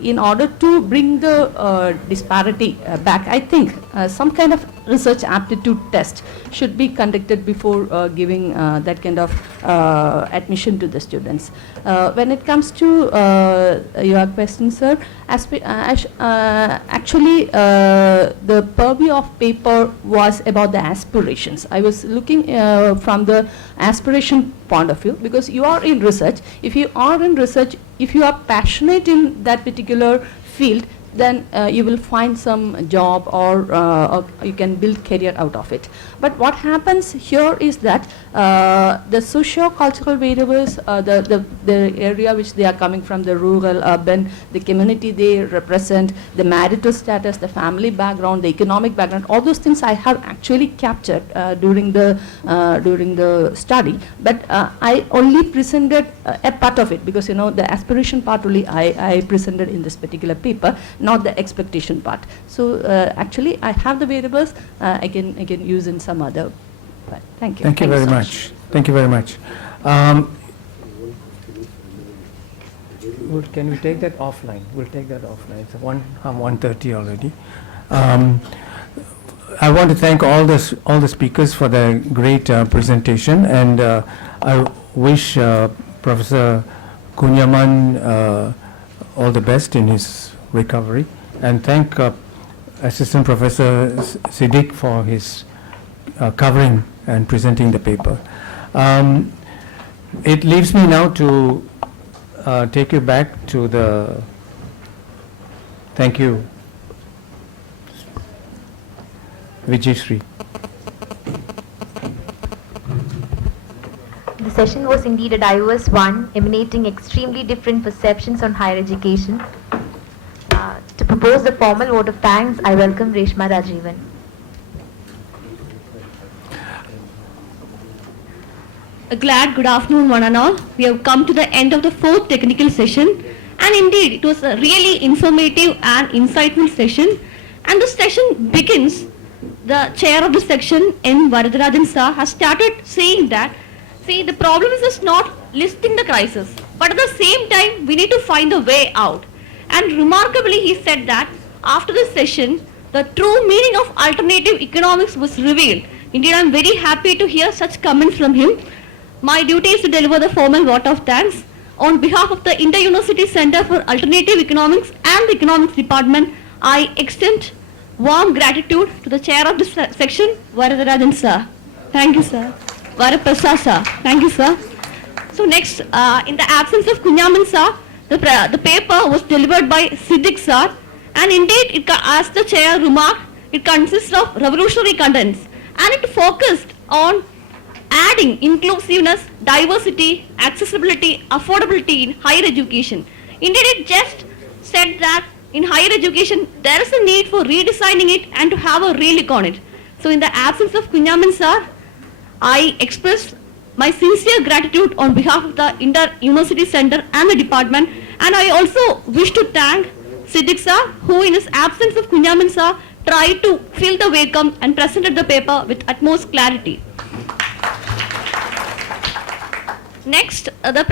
in order to bring the disparity back, I think some kind of research aptitude test should be conducted before giving that kind of admission to the students. When it comes to your question, sir, actually the purview of paper was about the aspirations. I was looking from the aspiration point of view, because you are in research. If you are in research, if you are passionate in that particular field, then you will find some job, or you can build career out of it. But what happens here is that the socio-cultural variables, the area which they are coming from, the rural, urban, the community they represent, the marital status, the family background, the economic background, all those things I have actually captured during the study. But I only presented a part of it, because the aspiration part only I presented in this particular paper, not the expectation part. So actually I have the variables I can use in some other. But thank you. Thank you very much. Thank you very much. Can we take that offline? We'll take that offline. It's 1:30 already. I want to thank all the speakers for their great presentation, and I wish Professor Kunyaman all the best in his recovery, and thank Assistant Professor Siddiq for his covering and presenting the paper. It leaves me now to take you back to the, thank you, Vijayashree. The session was indeed a diverse one, emanating extremely different perceptions on higher education. To propose the formal vote of thanks, I welcome Reshma Rajeevan. A glad good afternoon, one and all. We have come to the end of the 4th technical session, and indeed it was a really informative and insightful session. And the session begins, the chair of the section, N. Varadarajan sir, has started saying that, see, the problem is just not listing the crisis, but at the same time we need to find a way out. And remarkably he said that after the session, the true meaning of alternative economics was revealed. Indeed, I am very happy to hear such comments from him. My duty is to deliver the formal vote of thanks. On behalf of the Inter-University Center for Alternative Economics and the Economics Department, I extend warm gratitude to the chair of this section, Varadarajan sir. Thank you, sir. Varaprasad sir. Thank you, sir. So next, in the absence of Kunyaman sir, the paper was delivered by Siddiq sir, and indeed, as the chair remarked, it consists of revolutionary contents, and it focused on adding inclusiveness, diversity, accessibility, affordability in higher education. Indeed, it just said that in higher education, there is a need for redesigning it and to have a relook on it. So in the absence of Kunyaman sir, I express my sincere gratitude on behalf of the Inter-University Center and the department, and I also wish to thank Siddiq sir, who in his absence of Kunyaman sir, tried to fill the vacuum and presented the paper with utmost clarity. Next, the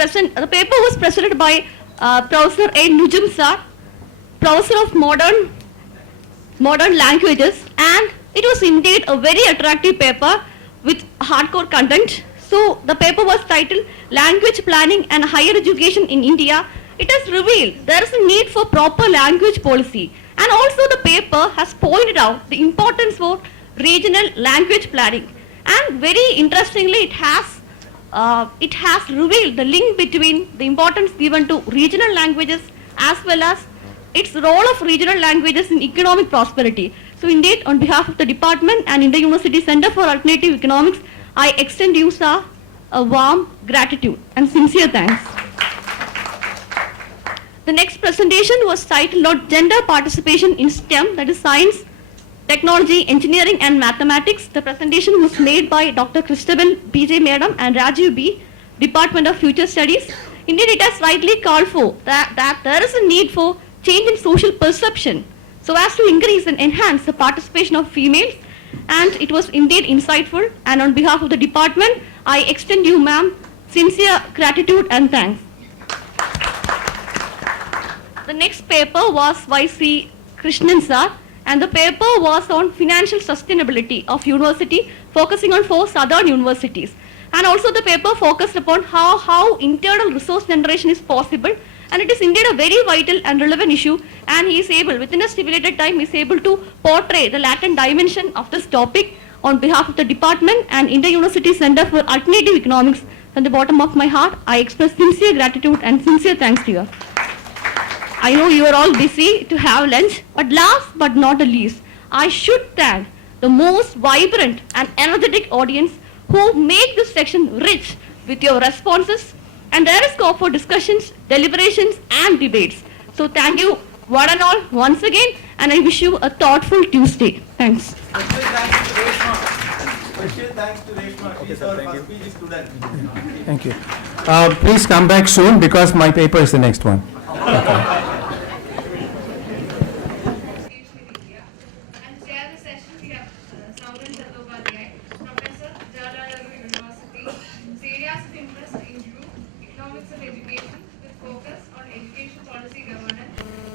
paper was presented by Professor A. Nujum sir, Professor of Modern Languages, and it was indeed a very attractive paper with hardcore content. So the paper was titled Language Planning and Higher Education in India. It has revealed there is a need for proper language policy, and also the paper has pointed out the importance for regional language planning. And very interestingly, it has revealed the link between the importance given to regional languages as well as its role of regional languages in economic prosperity. So indeed, on behalf of the department and Inter-University Center for Alternative Economics, I extend you, sir, a warm gratitude and sincere thanks. The next presentation was titled on Gender Participation in STEM, that is Science, Technology, Engineering and Mathematics. The presentation was made by Dr. Christabell B.J. Madam and Rajeev B., Department of Future Studies. Indeed, it has rightly called for that there is a need for change in social perception so as to increase and enhance the participation of females, and it was indeed insightful, and on behalf of the department, I extend you, ma'am, sincere gratitude and thanks. The next paper was by C. Krishnan sir, and the paper was on financial sustainability of university, focusing on 4 southern universities. And also the paper focused upon how internal resource generation is possible, and it is indeed a very vital and relevant issue, and he is able, within a stipulated time, he is able to portray the latent dimension of this topic on behalf of the department and Inter-University Center for Alternative Economics. From the bottom of my heart, I express sincere gratitude and sincere thanks to you. I know you are all busy to have lunch, but last but not the least, I should thank the most vibrant and energetic audience who make this section rich with your responses, and there is scope for discussions, deliberations and debates. So thank you one and all once again, and I wish you a thoughtful Tuesday. Thanks. Special thanks to Reshma. She is our first PG student. Thank you. Please come back soon because my paper is the next one. Okay.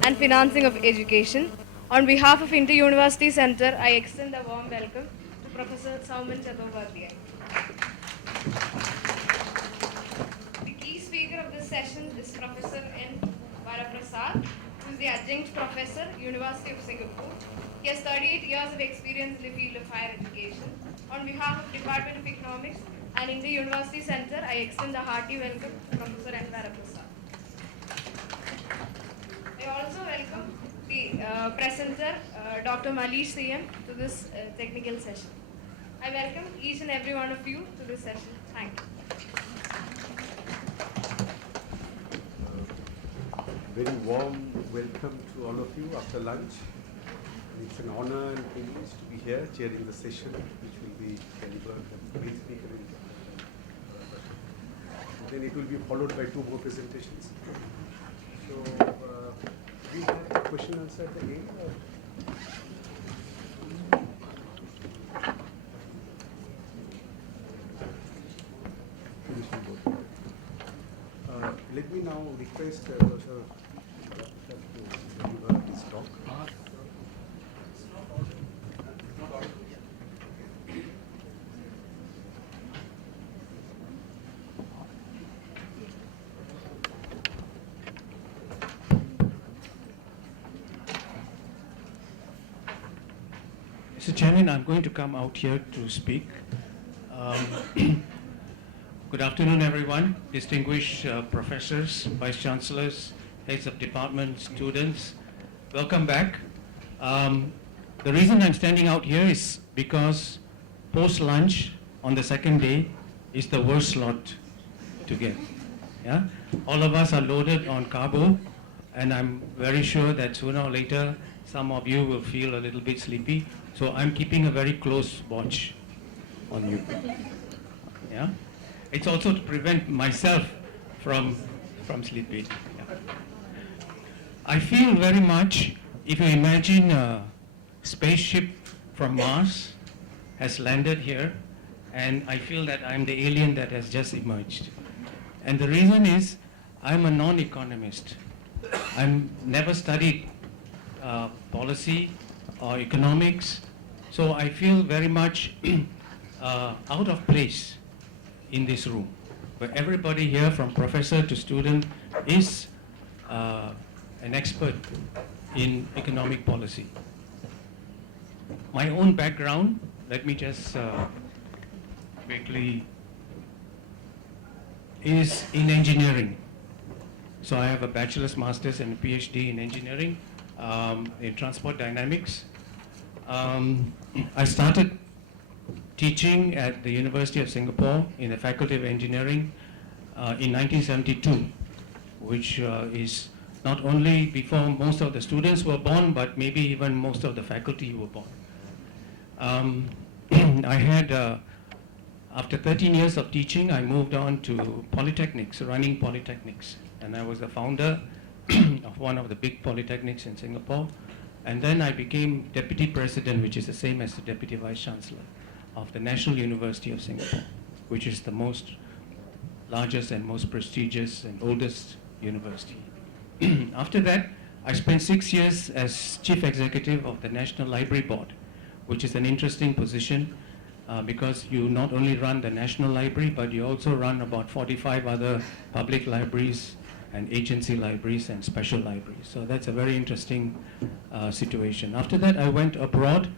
And financing of education. On behalf of Inter-University Center, I extend a warm welcome to Professor Sauman Chattopadhyay. The key speaker of this session is Professor N. Varaprasad, who is the adjunct professor, University of Singapore. He has 38 years of experience in the field of higher education. On behalf of Department of Economics and Inter-University Center, I extend a hearty welcome to Professor N. Varaprasad. I also welcome the presenter, Dr. Malish CM, to this technical session. I welcome each and every one of you to this session. Thank you. Very warm welcome to all of you after lunch. It's an honor and privilege to be here chairing the session, which will be delivered by the main speaker. Then it will be followed by 2 more presentations. So, we have a question answer at the end? Let me now request Dr. to deliver his talk. Mr. Chairman, I'm going to come out here to speak. Good afternoon, everyone. Distinguished professors, vice-chancellors, heads of department, students, welcome back. The reason I'm standing out here is because post-lunch on the second day is the worst slot to get. Yeah? All of us are loaded on carbo, and I'm very sure that sooner or later some of you will feel a little bit sleepy. So I'm keeping a very close watch on you. Yeah? It's also to prevent myself from sleeping. Yeah. I feel very much, if you imagine a spaceship from Mars has landed here, and I feel that I'm the alien that has just emerged. And the reason is, I'm a non-economist. I've never studied policy or economics, so I feel very much out of place in this room, where everybody here from professor to student is an expert in economic policy. My own background, let me just quickly, is in engineering. So I have a bachelor's, master's and a PhD in engineering, in transport dynamics. I started teaching at the University of Singapore in the Faculty of Engineering in 1972, which is not only before most of the students were born, but maybe even most of the faculty were born. I had, after 13 years of teaching, I moved on to polytechnics, running polytechnics. And I was the founder of one of the big polytechnics in Singapore. And then I became deputy president, which is the same as the deputy vice-chancellor of the National University of Singapore, which is the largest and most prestigious and oldest university. After that, I spent 6 years as chief executive of the National Library Board, which is an interesting position because you not only run the National Library, but you also run about 45 other public libraries and agency libraries and special libraries. So that's a very interesting situation. After that, I went abroad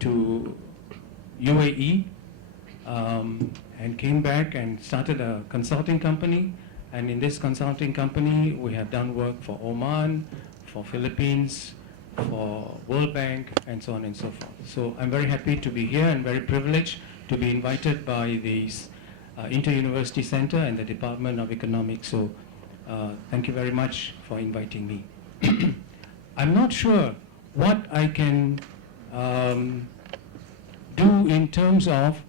to UAE and came back and started a consulting company. And in this consulting company, we have done work for Oman, for Philippines, for World Bank, and so on and so forth. So I'm very happy to be here and very privileged to be invited by the Inter-University Center and the Department of Economics. So thank you very much for inviting me. I'm not sure what I can do in terms of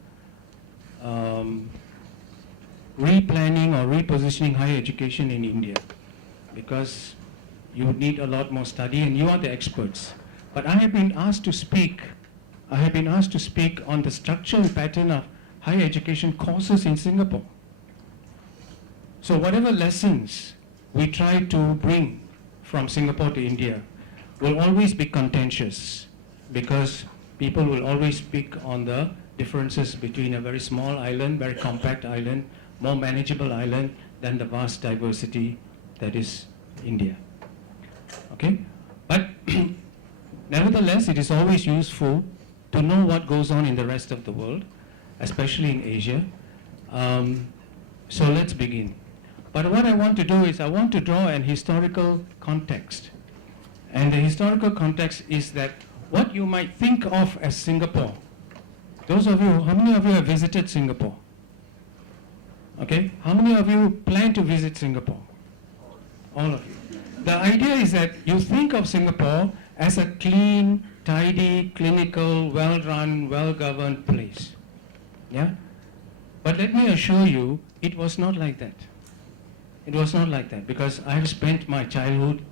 replanning or repositioning higher education in India, because you would need a lot more study and you are the experts. But I have been asked to speak on the structure and pattern of higher education courses in Singapore. So whatever lessons we try to bring from Singapore to India will always be contentious, because people will always speak on the differences between a very small island, very compact island, more manageable island than the vast diversity that is India. Okay? But nevertheless, it is always useful to know what goes on in the rest of the world, especially in Asia. So let's begin. But what I want to do is I want to draw an historical context. And the historical context is that what you might think of as Singapore. Those of you, how many of you have visited Singapore? Okay, how many of you plan to visit Singapore? All of you. The idea is that you think of Singapore as a clean, tidy, clinical, well-run, well-governed place. Yeah? But let me assure you, it was not like that. It was not like that, because I have spent my childhood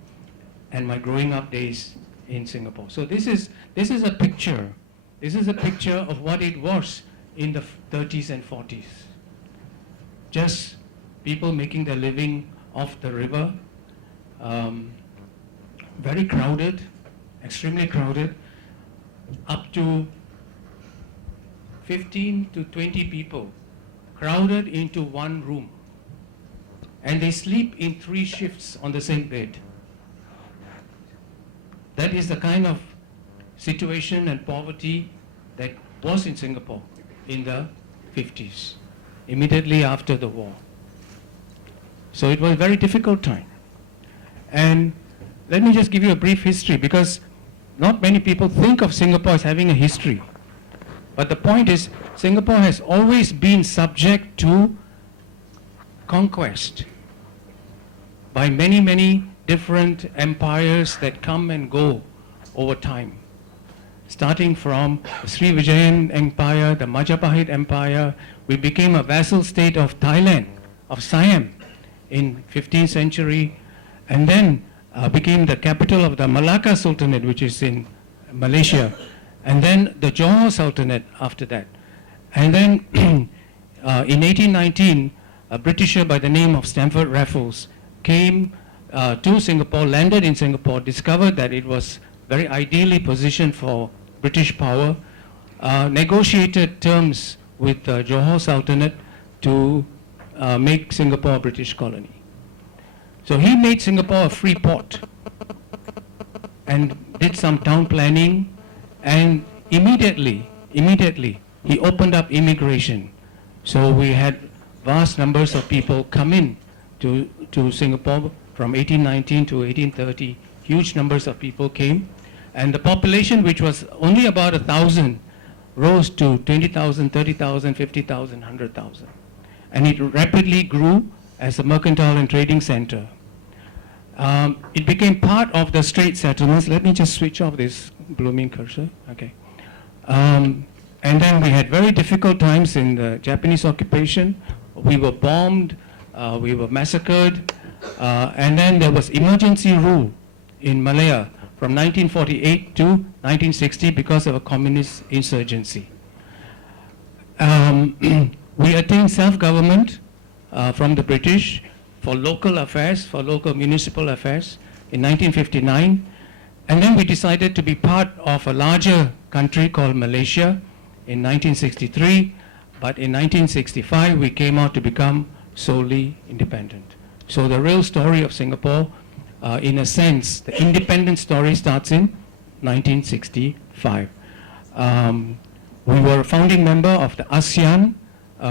and my growing up days in Singapore. So this is a picture. This is a picture of what it was in the 30s and 40s. Just people making their living off the river, very crowded, extremely crowded, up to 15 to 20 people crowded into one room. And they sleep in 3 shifts on the same bed. That is the kind of situation and poverty that was in Singapore in the 50s, immediately after the war. So it was a very difficult time. And let me just give you a brief history, because not many people think of Singapore as having a history. But the point is, Singapore has always been subject to conquest by many, many different empires that come and go over time. Starting from the Sri Vijayan Empire, the Majapahit Empire, we became a vassal state of Thailand, of Siam in 15th century, and then became the capital of the Malacca Sultanate, which is in Malaysia, and then the Johor Sultanate after that. And then in 1819, a Britisher by the name of Stamford Raffles came to Singapore, landed in Singapore, discovered that it was very ideally positioned for British power, negotiated terms with the Johor Sultanate to make Singapore a British colony. So he made Singapore a free port and did some town planning, and immediately he opened up immigration. So we had vast numbers of people come in to Singapore from 1819 to 1830. Huge numbers of people came, and the population, which was only about 1,000, rose to 20,000, 30,000, 50,000, 100,000. And it rapidly grew as a mercantile and trading center. It became part of the Strait settlements. Let me just switch off this blooming cursor? Okay. And then we had very difficult times in the Japanese occupation. We were bombed, we were massacred, and then there was emergency rule in Malaya from 1948 to 1960 because of a communist insurgency. We attained self-government from the British for local affairs, for local municipal affairs in 1959, and then we decided to be part of a larger country called Malaysia in 1963, but in 1965 we came out to become solely independent. So the real story of Singapore, in a sense, the independent story starts in 1965. We were a founding member of the ASEAN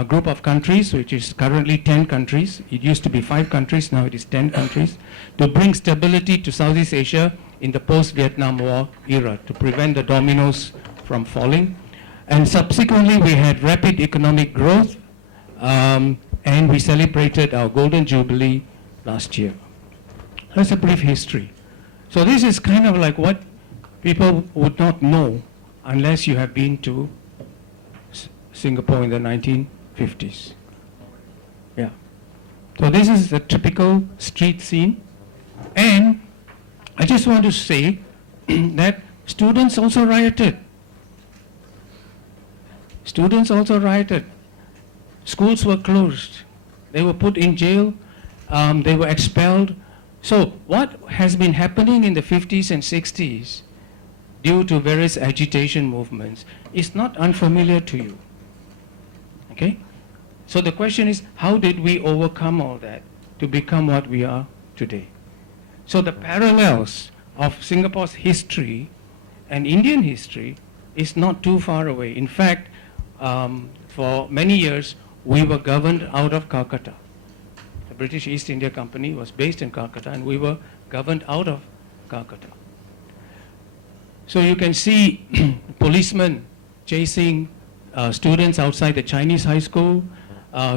group of countries, which is currently 10 countries. It used to be 5 countries, now it is 10 countries, to bring stability to Southeast Asia in the post-Vietnam War era, to prevent the dominoes from falling. And subsequently, we had rapid economic growth, and we celebrated our Golden Jubilee last year. That's a brief history. So this is kind of like what people would not know unless you have been to Singapore in the 1950s. Yeah. So this is the typical street scene. And I just want to say that students also rioted. Students also rioted. Schools were closed. They were put in jail. They were expelled. So what has been happening in the 50s and 60s due to various agitation movements is not unfamiliar to you. Okay? So the question is, how did we overcome all that to become what we are today? So the parallels of Singapore's history and Indian history is not too far away. In fact, for many years, we were governed out of Calcutta. The British East India Company was based in Calcutta, and we were governed out of Calcutta. So you can see policemen chasing students outside the Chinese high school,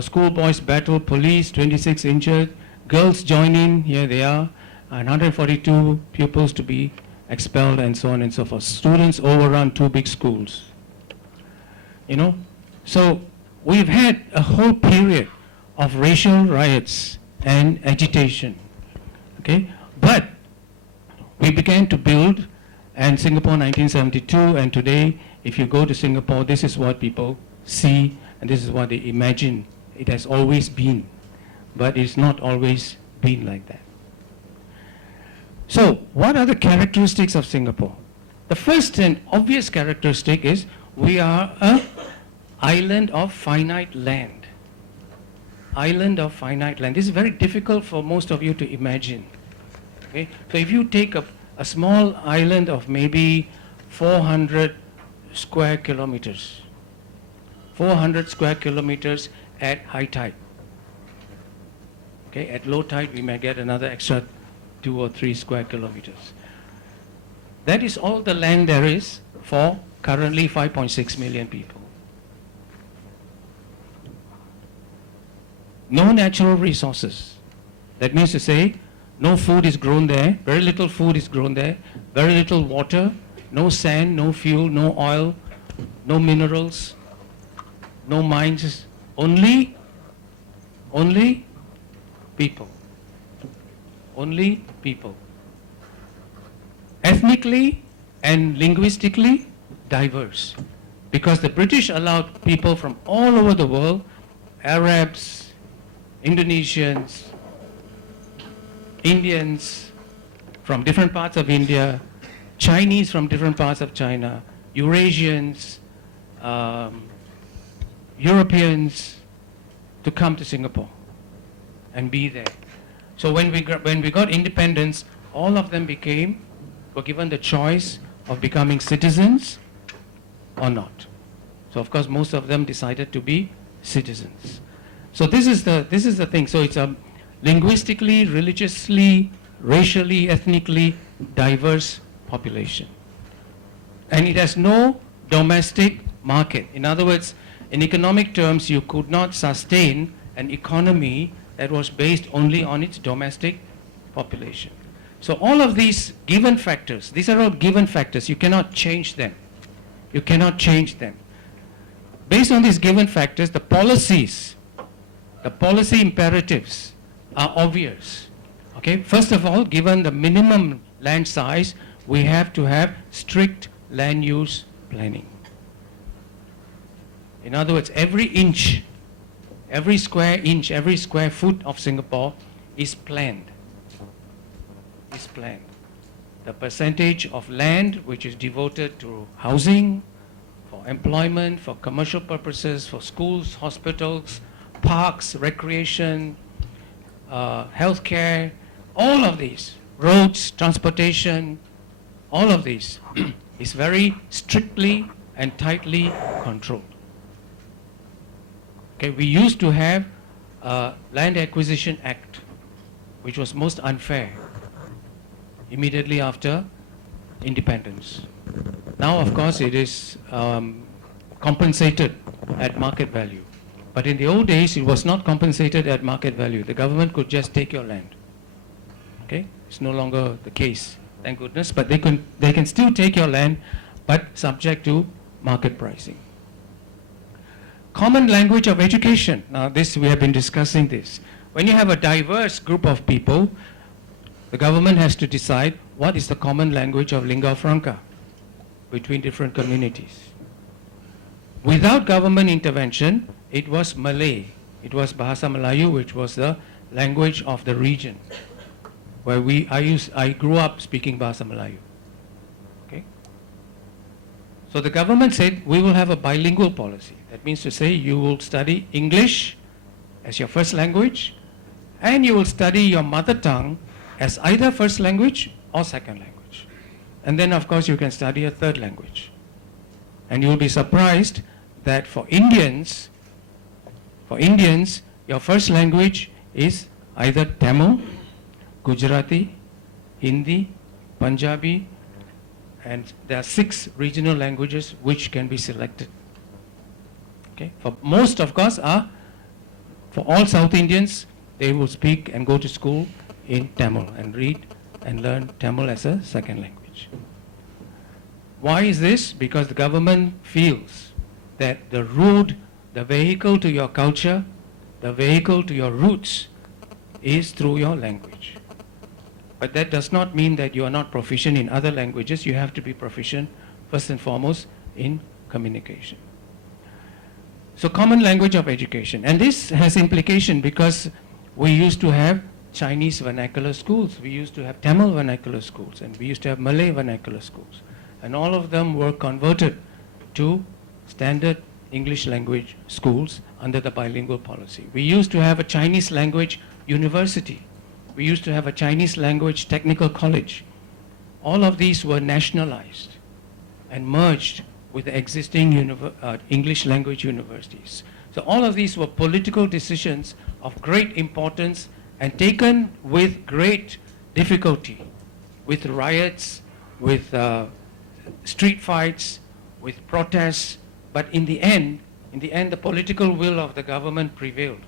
schoolboys battle police, 26 injured, girls join in, here they are, and 142 pupils to be expelled, and so on and so forth. Students overrun 2 big schools. You know, so we've had a whole period of racial riots and agitation, okay? But we began to build, and Singapore 1972, and today, if you go to Singapore, this is what people see, and this is what they imagine. It has always been, but it's not always been like that. So, what are the characteristics of Singapore? The first and obvious characteristic is we are an island of finite land. Island of finite land. This is very difficult for most of you to imagine. Okay? So if you take a small island of maybe 400 square kilometers, 400 square kilometers at high tide. Okay? At low tide, we may get another extra 2 or 3 square kilometers. That is all the land there is for currently 5.6 million people. No natural resources. That means to say, no food is grown there, very little food is grown there, very little water, no sand, no fuel, no oil, no minerals, no mines, only people. Only people. Ethnically and linguistically diverse. Because the British allowed people from all over the world, Arabs, Indonesians, Indians from different parts of India, Chinese from different parts of China, Eurasians, Europeans, to come to Singapore and be there. So when we got independence, all of them were given the choice of becoming citizens or not. So of course most of them decided to be citizens. So this is the thing. So it's a linguistically, religiously, racially, ethnically diverse population. And it has no domestic market. In other words, in economic terms, you could not sustain an economy that was based only on its domestic population. So all of these given factors, these are all given factors. You cannot change them. You cannot change them. Based on these given factors, the policy imperatives are obvious. Okay, first of all, given the minimum land size, we have to have strict land use planning. In other words, every inch, every square inch, every square foot of Singapore is planned. Is planned. The percentage of land which is devoted to housing, for employment, for commercial purposes, for schools, hospitals, parks, recreation, healthcare, all of these, roads, transportation, all of these is very strictly and tightly controlled. Okay, we used to have a Land Acquisition Act, which was most unfair, immediately after independence. Now, of course, it is compensated at market value. But in the old days, it was not compensated at market value. The government could just take your land. Okay, it's no longer the case, thank goodness. But they can still take your land, but subject to market pricing. Common language of education. Now, this we have been discussing this. When you have a diverse group of people, the government has to decide what is the common language of lingua franca between different communities. Without government intervention, it was Malay. It was Bahasa Melayu, which was the language of the region, where I grew up speaking Bahasa Melayu. Okay? So the government said, we will have a bilingual policy. That means to say you will study English as your first language, and you will study your mother tongue as either first language or second language. And then, of course, you can study a third language. And you will be surprised that for Indians, your first language is either Tamil, Gujarati, Hindi, Punjabi, and there are 6 regional languages which can be selected. Okay? For most, of course, for all South Indians, they will speak and go to school in Tamil and read and learn Tamil as a second language. Why is this? Because the government feels that the road, the vehicle to your culture, the vehicle to your roots is through your language. But that does not mean that you are not proficient in other languages. You have to be proficient, first and foremost, in communication. So common language of education. And this has implication because we used to have Chinese vernacular schools, we used to have Tamil vernacular schools, and we used to have Malay vernacular schools. And all of them were converted to standard English language schools under the bilingual policy. We used to have a Chinese language university. We used to have a Chinese language technical college. All of these were nationalized and merged with the existing English language universities. So all of these were political decisions of great importance and taken with great difficulty, with riots, with street fights, with protests, but in the end, the political will of the government prevailed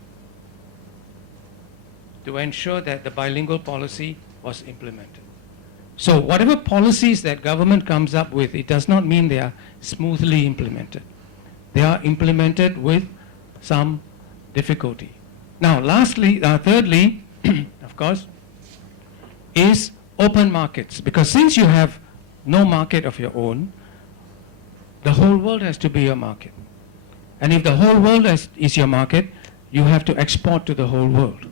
to ensure that the bilingual policy was implemented. So whatever policies that government comes up with, it does not mean they are smoothly implemented. They are implemented with some difficulty. Now, thirdly, of course, is open markets. Because since you have no market of your own, the whole world has to be your market. And if the whole world is your market, you have to export to the whole world.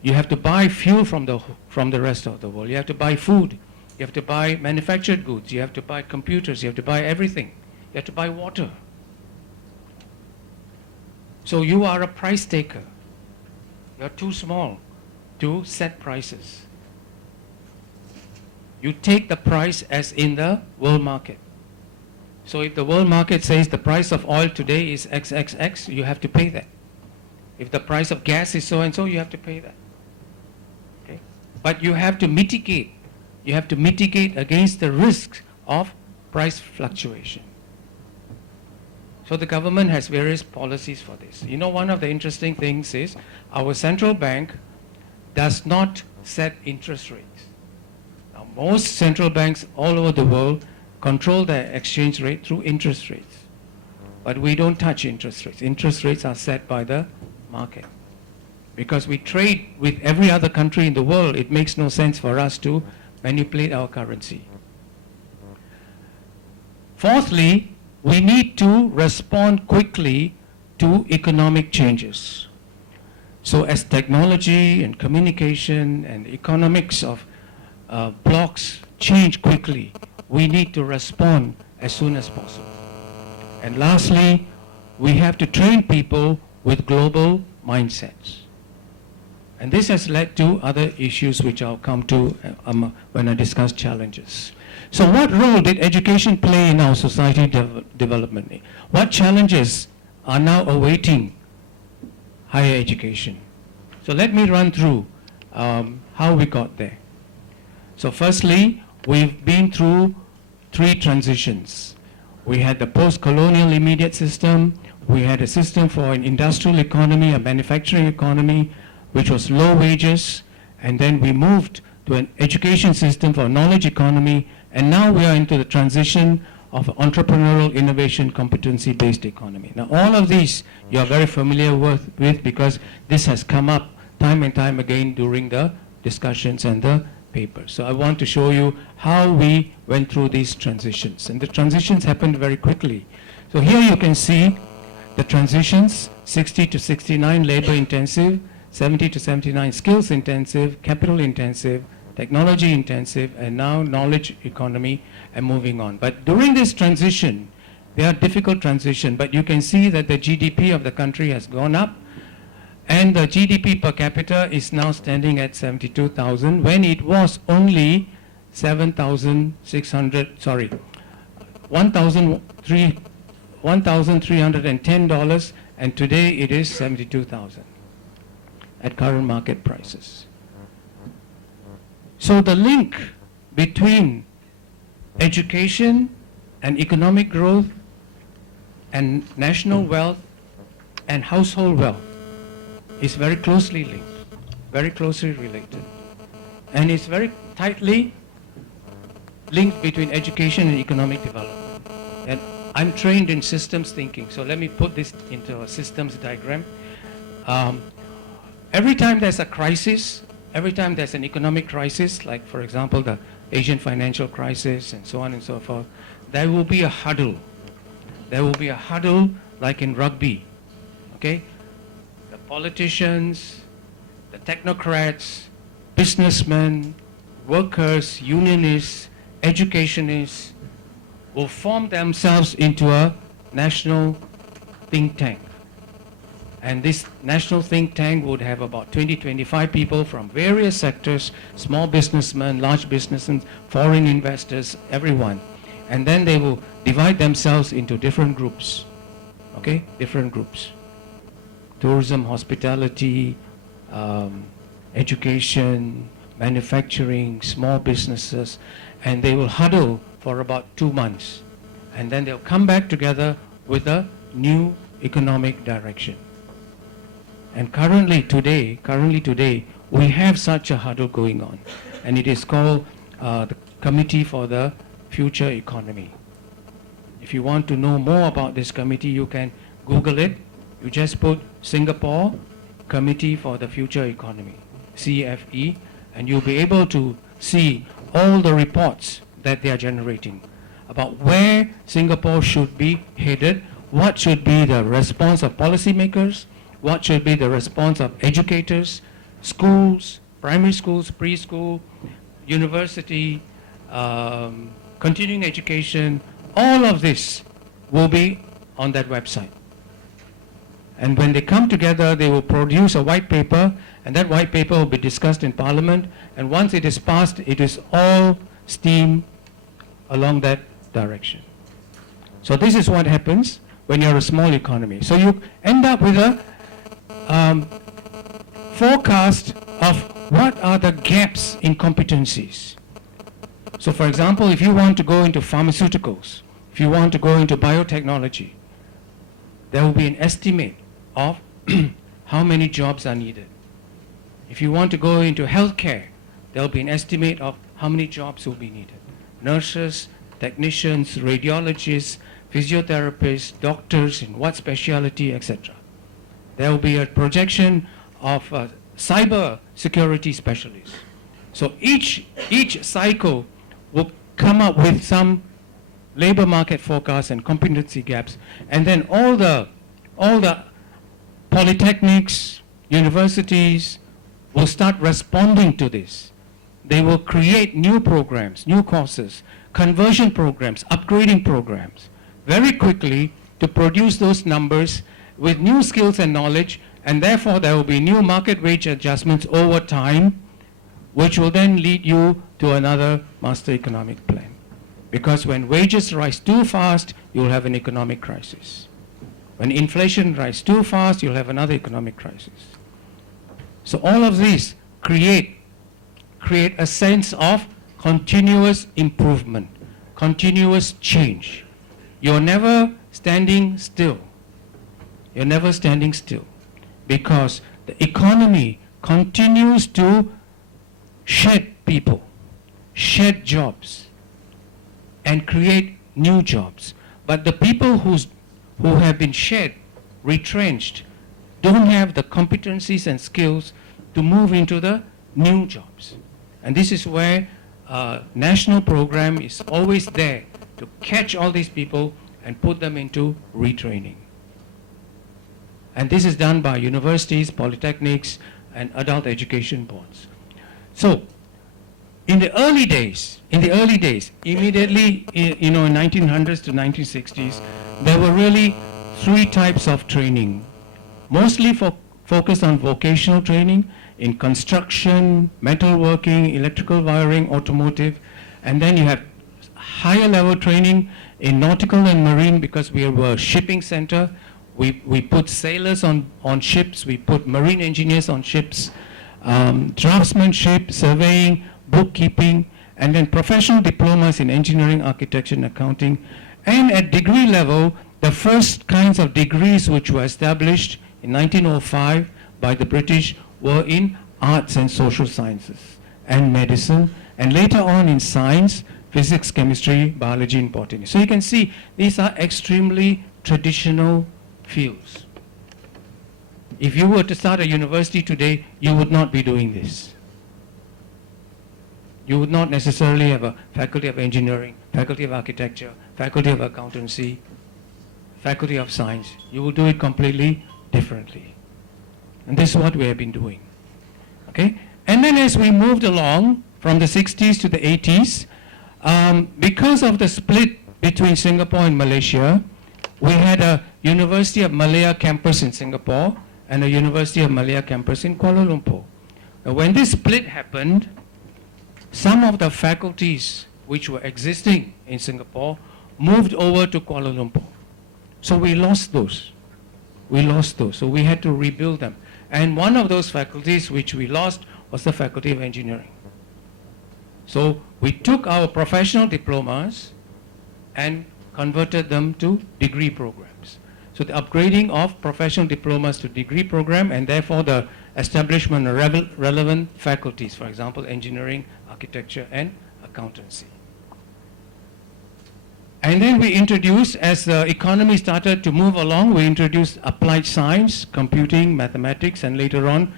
You have to buy fuel from the rest of the world. You have to buy food. You have to buy manufactured goods. You have to buy computers. You have to buy everything. You have to buy water. So you are a price taker. You are too small to set prices. You take the price as in the world market. So if the world market says the price of oil today is XXX, you have to pay that. If the price of gas is so and so, you have to pay that. Okay? But you have to mitigate. You have to mitigate against the risks of price fluctuation. So the government has various policies for this. You know, one of the interesting things is our central bank does not set interest rates. most central banks all over the world control their exchange rate through interest rates. But we don't touch interest rates. Interest rates are set by the market. Because we trade with every other country in the world, it makes no sense for us to manipulate our currency. Fourthly, we need to respond quickly to economic changes. So as technology and communication and economics of blocks change quickly, we need to respond as soon as possible. And lastly, we have to train people with global mindsets. And this has led to other issues which I'll come to when I discuss challenges. So what role did education play in our society development? What challenges are now awaiting higher education? So let me run through how we got there. So firstly, we've been through 3 transitions. We had the post-colonial immediate system, we had a system for an industrial economy, a manufacturing economy, which was low wages, and then we moved to an education system for knowledge economy, and now we are into the transition of entrepreneurial innovation competency-based economy. Now all of these you are very familiar with because this has come up time and time again during the discussions and the papers. So I want to show you how we went through these transitions, and the transitions happened very quickly. So here you can see the transitions: 60 to 69 labor intensive, 70 to 79 skills intensive, capital intensive, technology intensive, and now knowledge economy, and moving on. But during this transition, they are difficult transition, but you can see that the GDP of the country has gone up, and the GDP per capita is now standing at 72,000 when it was only $1,310, and today it is 72,000 at current market prices. So the link between education and economic growth and national wealth and household wealth is very closely linked, very closely related. And it's very tightly linked between education and economic development. And I'm trained in systems thinking, so let me put this into a systems diagram. Every time there's a crisis, every time there's an economic crisis, like for example the Asian financial crisis and so on and so forth, there will be a huddle. There will be a huddle like in rugby, okay? The politicians, the technocrats, businessmen, workers, unionists, educationists will form themselves into a national think tank. And this national think tank would have about 20-25 people from various sectors, small businessmen, large businessmen, foreign investors, everyone. And then they will divide themselves into different groups, okay? Different groups. Tourism, hospitality, education, manufacturing, small businesses, and they will huddle for about 2 months. And then they'll come back together with a new economic direction. And currently today, we have such a huddle going on, and it is called the Committee for the Future Economy. If you want to know more about this committee, you can Google it. You just put Singapore Committee for the Future Economy, CFE, and you'll be able to see all the reports that they are generating about where Singapore should be headed, what should be the response of policymakers, what should be the response of educators, schools, primary schools, preschool, university, continuing education. All of this will be on that website. And when they come together, they will produce a white paper, and that white paper will be discussed in Parliament, and once it is passed, it is all steam along that direction. So this is what happens when you're a small economy. So you end up with a forecast of what are the gaps in competencies. So for example, if you want to go into pharmaceuticals, if you want to go into biotechnology, there will be an estimate of how many jobs are needed. If you want to go into healthcare, there will be an estimate of how many jobs will be needed. Nurses, technicians, radiologists, physiotherapists, doctors in what specialty, etc. There will be a projection of cyber security specialists. So each cycle will come up with some labor market forecasts and competency gaps, and then all the polytechnics, universities will start responding to this. They will create new programs, new courses, conversion programs, upgrading programs very quickly to produce those numbers with new skills and knowledge, and therefore there will be new market wage adjustments over time, which will then lead you to another master economic plan. Because when wages rise too fast, you'll have an economic crisis. When inflation rises too fast, you'll have another economic crisis. So all of these create a sense of continuous improvement, continuous change. You're never standing still. You're never standing still, because the economy continues to shed people, shed jobs, and create new jobs. But the people who have been shed, retrenched, don't have the competencies and skills to move into the new jobs. And this is where a national program is always there to catch all these people and put them into retraining. And this is done by universities, polytechnics, and adult education boards. So, in the early days, immediately, in 1900s to 1960s, there were really three types of training, mostly focused on vocational training in construction, metalworking, electrical wiring, automotive, and then you have higher level training in nautical and marine, because we were a shipping center. We put sailors on ships, we put marine engineers on ships, draftsmanship, surveying, bookkeeping, and then professional diplomas in engineering, architecture, and accounting. And at degree level, the first kinds of degrees which were established in 1905 by the British were in arts and social sciences and medicine, and later on in science, physics, chemistry, biology, and botany. So you can see these are extremely traditional fields. If you were to start a university today, you would not be doing this. You would not necessarily have a faculty of engineering, faculty of architecture, faculty of accountancy, faculty of science. You will do it completely differently. And this is what we have been doing. Okay? And then as we moved along from the 60s to the 80s, because of the split between Singapore and Malaysia, we had a University of Malaya campus in Singapore and a University of Malaya campus in Kuala Lumpur. Now, when this split happened, some of the faculties which were existing in Singapore moved over to Kuala Lumpur. So we lost those. So we had to rebuild them. And one of those faculties which we lost was the Faculty of Engineering. So we took our professional diplomas and converted them to degree programs. So the upgrading of professional diplomas to degree program, and therefore the establishment of relevant faculties, for example, engineering, architecture, and accountancy. And then we introduced, as the economy started to move along, we introduced applied science, computing, mathematics, and later on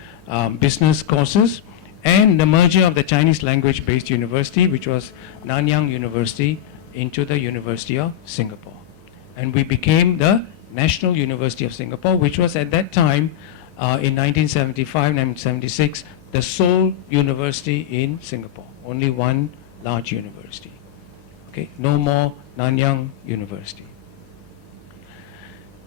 business courses, and the merger of the Chinese language-based university, which was Nanyang University, into the University of Singapore. And we became the National University of Singapore, which was at that time, in 1975, 1976, the sole university in Singapore. Only one large university. Okay, no more Nanyang University.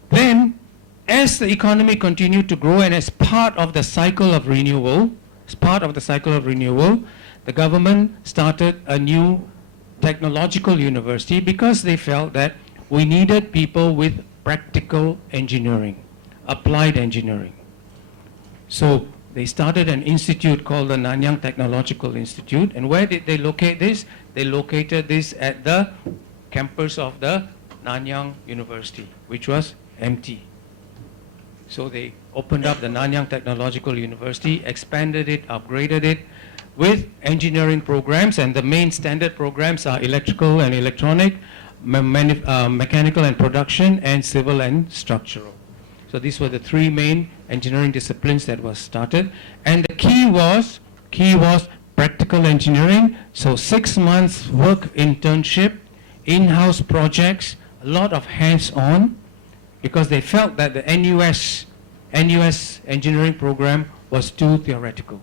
Then, as the economy continued to grow and as part of the cycle of renewal, the government started a new technological university because they felt that we needed people with practical engineering, applied engineering. So they started an institute called the Nanyang Technological Institute. And where did they locate this? They located this at the campus of the Nanyang University, which was empty. So they opened up the Nanyang Technological University, expanded it, upgraded it. with engineering programs, and the main standard programs are electrical and electronic, mechanical and production, and civil and structural. So these were the three main engineering disciplines that was started, and the key was practical engineering. So 6 months work internship, in-house projects, a lot of hands-on, because they felt that the NUS engineering program was too theoretical.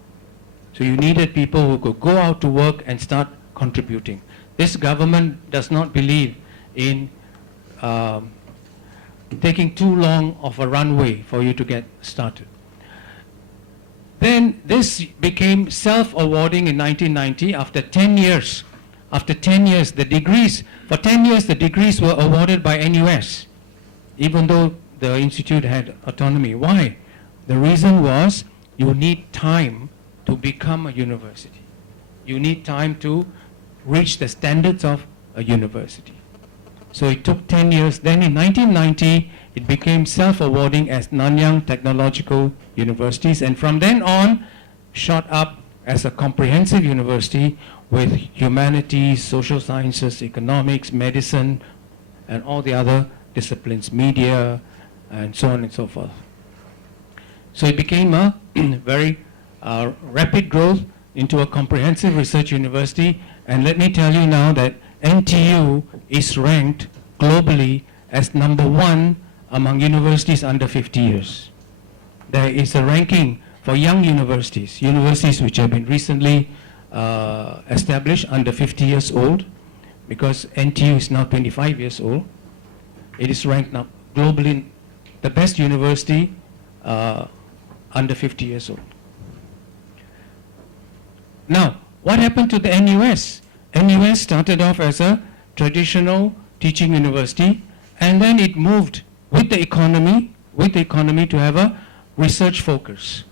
So you needed people who could go out to work and start contributing. This government does not believe in taking too long of a runway for you to get started. Then this became self-awarding in 1990 after 10 years. After 10 years, the degrees were awarded by NUS, even though the institute had autonomy. Why? The reason was you need time to become a university. You need time to reach the standards of a university. So it took 10 years. Then in 1990, it became self-awarding as Nanyang Technological Universities, and from then on, shot up as a comprehensive university with humanities, social sciences, economics, medicine, and all the other disciplines, media, and so on and so forth. So it became a very rapid growth into a comprehensive research university, and let me tell you now that NTU is ranked globally as #1 among universities under 50 years. There is a ranking for young universities which have been recently established under 50 years old, because NTU is now 25 years old. It is ranked now globally the best university under 50 years old. Now, what happened to the NUS? NUS started off as a traditional teaching university, and then it moved with the economy to have a research focus.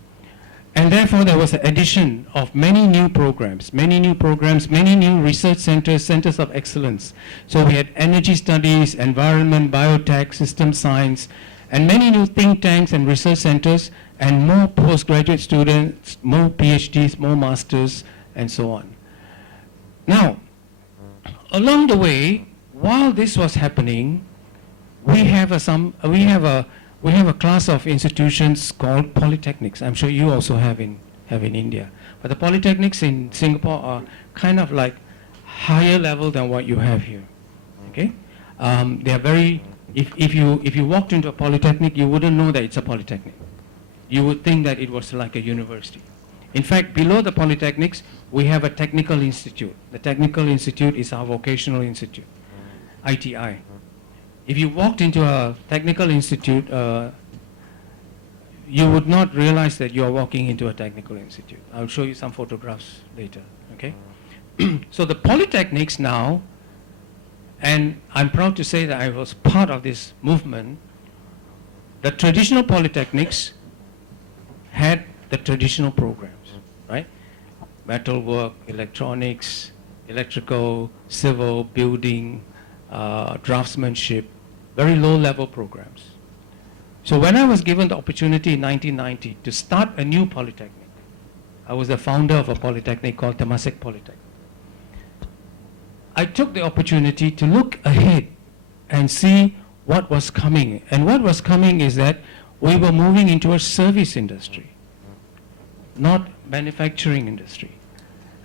And therefore there was an addition of many new programs, many new research centers of excellence. So we had energy studies, environment, biotech, system science, and many new think tanks and research centers, and more postgraduate students, more PhDs, more masters, and so on. Now, along the way, while this was happening, we have a class of institutions called polytechnics. I'm sure you also have in India. But the polytechnics in Singapore are kind of like higher level than what you have here. Okay, they are very. If you walked into a polytechnic, you wouldn't know that it's a polytechnic. You would think that it was like a university. In fact, below the polytechnics, we have a technical institute. The technical institute is our vocational institute, ITI. If you walked into a technical institute, you would not realize that you are walking into a technical institute. I'll show you some photographs later, okay? So the polytechnics now, and I'm proud to say that I was part of this movement, the traditional polytechnics had the traditional programs, right? Metalwork, electronics, electrical, civil, building, draftsmanship, very low-level programs. So when I was given the opportunity in 1990 to start a new polytechnic, I was the founder of a polytechnic called Temasek Polytechnic. I took the opportunity to look ahead and see what was coming. And what was coming is that we were moving into a service industry, not manufacturing industry.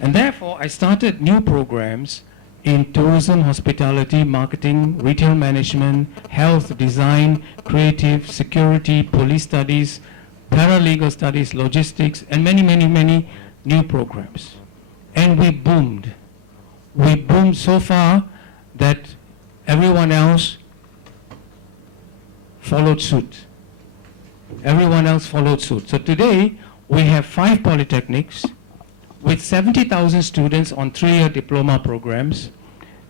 And therefore, I started new programs in tourism, hospitality, marketing, retail management, health, design, creative, security, police studies, paralegal studies, logistics, and many new programs. And we boomed. We boomed so far that everyone else followed suit. So today, we have 5 polytechnics with 70,000 students on 3-year diploma programs,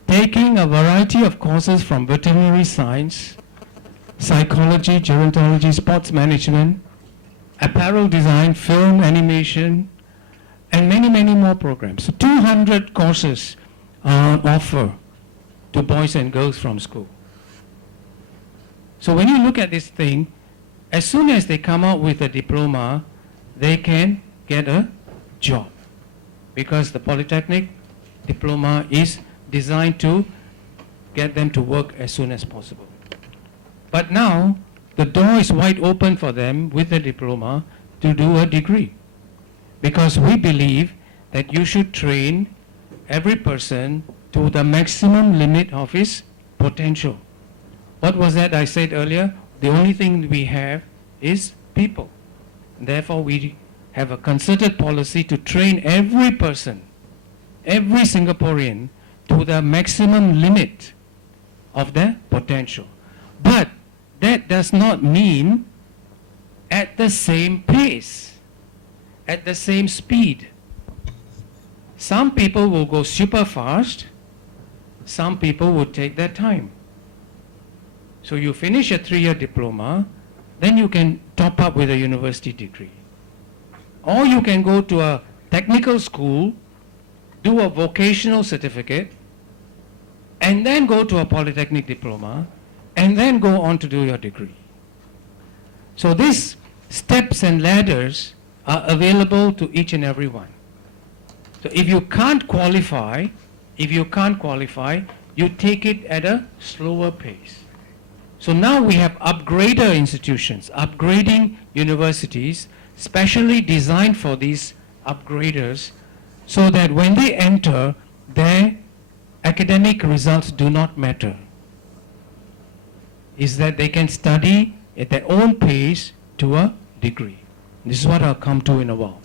taking a variety of courses from veterinary science, psychology, gerontology, sports management, apparel design, film, animation, and many more programs. So 200 courses are on offer to boys and girls from school. So when you look at this thing, as soon as they come out with a diploma, they can get a job. because the polytechnic diploma is designed to get them to work as soon as possible. But now, the door is wide open for them with the diploma to do a degree, because we believe that you should train every person to the maximum limit of his potential. What was that I said earlier? The only thing we have is people. Therefore, we have a concerted policy to train every person, every Singaporean, to the maximum limit of their potential. But that does not mean at the same pace, at the same speed. Some people will go super fast, some people will take their time. So you finish a 3-year diploma, then you can top up with a university degree. Or you can go to a technical school, do a vocational certificate, and then go to a polytechnic diploma, and then go on to do your degree. So these steps and ladders are available to each and every one. So if you can't qualify, you take it at a slower pace. So now we have upgrader institutions, upgrading universities, specially designed for these upgraders, so that when they enter, their academic results do not matter. Is that they can study at their own pace to a degree. This is what I'll come to in a while.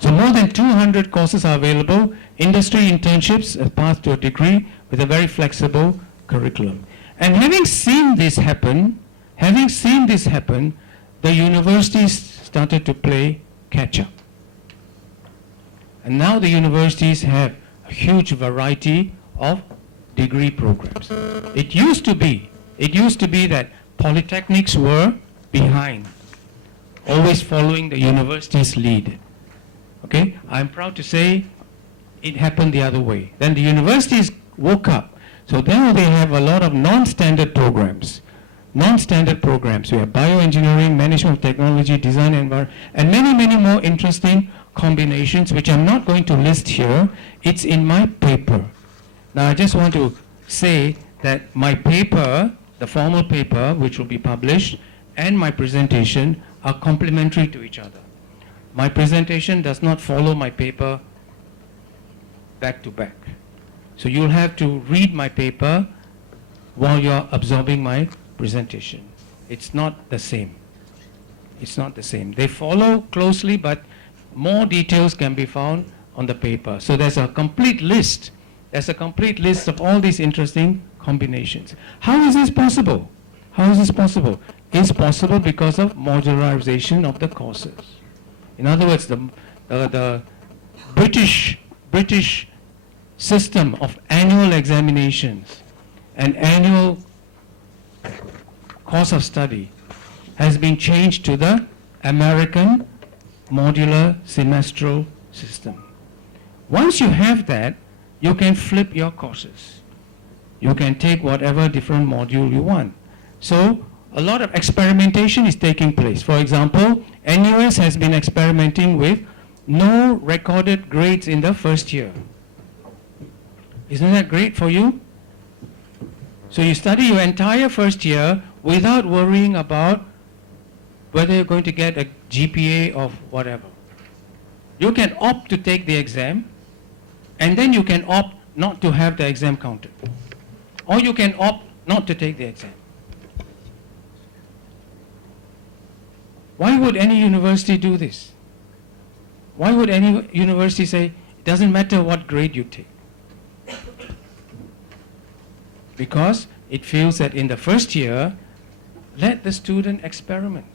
So more than 200 courses are available, industry internships, a path to a degree with a very flexible curriculum. And having seen this happen, the universities started to play catch up. And now the universities have a huge variety of degree programs. It used to be that polytechnics were behind, always following the university's lead. Okay, I'm proud to say it happened the other way. Then the universities woke up. So now they have a lot of non-standard programs. We have bioengineering, management of technology, design environment, and many, many more interesting combinations, which I'm not going to list here. It's in my paper. Now I just want to say that my paper, the formal paper, which will be published, and my presentation are complementary to each other. My presentation does not follow my paper back to back. So you'll have to read my paper while you're absorbing my presentation. It's not the same. They follow closely, but more details can be found on the paper. So there's a complete list. Of all these interesting combinations. How is this possible? It's possible because of modularization of the courses. In other words, the British system of annual examinations and annual course of study has been changed to the American modular semestral system. Once you have that, you can flip your courses. You can take whatever different module you want. So a lot of experimentation is taking place. For example, NUS has been experimenting with no recorded grades in the first year. Isn't that great for you? So you study your entire first year without worrying about whether you're going to get a GPA of whatever. You can opt to take the exam, and then you can opt not to have the exam counted. Or you can opt not to take the exam. Why would any university do this? Why would any university say, it doesn't matter what grade you take? Because it feels that in the first year, let the student experiment.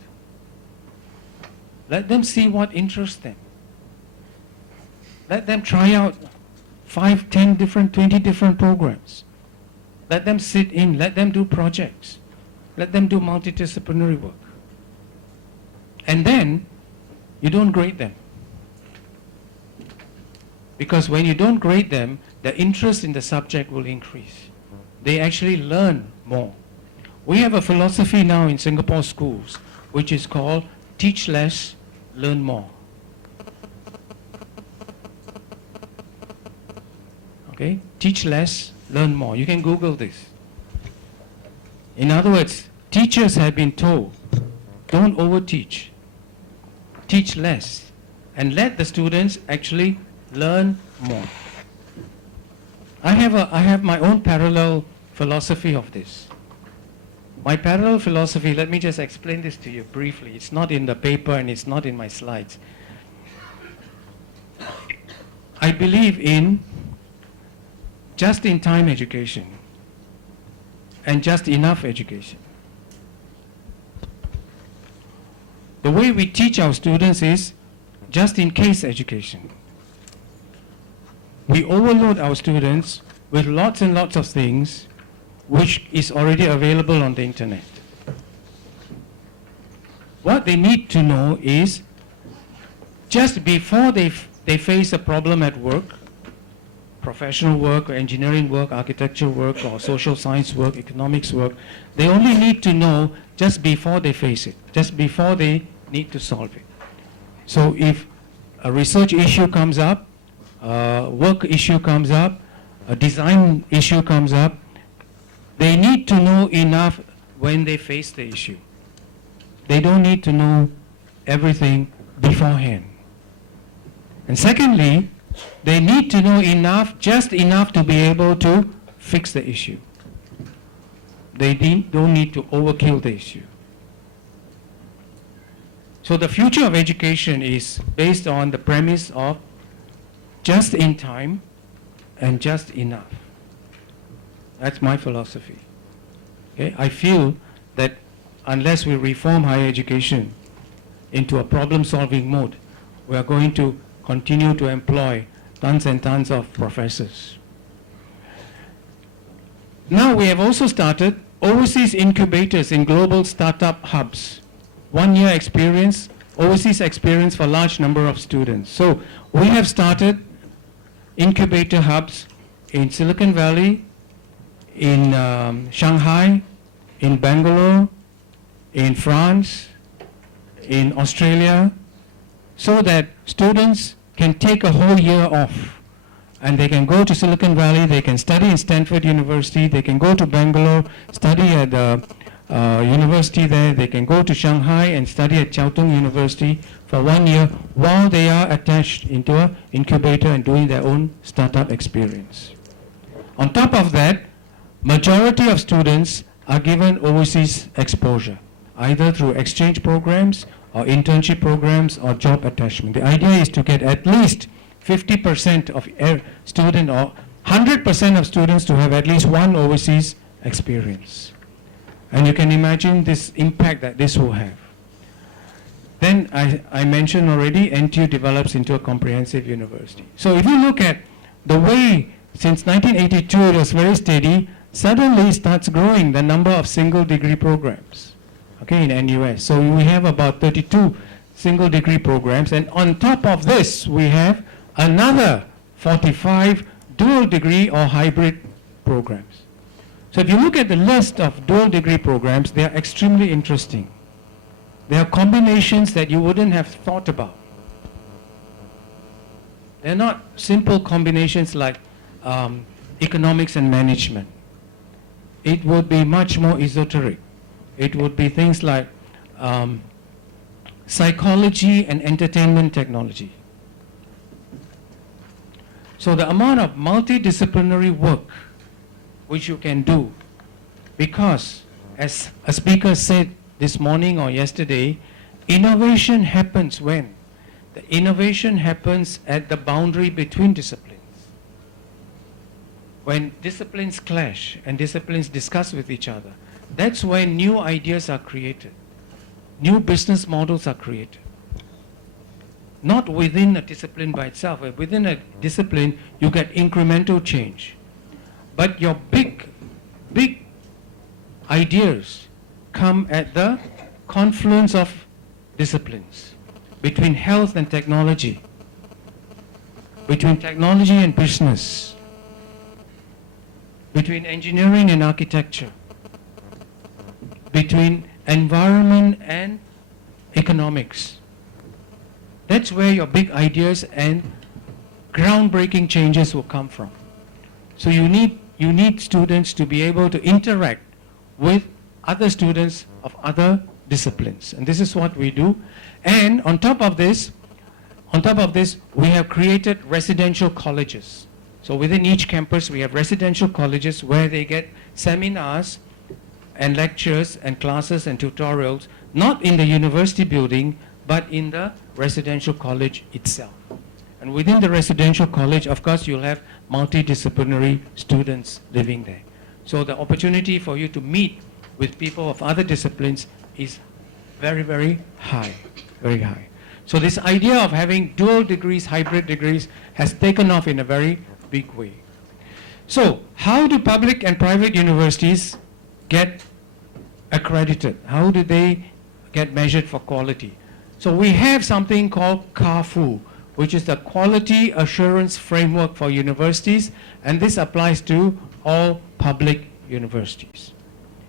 Let them see what interests them. Let them try out 5, 10 different, 20 different programs. Let them sit in, let them do projects. Let them do multidisciplinary work. And then, you don't grade them. Because when you don't grade them, the interest in the subject will increase. They actually learn more. We have a philosophy now in Singapore schools, which is called teach less, learn more. Okay? Teach less, learn more. You can Google this. In other words, teachers have been told, don't overteach. Teach less and let the students actually learn more. I have my own parallel philosophy of this. My parallel philosophy, let me just explain this to you briefly. It's not in the paper and it's not in my slides. I believe in just-in-time education and just enough education. The way we teach our students is just-in-case education. We overload our students with lots and lots of things which is already available on the internet. What they need to know is just before they face a problem at work, professional work or engineering work, architecture work or social science work, economics work, they only need to know just before they face it, just before they need to solve it. So if a research issue comes up, a work issue comes up, a design issue comes up, they need to know enough when they face the issue. They don't need to know everything beforehand. And secondly, they need to know enough, just enough to be able to fix the issue. They don't need to overkill the issue. So the future of education is based on the premise of just in time and just enough. That's my philosophy. Okay? I feel that unless we reform higher education into a problem-solving mode, we are going to continue to employ tons and tons of professors. Now we have also started overseas incubators in global startup hubs. 1 year experience, overseas experience for large number of students. So we have started incubator hubs in Silicon Valley, in Shanghai, in Bangalore, in France, in Australia, so that students can take a whole year off and they can go to Silicon Valley, they can study in Stanford University, they can go to Bangalore, study at the university there, they can go to Shanghai and study at Chiao Tung University for 1 year while they are attached into an incubator and doing their own startup experience. On top of that, majority of students are given overseas exposure, either through exchange programs or internship programs or job attachment. The idea is to get at least 50% of student or 100% of students to have at least one overseas experience. And you can imagine this impact that this will have. Then I mentioned already, NTU develops into a comprehensive university. So if you look at the way since 1982 it was very steady, suddenly starts growing the number of single degree programs, okay, in NUS. So we have about 32 single degree programs, and on top of this we have another 45 dual degree or hybrid programs. So if you look at the list of dual degree programs, they are extremely interesting. There are combinations that you wouldn't have thought about. They're not simple combinations like economics and management. It would be much more esoteric. It would be things like psychology and entertainment technology. So the amount of multidisciplinary work which you can do, because as a speaker said this morning or yesterday, innovation happens when? The innovation happens at the boundary between disciplines. When disciplines clash and disciplines discuss with each other, that's when new ideas are created. New business models are created. Not within a discipline by itself. Within a discipline, you get incremental change. But your big ideas come at the confluence of disciplines, between health and technology, between technology and business, between engineering and architecture, between environment and economics. That's where your big ideas and groundbreaking changes will come from. So you need students to be able to interact with other students of other disciplines, and this is what we do. And on top of this, we have created residential colleges. So within each campus, we have residential colleges where they get seminars and lectures and classes and tutorials, not in the university building, but in the residential college itself. And within the residential college, of course, you'll have multidisciplinary students living there. So the opportunity for you to meet with people of other disciplines is very, very high, very high. So this idea of having dual degrees, hybrid degrees, has taken off in a very big way. So how do public and private universities get accredited? How do they get measured for quality? So we have something called CAFU, which is the Quality Assurance Framework for Universities, and this applies to all public universities.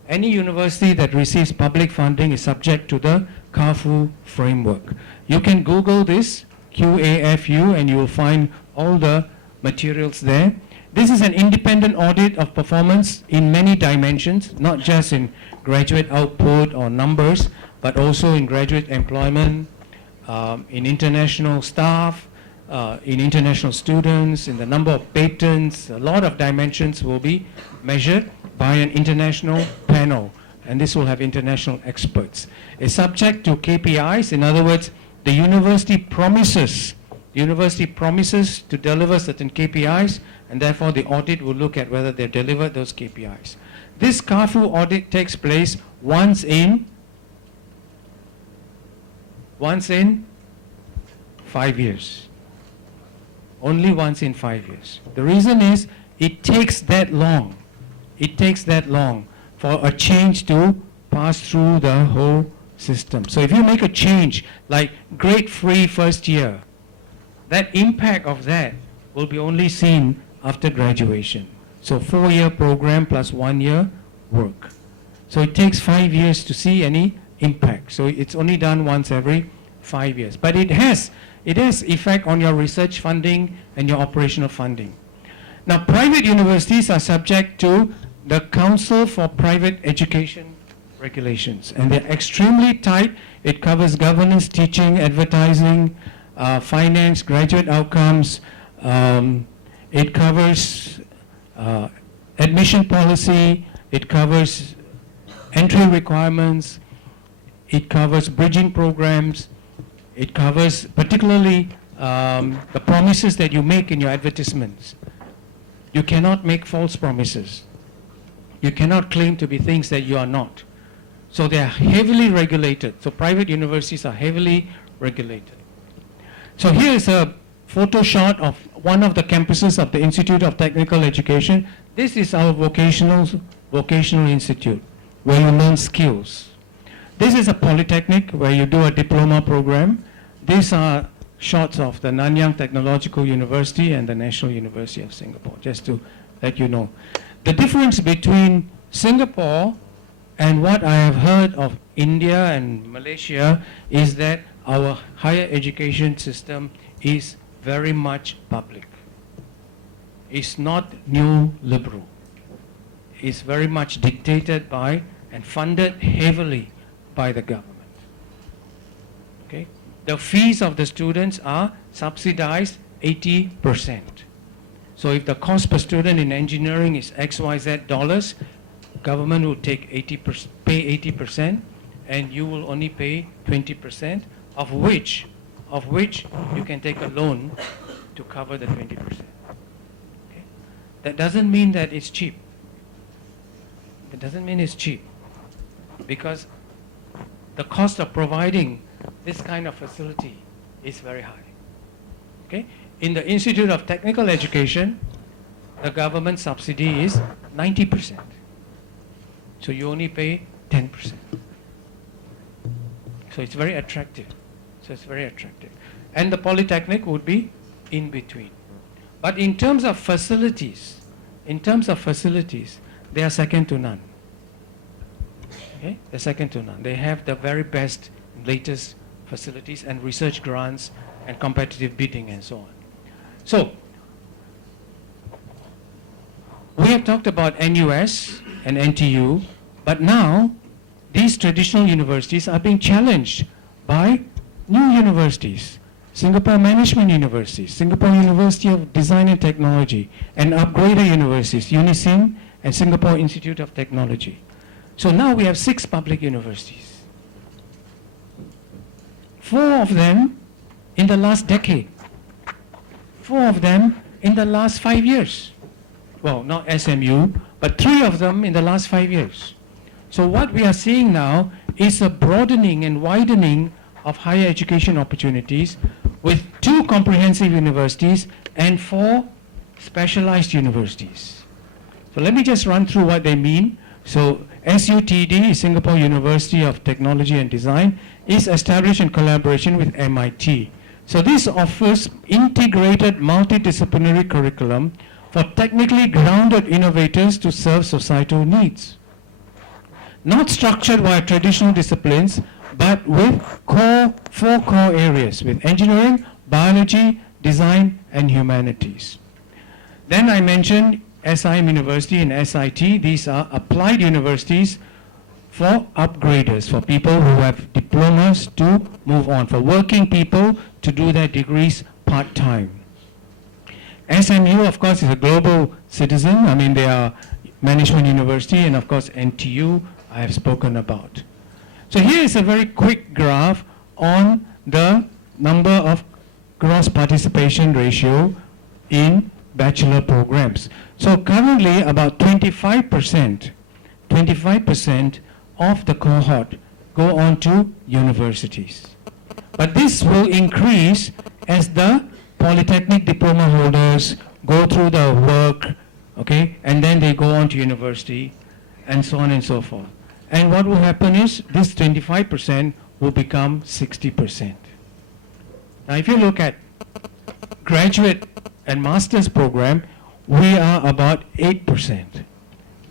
Any university that receives public funding is subject to the CAFU framework. You can Google this, QAFU, and you will find all the materials there. This is an independent audit of performance in many dimensions, not just in graduate output or numbers, but also in graduate employment, in international staff, in international students, in the number of patents. A lot of dimensions will be measured by an international panel, and this will have international experts. It's subject to KPIs. In other words, the university promises to deliver certain KPIs, and therefore the audit will look at whether they delivered those KPIs. This CAFU audit takes place once in 5 years. Only once in 5 years. The reason is it takes that long. It takes that long for a change to pass through the whole system. So if you make a change like grade free first year, that impact of that will be only seen after graduation. So 4-year program plus 1 year work. So it takes 5 years to see any impact. So it's only done once every 5 years. But it has effect on your research funding and your operational funding. Now, private universities are subject to the Council for Private Education regulations, and they're extremely tight. It covers governance, teaching, advertising, finance, graduate outcomes. It covers admission policy. It covers entry requirements. It covers bridging programs. It covers particularly the promises that you make in your advertisements. You cannot make false promises. You cannot claim to be things that you are not. So they are heavily regulated. So private universities are heavily regulated. So here is a photo shot of one of the campuses of the Institute of Technical Education. This is our vocational institute where you learn skills. This is a polytechnic where you do a diploma program. These are shots of the Nanyang Technological University and the National University of Singapore, just to let you know. The difference between Singapore and what I have heard of India and Malaysia is that our higher education system is very much public. It's not neoliberal. It's very much dictated by and funded heavily by the government. Okay? The fees of the students are subsidized 80%. So if the cost per student in engineering is XYZ dollars, government will take pay 80%, and you will only pay 20%, of which you can take a loan to cover the 20%. Okay? That doesn't mean that it's cheap. It doesn't mean it's cheap, because the cost of providing this kind of facility is very high. Okay? In the Institute of Technical Education, the government subsidy is 90%. So you only pay 10%. So it's very attractive. And the polytechnic would be in between. But in terms of facilities, they are second to none. Okay? They're second to none. They have the very best, latest facilities and research grants and competitive bidding and so on. So, we have talked about NUS and NTU, but now these traditional universities are being challenged by new universities. Singapore Management University, Singapore University of Design and Technology, and upgrader universities, UNISIM and Singapore Institute of Technology. So now we have 6 public universities. 4 of them in the last decade. 4 of them in the last 5 years. Well, not SMU, but 3 of them in the last 5 years. So what we are seeing now is a broadening and widening of higher education opportunities with 2 comprehensive universities and 4 specialized universities. So let me just run through what they mean. So SUTD, Singapore University of Technology and Design, is established in collaboration with MIT. So this offers integrated multidisciplinary curriculum for technically grounded innovators to serve societal needs. Not structured by traditional disciplines, but with 4 core areas, with engineering, biology, design, and humanities. Then I mentioned SIM University and SIT. These are applied universities for upgraders, for people who have diplomas to move on, for working people to do their degrees part-time. SMU, of course, is a global citizen. I mean, they are management university, and of course, NTU I have spoken about. So here is a very quick graph on the number of gross participation ratio in bachelor programs. So currently about 25% of the cohort go on to universities. But this will increase as the polytechnic diploma holders go through the work, okay, and then they go on to university and so on and so forth. And what will happen is this 25% will become 60%. Now if you look at graduate and master's program, we are about 8%.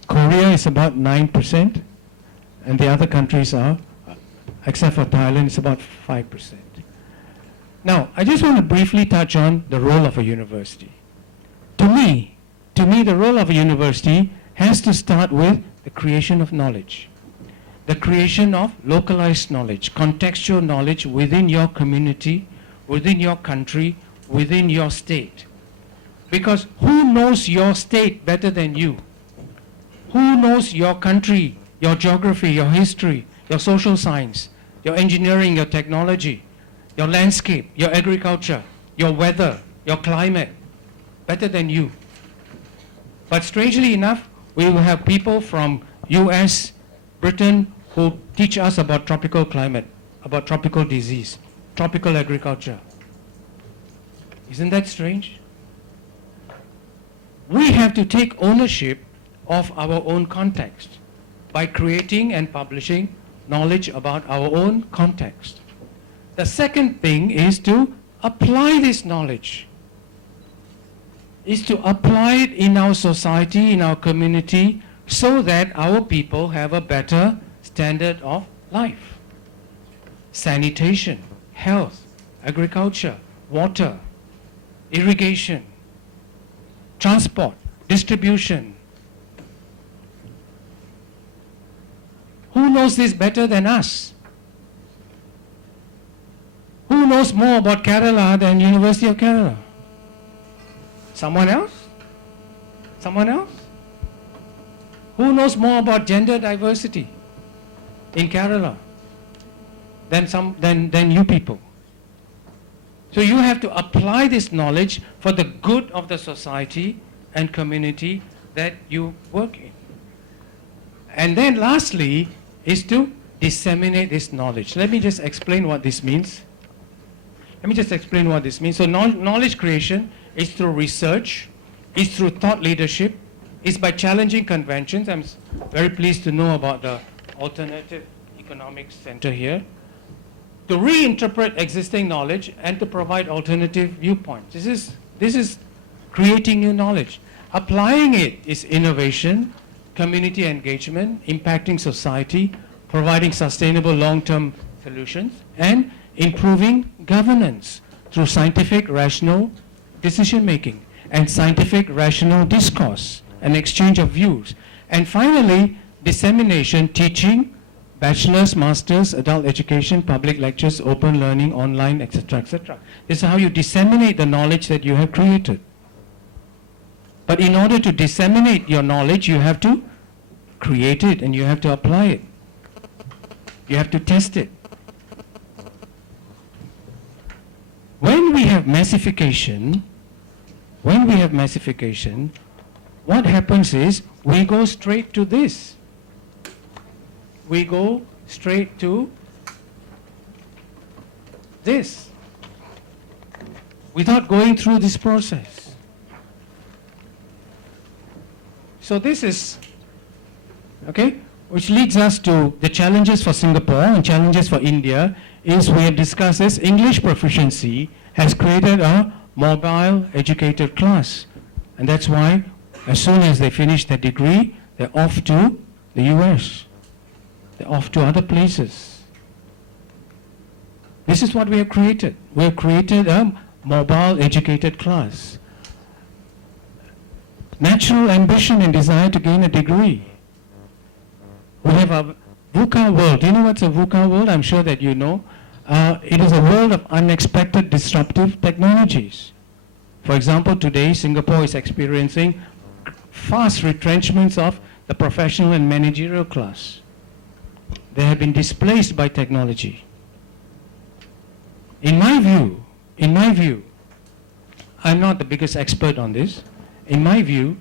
Korea is about 9%, and the other countries are, except for Thailand, it's about 5%. Now, I just want to briefly touch on the role of a university. To me, the role of a university has to start with the creation of knowledge. The creation of localized knowledge, contextual knowledge within your community, within your country, within your state. Because who knows your state better than you? Who knows your country, your geography, your history, your social science, your engineering, your technology, your landscape, your agriculture, your weather, your climate, better than you? But strangely enough, we will have people from US, Britain, who teach us about tropical climate, about tropical disease, tropical agriculture. Isn't that strange? We have to take ownership of our own context by creating and publishing knowledge about our own context. The second thing is to apply this knowledge, is to apply it in our society, in our community, so that our people have a better standard of life. Sanitation, health, agriculture, water, irrigation, transport, distribution. Who knows this better than us? Who knows more about Kerala than University of Kerala? Someone else? Someone else? Who knows more about gender diversity in Kerala than you people? So you have to apply this knowledge for the good of the society and community that you work in. And then lastly is to disseminate this knowledge. Let me just explain what this means. So knowledge creation is through research, is through thought leadership, is by challenging conventions. I'm very pleased to know about the Alternative Economics Center here. To reinterpret existing knowledge and to provide alternative viewpoints. This is creating new knowledge. Applying it is innovation, community engagement, impacting society, providing sustainable long-term solutions, and improving governance through scientific rational decision making and scientific rational discourse an exchange of views. And finally, dissemination, teaching, bachelor's, master's, adult education, public lectures, open learning, online, etc., etc. This is how you disseminate the knowledge that you have created. But in order to disseminate your knowledge, you have to create it and you have to apply it. You have to test it. When we have massification, what happens is we go straight to this. We go straight to this without going through this process. So this is, okay, which leads us to the challenges for Singapore and challenges for India is we have discussed this. English proficiency has created a mobile educated class. And that's why as soon as they finish their degree, they're off to the US. They're off to other places. This is what we have created. We have created a mobile educated class. Natural ambition and desire to gain a degree. We have a VUCA world. Do you know what's a VUCA world? I'm sure that you know. It is a world of unexpected disruptive technologies. For example, today Singapore is experiencing fast retrenchments of the professional and managerial class. They have been displaced by technology. In my view, I'm not the biggest expert on this. In my view,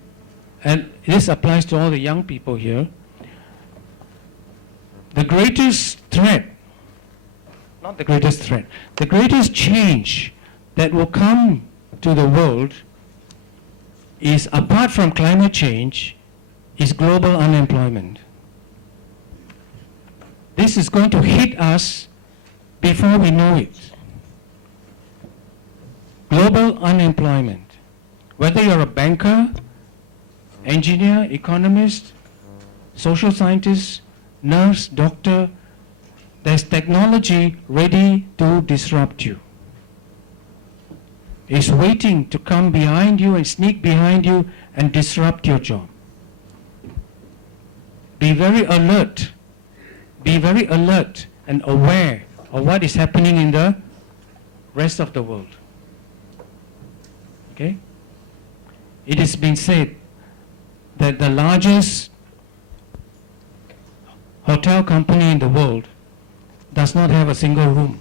and this applies to all the young people here, the greatest change that will come to the world is, apart from climate change, is global unemployment. This is going to hit us before we know it. Global unemployment. Whether you're a banker, engineer, economist, social scientist, nurse, doctor, there's technology ready to disrupt you. It's waiting to come behind you and sneak behind you and disrupt your job. Be very alert. Be very alert and aware of what is happening in the rest of the world. Okay? It has been said that the largest hotel company in the world does not have a single room.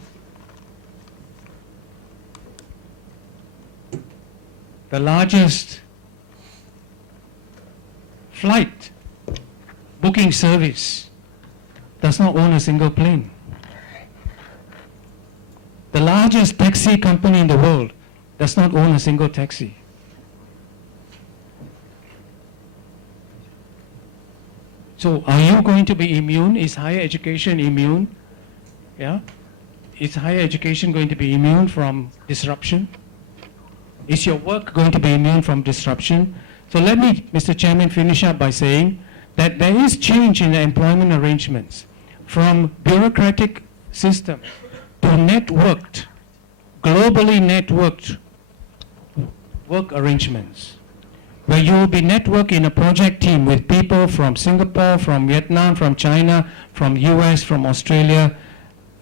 The largest flight booking service does not own a single plane. The largest taxi company in the world does not own a single taxi. So are you going to be immune? Is higher education immune? Yeah? Is higher education going to be immune from disruption? Is your work going to be immune from disruption? So let me, Mr. Chairman, finish up by saying that there is change in the employment arrangements from bureaucratic system to networked, globally networked work arrangements, where you will be networked in a project team with people from Singapore, from Vietnam, from China, from US, from Australia,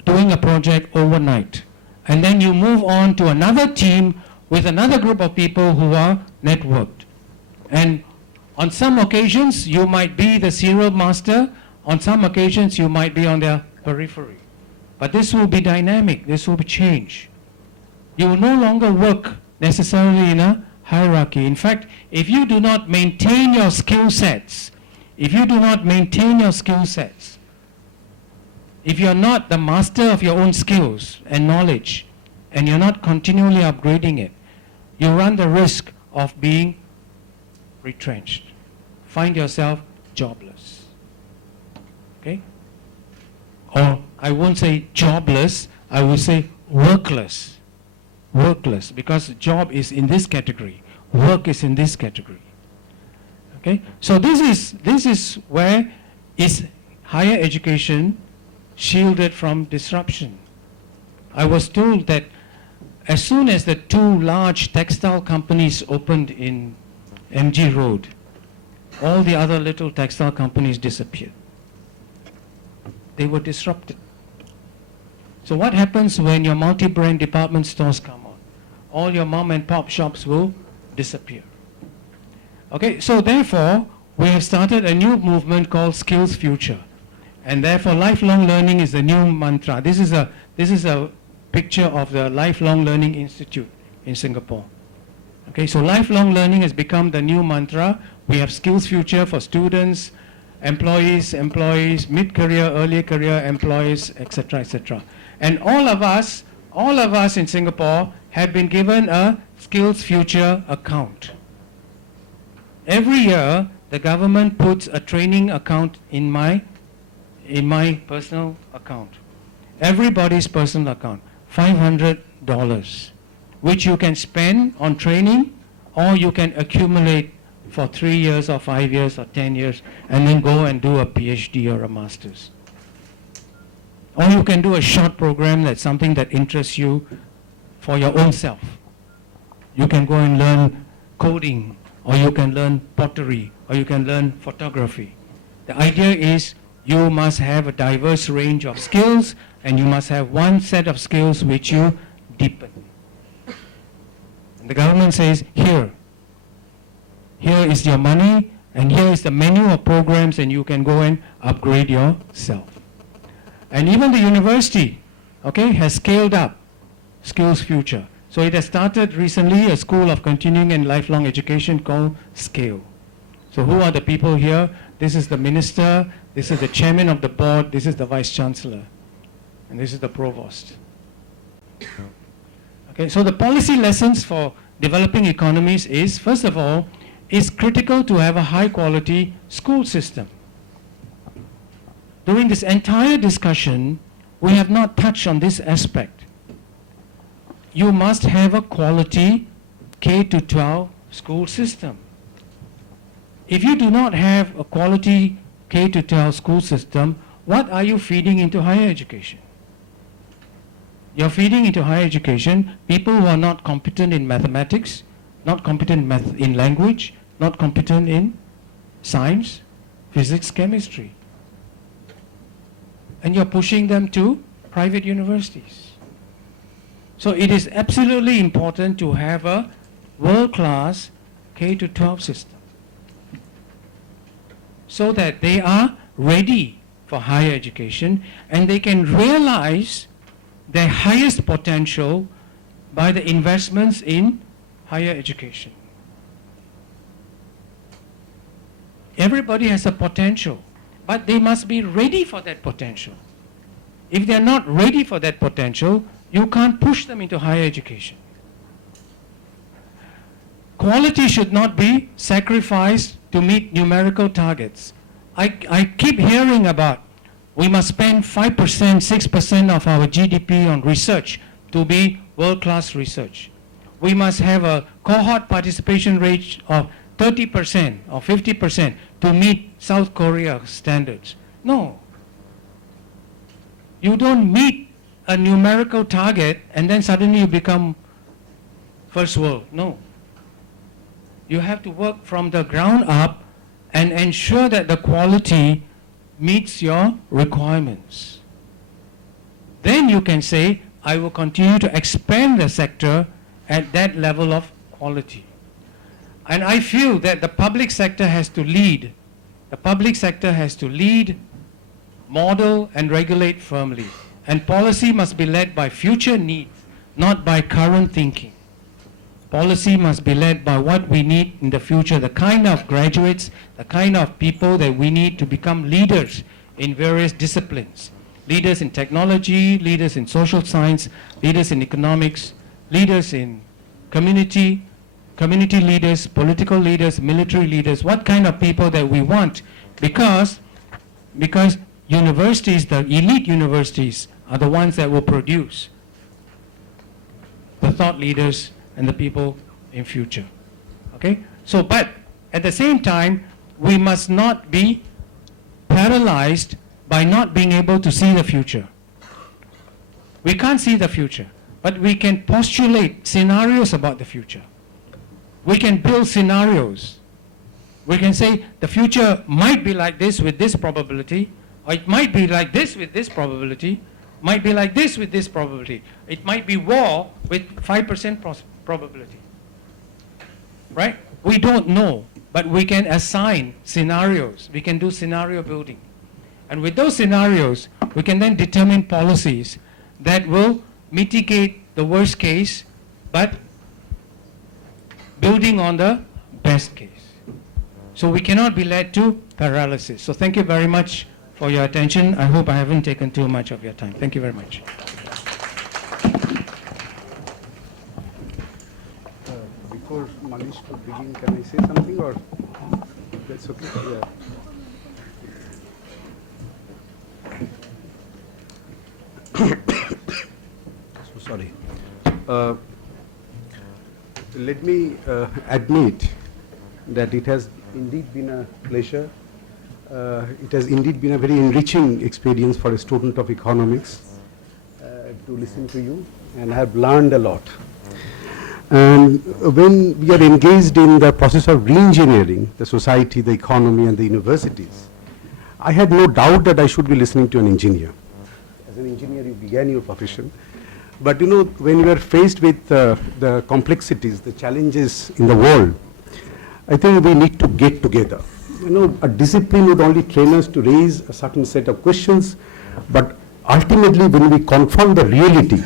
doing a project overnight. And then you move on to another team with another group of people who are networked. And on some occasions, you might be the serial master. On some occasions, you might be on their periphery. But this will be dynamic. This will change. You will no longer work necessarily in a hierarchy. In fact, if you do not maintain your skill sets, if you're not the master of your own skills and knowledge, and you're not continually upgrading it, you run the risk of being retrenched. Find yourself jobless. Okay? Or I won't say jobless, I will say workless. Workless, because job is in this category, work is in this category. Okay? So this is where is higher education shielded from disruption. I was told that as soon as the two large textile companies opened in MG Road, all the other little textile companies disappeared. They were disrupted. So what happens when your multi-brand department stores come on? All your mom and pop shops will disappear. Okay, so therefore, we have started a new movement called Skills Future. And therefore, lifelong learning is the new mantra. This is a picture of the Lifelong Learning Institute in Singapore. Okay, so lifelong learning has become the new mantra. We have Skills Future for students, employees, mid-career, early career employees, etc., etc. And all of us in Singapore have been given a Skills Future account. Every year, the government puts a training account in my personal account. Everybody's personal account, $500, which you can spend on training, or you can accumulate for 3 years or 5 years or 10 years and then go and do a PhD or a master's. Or you can do a short program that's something that interests you for your own self. You can go and learn coding, or you can learn pottery, or you can learn photography. The idea is you must have a diverse range of skills, and you must have one set of skills which you deepen. And the government says, here is your money, and here is the menu of programs, and you can go and upgrade yourself. And even the university, okay, has scaled up Skills Future. So it has started recently a school of continuing and lifelong education called SCALE. So who are the people here? This is the minister, this is the chairman of the board, this is the vice-chancellor, and this is the provost. Okay, so the policy lessons for developing economies is, first of all, it's critical to have a high-quality school system. During this entire discussion, we have not touched on this aspect. You must have a quality K-12 school system. If you do not have a quality K-12 school system, what are you feeding into higher education? You're feeding into higher education people who are not competent in mathematics, not competent in language, not competent in science, physics, chemistry. And you're pushing them to private universities. So it is absolutely important to have a world-class K-12 system so that they are ready for higher education and they can realize their highest potential by the investments in higher education. Everybody has a potential, but they must be ready for that potential. If they are not ready for that potential, you can't push them into higher education. Quality should not be sacrificed to meet numerical targets. I keep hearing about we must spend 5%, 6% of our GDP on research to be world-class research. We must have a cohort participation rate of 30% or 50% to meet South Korea standards. No. You don't meet a numerical target and then suddenly you become first world. No. You have to work from the ground up and ensure that the quality meets your requirements. Then you can say, I will continue to expand the sector at that level of quality. And I feel that the public sector has to lead. The public sector has to lead, model, and regulate firmly. And policy must be led by future needs, not by current thinking. Policy must be led by what we need in the future, the kind of graduates, the kind of people that we need to become leaders in various disciplines. Leaders in technology, leaders in social science, leaders in economics, leaders in community leaders, political leaders, military leaders, what kind of people that we want. Because universities, the elite universities, are the ones that will produce the thought leaders and the people in future. Okay? So, but at the same time, we must not be paralyzed by not being able to see the future. We can't see the future, but we can postulate scenarios about the future. We can build scenarios. We can say the future might be like this with this probability, or it might be like this with this probability, might be like this with this probability. It might be war with 5% probability. Right? We don't know, but we can assign scenarios. We can do scenario building. And with those scenarios, we can then determine policies that will mitigate the worst case, but building on the best case. So we cannot be led to paralysis. So thank you very much for your attention. I hope I haven't taken too much of your time. Thank you very much. Before Manish could begin, can I say something or that's okay? Yeah. So sorry. Let me admit that it has indeed been a pleasure. It has indeed been a very enriching experience for a student of economics to listen to you, and I have learned a lot. And when we are engaged in the process of re-engineering the society, the economy and the universities, I had no doubt that I should be listening to an engineer. As an engineer, you began your profession. But you know, when you are faced with the complexities, the challenges in the world, I think we need to get together. You know, a discipline would only train us to raise a certain set of questions, but ultimately when we confront the reality,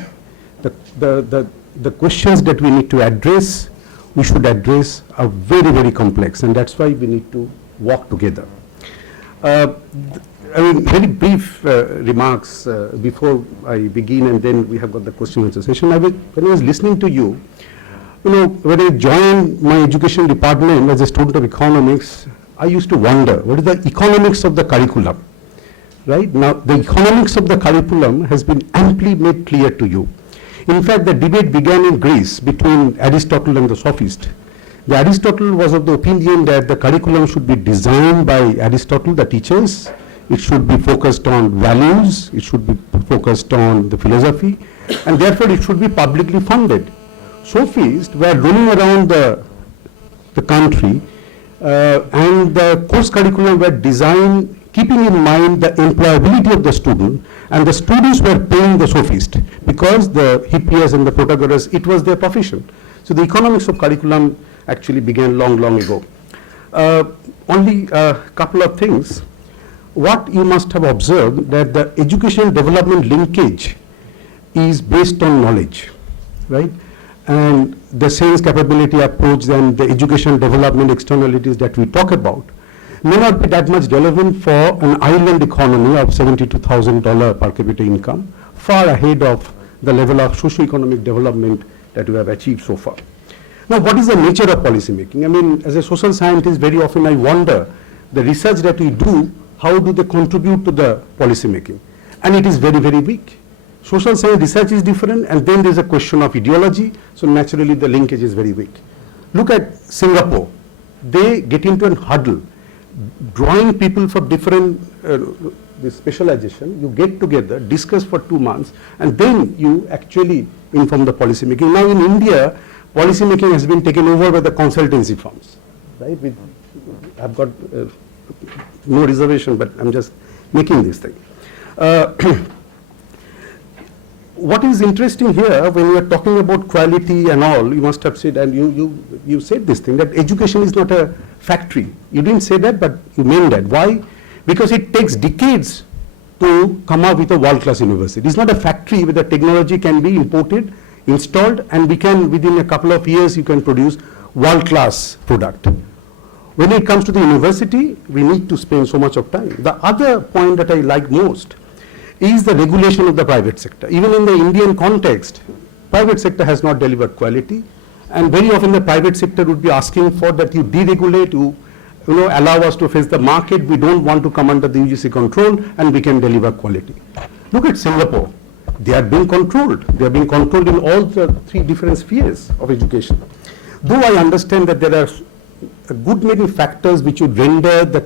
the questions that we need to address, we should address are very, very complex, and that's why we need to walk together. I mean, very brief remarks before I begin, and then we have got the question and answer session. When I was listening to you, you know, when I joined my education department as a student of economics, I used to wonder, what is the economics of the curriculum? Right? Now, the economics of the curriculum has been amply made clear to you. In fact, the debate began in Greece between Aristotle and the sophist. The Aristotle was of the opinion that the curriculum should be designed by Aristotle, the teachers. It should be focused on values, it should be focused on the philosophy, and therefore it should be publicly funded. Sophists were roaming around the country, and the course curriculum were designed keeping in mind the employability of the student, and the students were paying the sophist because the Hippias and the Protagoras, it was their profession. So the economics of curriculum actually began long, long ago. Only a couple of things. What you must have observed that the education development linkage is based on knowledge, right? And the sales capability approach and the education development externalities that we talk about may not be that much relevant for an island economy of $72,000 per capita income, far ahead of the level of socio-economic development that we have achieved so far. Now, what is the nature of policy making? I mean, as a social scientist, very often I wonder, the research that we do, how do they contribute to the policy making? And it is very, very weak. Social science research is different, and then there is a question of ideology, so naturally the linkage is very weak. Look at Singapore. They get into a huddle, drawing people for different specialization. You get together, discuss for 2 months, and then you actually inform the policy making. Now in India, policy making has been taken over by the consultancy firms, right? I've got no reservation, but I'm just making this thing. What is interesting here, when we are talking about quality and all, you must have said, and you said this thing, that education is not a factory. You didn't say that, but you mean that. Why? Because it takes decades to come up with a world-class university. It's not a factory where the technology can be imported, installed, and we can, within a couple of years, you can produce world-class product. When it comes to the university, we need to spend so much of time. The other point that I like most is the regulation of the private sector. Even in the Indian context, private sector has not delivered quality, and very often the private sector would be asking for that you deregulate, you allow us to face the market, we don't want to come under the UGC control, and we can deliver quality. Look at Singapore. They are being controlled. They are being controlled in all the 3 different spheres of education. Though I understand that there are a good many factors which would render the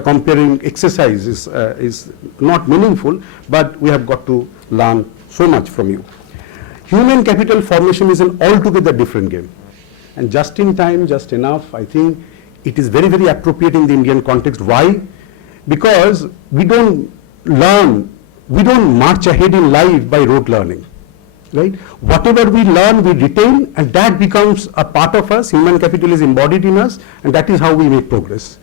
comparing exercise is not meaningful, but we have got to learn so much from you. Human capital formation is an altogether different game. And just in time, just enough, I think it is very, very appropriate in the Indian context. Why? Because we don't learn, we don't march ahead in life by rote learning, right? Whatever we learn, we retain, and that becomes a part of us. Human capital is embodied in us, and that is how we make progress.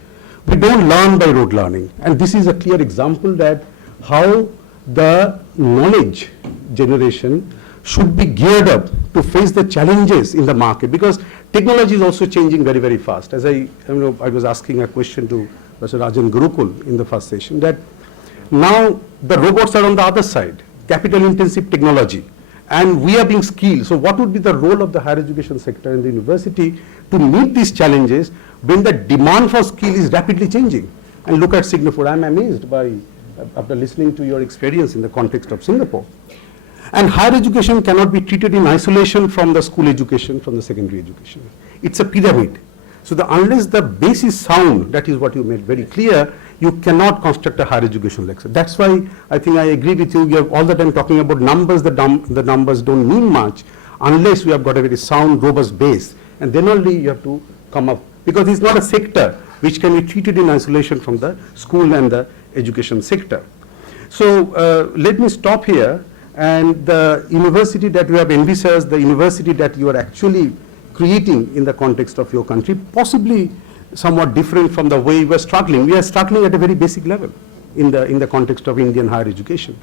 We don't learn by rote learning, and this is a clear example that how the knowledge generation should be geared up to face the challenges in the market, because technology is also changing very, very fast. As I was asking a question to Professor Rajan Gurukkal in the first session, that now the robots are on the other side, capital intensive technology, and we are being skilled. So what would be the role of the higher education sector and the university to meet these challenges when the demand for skill is rapidly changing? And look at Singapore. I'm amazed by, after listening to your experience in the context of Singapore. And higher education cannot be treated in isolation from the school education, from the secondary education. It's a pyramid. So unless the base is sound, that is what you made very clear, you cannot construct a higher education lecture. That's why I think I agree with you. You are all the time talking about numbers. The numbers don't mean much unless we have got a very sound, robust base. And then only you have to come up, because it's not a sector which can be treated in isolation from the school and the education sector. So let me stop here. And the university that you have envisaged, the university that you are actually creating in the context of your country, possibly somewhat different from the way we are struggling. We are struggling at a very basic level in the context of Indian higher education.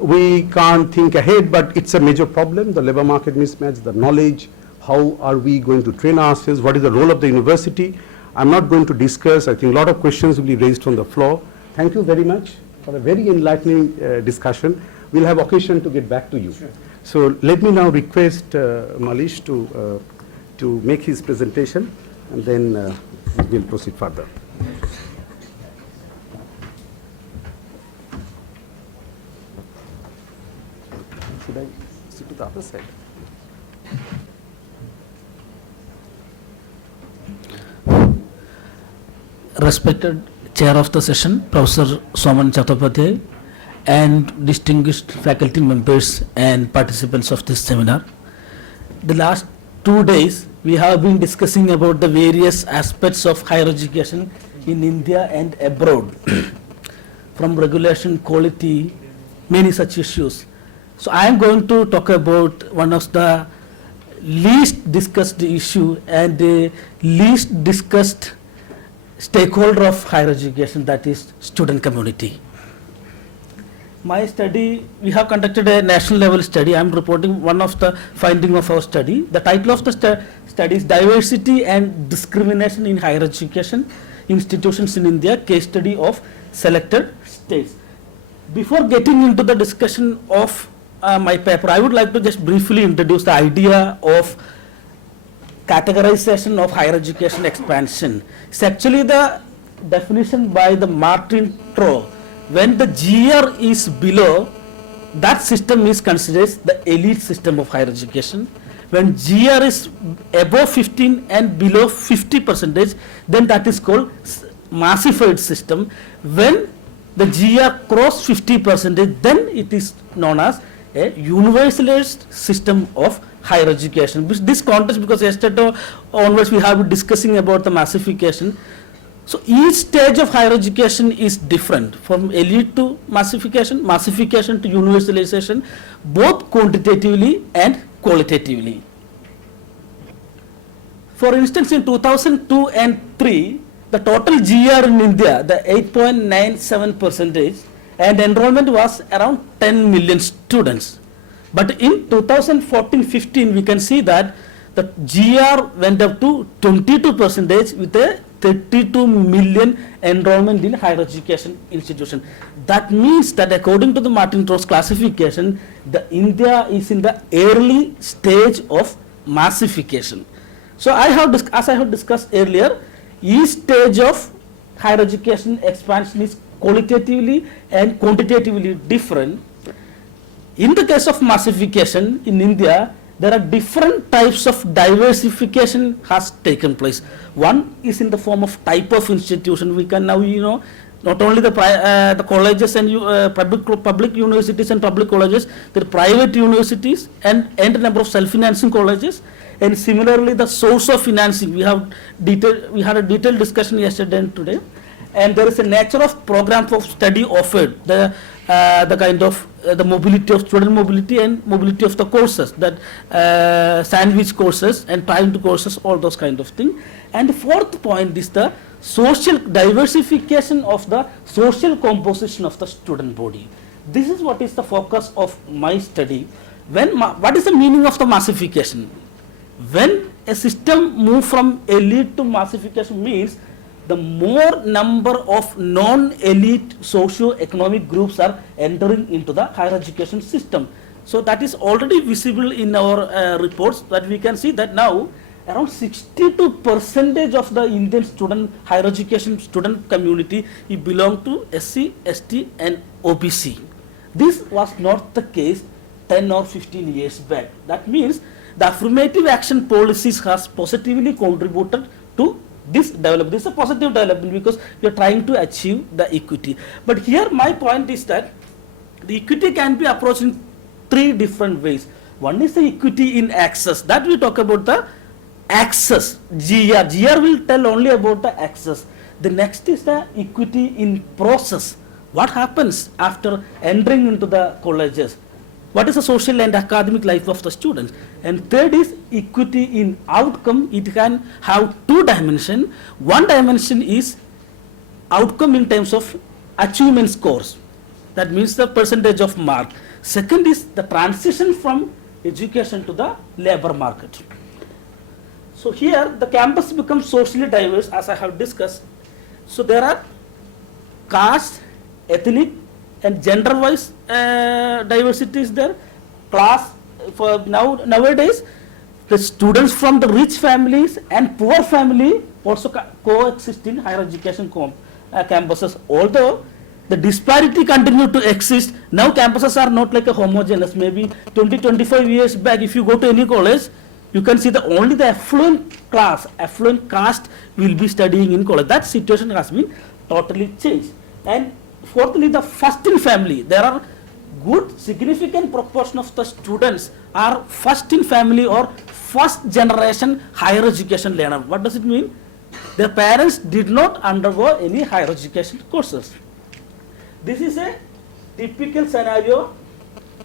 We can't think ahead, but it's a major problem, the labor market mismatch, the knowledge, how are we going to train ourselves, what is the role of the university. I'm not going to discuss, I think a lot of questions will be raised on the floor. Thank you very much for a very enlightening discussion. We'll have occasion to get back to you. Sure. So let me now request Malish to make his presentation, and then we'll proceed further. Should I sit to the other side? Respected Chair of the session, Professor Soman Chattopadhyay, and distinguished faculty members and participants of this seminar. The last 2 days we have been discussing about the various aspects of higher education in India and abroad, from regulation, quality, many such issues. So I am going to talk about one of the least discussed issue and the least discussed stakeholder of higher education, that is student community. My study, we have conducted a national level study. I am reporting one of the findings of our study. The title of the study is Diversity and Discrimination in Higher Education Institutions in India, Case Study of Selected States. Before getting into the discussion of my paper, I would like to just briefly introduce the idea of categorization of higher education expansion. It's actually the definition by the Martin Troe. When the GR is below, that system is considered the elite system of higher education. When GR is above 15 and below 50%, then that is called massified system. When the GR cross 50%, then it is known as a universalist system of higher education. This context, because yesterday onwards we have been discussing about the massification. So each stage of higher education is different, from elite to massification, massification to universalization, both quantitatively and qualitatively. For instance, in 2002 and 3, the total GR in India, the 8.97%, and enrollment was around 10 million students. But in 2014-15, we can see that the GR went up to 22% with a 32 million enrollment in higher education institution. That means that according to the Martin Troe's classification, India is in the early stage of massification. So as I have discussed earlier, each stage of higher education expansion is qualitatively and quantitatively different. In the case of massification in India, there are different types of diversification has taken place. One is in the form of type of institution. We can now, not only the colleges and public universities and public colleges, the private universities and number of self-financing colleges, and similarly the source of financing. We had a detailed discussion yesterday and today, and there is a nature of program of study offered, the kind of the mobility of student mobility and mobility of the courses, that sandwich courses and timed courses, all those kind of things. And the fourth point is the social diversification of the social composition of the student body. This is what is the focus of my study. What is the meaning of the massification? When a system moves from elite to massification means the more number of non-elite socio-economic groups are entering into the higher education system. So that is already visible in our reports, that we can see that now around 62% of the Indian higher education student community belong to SC, ST and OBC. This was not the case 10 or 15 years back. That means the affirmative action policies has positively contributed to this development. This is a positive development because we are trying to achieve the equity. But here my point is that the equity can be approached in three different ways. One is the equity in access. That we talk about the access. GR will tell only about the access. The next is the equity in process. What happens after entering into the colleges? What is the social and academic life of the students? And third is equity in outcome. It can have two dimensions. One dimension is outcome in terms of achievement scores. That means the percentage of mark. Second is the transition from education to the labor market. So here the campus becomes socially diverse, as I have discussed. So there are caste, ethnic and gender-wise diversity is there. Class, for nowadays, the students from the rich families and poor family also coexist in higher education campuses. Although the disparity continue to exist, now campuses are not like a homogeneous. Maybe 20-25 years back, if you go to any college, you can see that only the affluent class, affluent caste will be studying in college. That situation has been totally changed. And fourthly, the first in family. There are good significant proportion of the students are first in family or first generation higher education learner. What does it mean? Their parents did not undergo any higher education courses. This is a typical scenario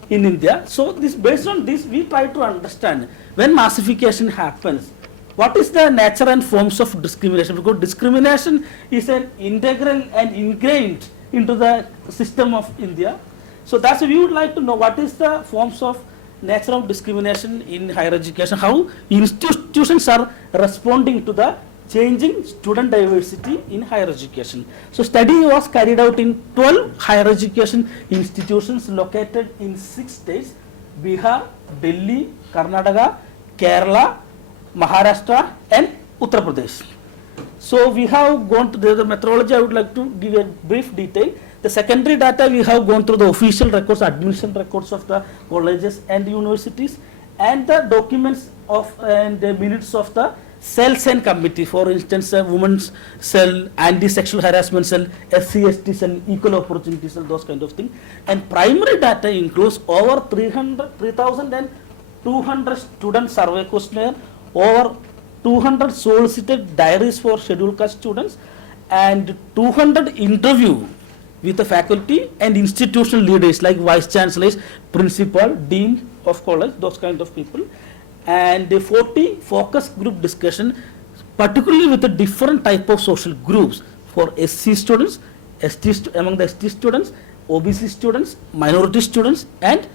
in India. So based on this, we try to understand when massification happens, what is the nature and forms of discrimination? Because discrimination is an integral and ingrained into the system of India. So that's we would like to know what is the forms of nature of discrimination in higher education, how institutions are responding to the changing student diversity in higher education. So study was carried out in 12 higher education institutions located in 6 states: Bihar, Delhi, Karnataka, Kerala, Maharashtra and Uttar Pradesh. So we have gone to the methodology. I would like to give a brief detail. The secondary data, we have gone through the official records, admission records of the colleges and universities, and the documents of and the minutes of the cells and committee. For instance, women's cell, anti-sexual harassment cell, SC/ST cell, equal opportunity cell, those kind of things. And primary data includes over 3,200 student survey questionnaire, over 200 solicited diaries for scheduled caste students, and 200 interview with the faculty and institutional leaders like vice-chancellors, principal, dean of college, those kind of people, and 40 focus group discussion, particularly with the different type of social groups for SC students, among the ST students, OBC students, minority students, and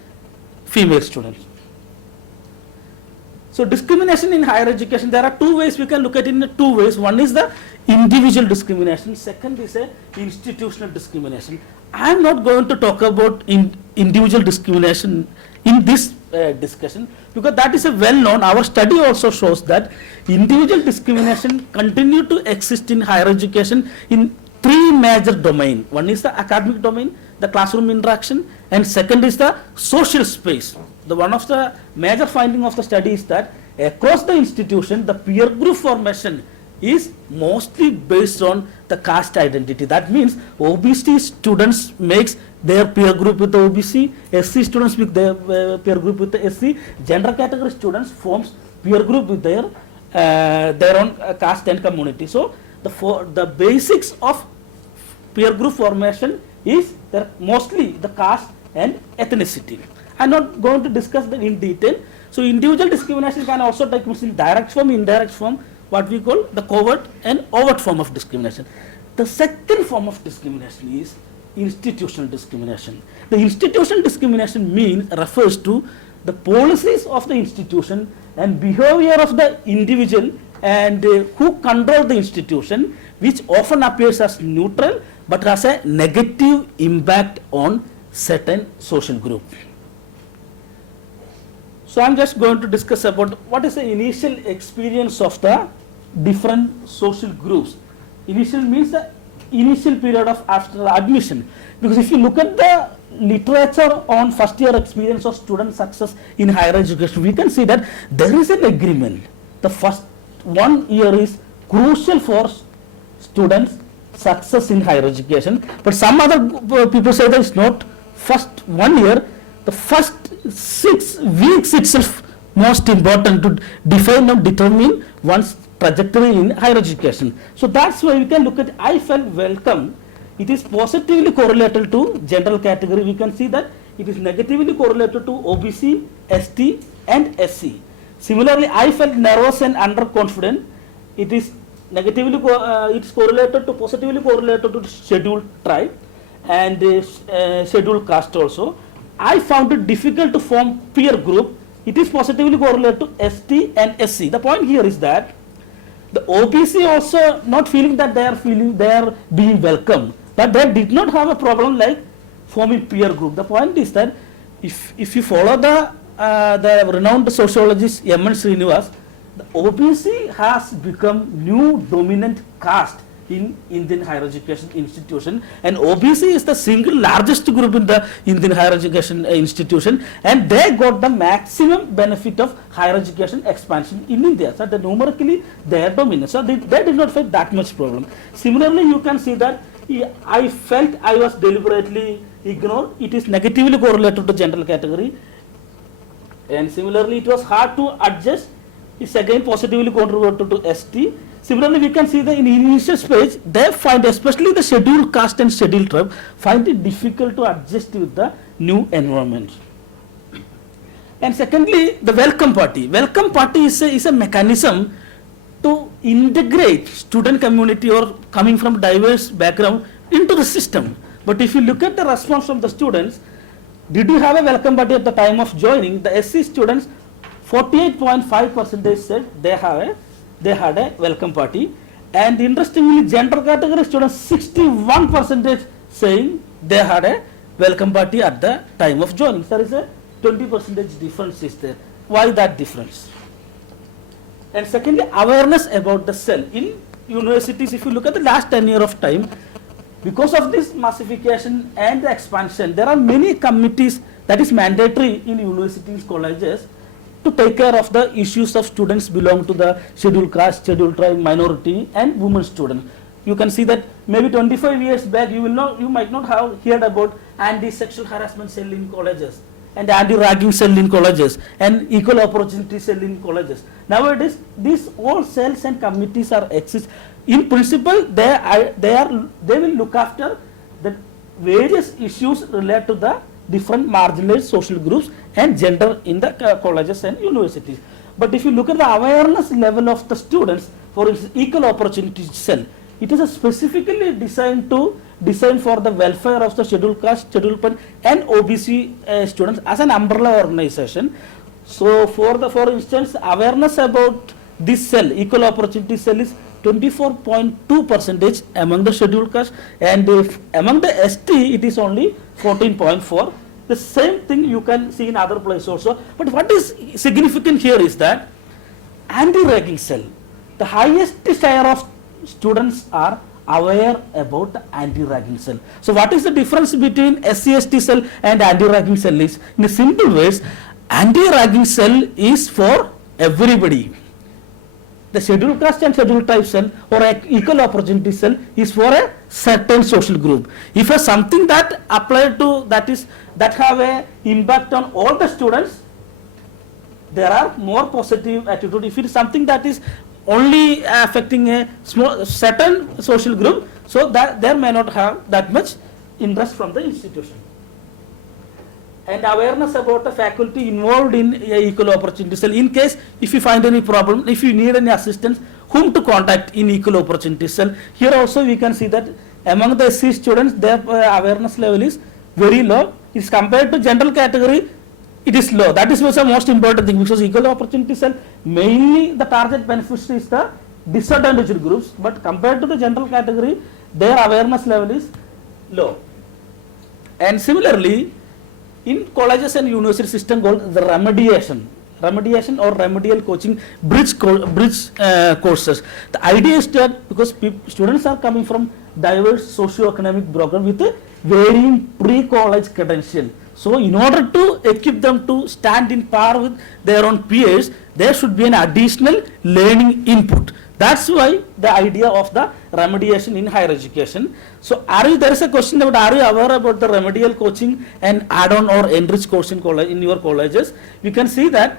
female students. So discrimination in higher education, there are two ways we can look at it in two ways. One is the individual discrimination, second is a institutional discrimination. I am not going to talk about individual discrimination in this discussion because that is a well known. Our study also shows that individual discrimination continue to exist in higher education in three major domains. One is the academic domain, the classroom interaction, and second is the social space. One of the major finding of the study is that across the institution, the peer group formation is mostly based on the caste identity. That means OBC students makes their peer group with the OBC, SC students with their peer group with the SC, gender category students forms peer group with their own caste and community. So the basics of peer group formation is mostly the caste and ethnicity. I'm not going to discuss that in detail. So individual discrimination can also take place in direct form, indirect form, what we call the covert and overt form of discrimination. The second form of discrimination is institutional discrimination. The institutional discrimination refers to the policies of the institution and behavior of the individual and who control the institution, which often appears as neutral but has a negative impact on certain social group. So I'm just going to discuss about what is the initial experience of the different social groups. Initial means the initial period of after admission, because if you look at the literature on first year experience of student success in higher education, we can see that there is an agreement. The first 1 year is crucial for students success in higher education, but some other people say that it's not first 1 year, the first 6 weeks itself most important to define and determine one's trajectory in higher education. So that's why we can look at I felt welcome. It is positively correlated to general category. We can see that it is negatively correlated to OBC, ST and SC. Similarly, I felt nervous and underconfident. It is negatively correlated to positively correlated to scheduled tribe and scheduled caste also. I found it difficult to form peer group. It is positively correlated to ST and SC. The point here is that the OBC also not feeling that they are being welcome, but they did not have a problem like forming peer group. The point is that if you follow the renowned sociologist M.N. Srinivas, the OBC has become new dominant caste in Indian higher education institution, and OBC is the single largest group in the Indian higher education institution, and they got the maximum benefit of higher education expansion in India. So numerically they are dominant. So they did not face that much problem. Similarly, you can see that I felt I was deliberately ignored. It is negatively correlated to general category, and similarly it was hard to adjust. It's again positively contributed to ST. Similarly, we can see that in initial stage, they find, especially the scheduled caste and scheduled tribe, find it difficult to adjust with the new environment. And secondly, the welcome party. Welcome party is a mechanism to integrate student community or coming from diverse background into the system. But if you look at the response from the students, did you have a welcome party at the time of joining? The SC students, 48.5% said they had a welcome party, and interestingly gender category students 61% saying they had a welcome party at the time of joining. There is a 20% difference is there. Why that difference? And secondly, awareness about the cell. In universities, if you look at the last 10 years of time, because of this massification and the expansion, there are many committees that is mandatory in universities, colleges, to take care of the issues of students belong to the scheduled caste, scheduled tribe, minority and women students. You can see that maybe 25 years back you might not have heard about anti-sexual harassment cell in colleges and anti-ragging cell in colleges and equal opportunity cell in colleges. Nowadays these all cells and committees are exist. In principle they will look after the various issues related to the different marginalized social groups and gender in the colleges and universities. But if you look at the awareness level of the students, for instance, equal opportunity cell, it is specifically designed for the welfare of the scheduled caste, scheduled pen and OBC students as an umbrella organization. So for instance, awareness about this cell, equal opportunity cell, is 24.2% among the scheduled caste, and among the ST it is only 14.4. The same thing you can see in other places also. But what is significant here is that anti-ragging cell, the highest share of students are aware about the anti-ragging cell. So what is the difference between SC/ST cell and anti-ragging cell is, in a simple ways, anti-ragging cell is for everybody. the scheduled caste and scheduled tribe cell or a equal opportunity cell is for a certain social group. If a something that applied to that have a impact on all the students, there are more positive attitude. If it is something that is only affecting a small certain social group, so that there may not have that much interest from the institution. And awareness about the faculty involved in equal opportunity cell. In case if you find any problem, if you need any assistance, whom to contact in equal opportunity cell. Here also we can see that among the SC students, their awareness level is very low. It's compared to general category, it is low. That is also the most important thing, because equal opportunity cell, mainly the target beneficiary is the disadvantaged groups, but compared to the general category, their awareness level is low. And similarly, in colleges and university system called the remediation or remedial coaching bridge courses. The idea is that because students are coming from diverse socio-economic background with a varying pre-college credential. So in order to equip them to stand in par with their own peers, there should be an additional learning input. That's why the idea of the remediation in higher education. So there is a question about, are you aware about the remedial coaching and add-on or enriched course in your colleges? We can see that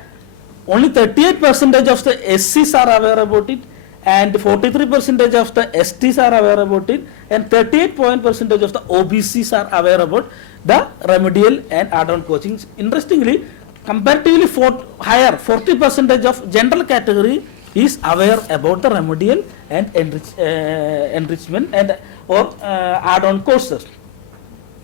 only 38% of the SCs are aware about it, and 43% of the STs are aware about it, and 38% of the OBCs are aware about the remedial and add-on coaching. Interestingly, comparatively higher, 40% of general category is aware about the remedial and enrichment and or add-on courses.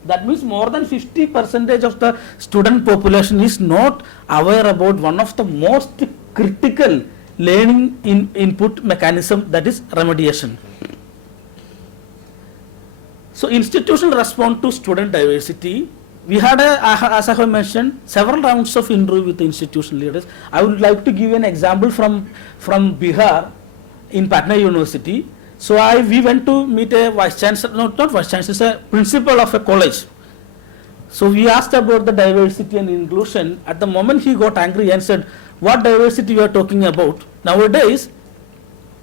That means more than 50% of the student population is not aware about one of the most critical learning input mechanism, that is remediation. So institutional response to student diversity. We had, as I have mentioned, several rounds of interview with the institutional leaders. I would like to give you an example from Bihar in Patna University. So we went to meet a Vice-Chancellor, not Vice-Chancellor, a principal of a college. So we asked about the diversity and inclusion. At the moment he got angry and said, what diversity you are talking about? Nowadays,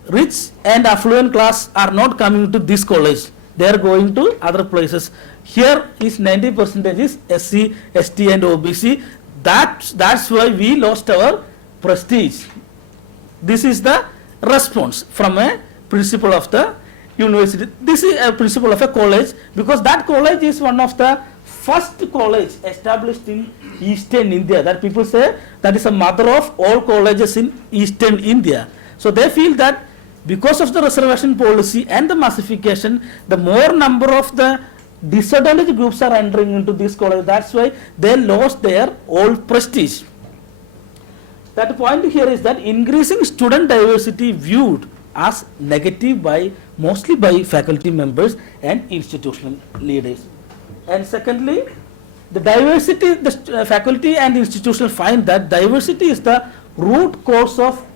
rich and affluent class are not coming to this college. They are going to other places. Here is 90% is SC, ST and OBC. That's why we lost our prestige. This is the response from a principal of the university. This is a principal of a college, because that college is one of the first college established in Eastern India. That people say that is a mother of all colleges in Eastern India. So they feel that because of the reservation policy and the massification, the more number of the disadvantaged groups are entering into this college. That's why they lost their old prestige. That point here is that increasing student diversity viewed as negative mostly by faculty members and institutional leaders. And secondly, the diversity, the faculty and institutional find that diversity is the root cause of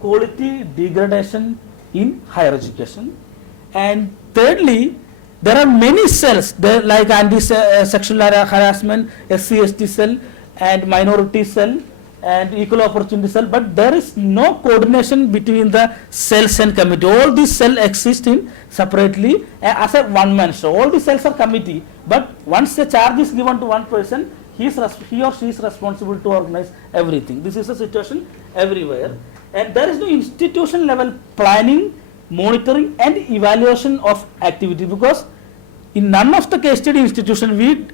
quality degradation in higher education. And thirdly, there are many cells, like anti-sexual harassment, SC/ST cell and minority cell and equal opportunity cell, but there is no coordination between the cells and committee. All these cells exist in separately as a one-man show. All these cells are committee, but once the charge is given to one person, he or she is responsible to organize everything. This is a situation everywhere. And there is no institution level planning, monitoring and evaluation of activity, because in none of the case study institution we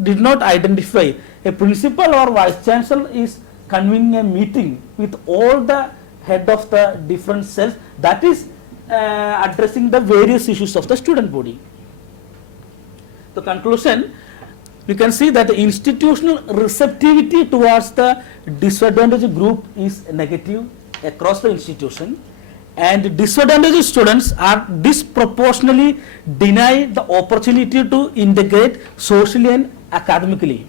did not identify a principal or vice-chancellor is convening a meeting with all the head of the different cells that is addressing the various issues of the student body. The conclusion, we can see that the institutional receptivity towards the disadvantaged group is negative across the institution, and disadvantaged students are disproportionately denied the opportunity to integrate socially and academically.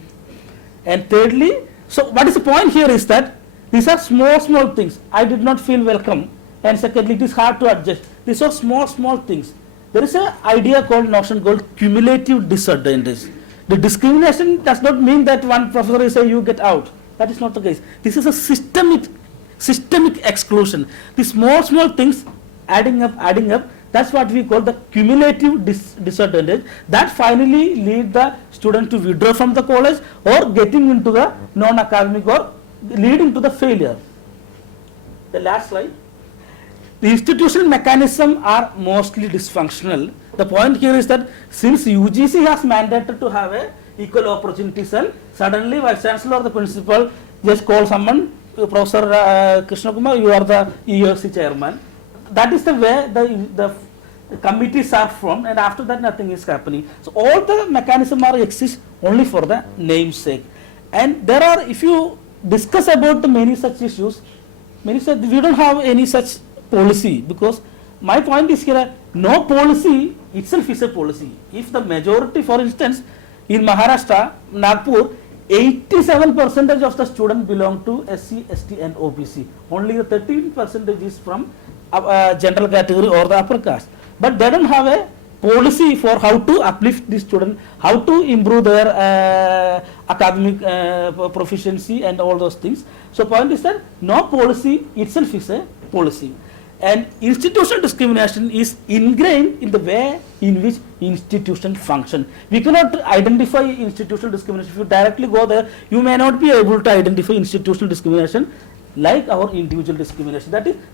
And thirdly, so what is the point here is that these are small things. I did not feel welcome, and secondly it is hard to adjust. These are small things. There is an notion called cumulative disadvantage. The discrimination does not mean that one professor is saying you get out. That is not the case. This is a systemic systemic exclusion. The small things adding up, that's what we call the cumulative disadvantage that finally lead the student to withdraw from the college or getting into the non-academic or leading to the failure. The last slide. The institutional mechanism are mostly dysfunctional. The point here is that since UGC has mandated to have a equal opportunity cell, suddenly Vice-Chancellor or the principal just call someone, Professor Krishna Kumar, you are the EOC chairman. That is the way the committees are formed, and after that nothing is happening. So all the mechanisms are exist only for the namesake. And there are, if you discuss about the many such issues, many said we don't have any such policy, because my point is here, no policy itself is a policy. If the majority, for instance, in Maharashtra, Nagpur, 87% of the students belong to SC, ST and OBC. Only the 13% is from general category or the upper caste. But they don't have a policy for how to uplift the student, how to improve their academic proficiency and all those things. So point is that no policy itself is a policy. And institutional discrimination is ingrained in the way in which institutions function. We cannot identify institutional discrimination. If you directly go there, you may not be able to identify institutional discrimination like our individual discrimination.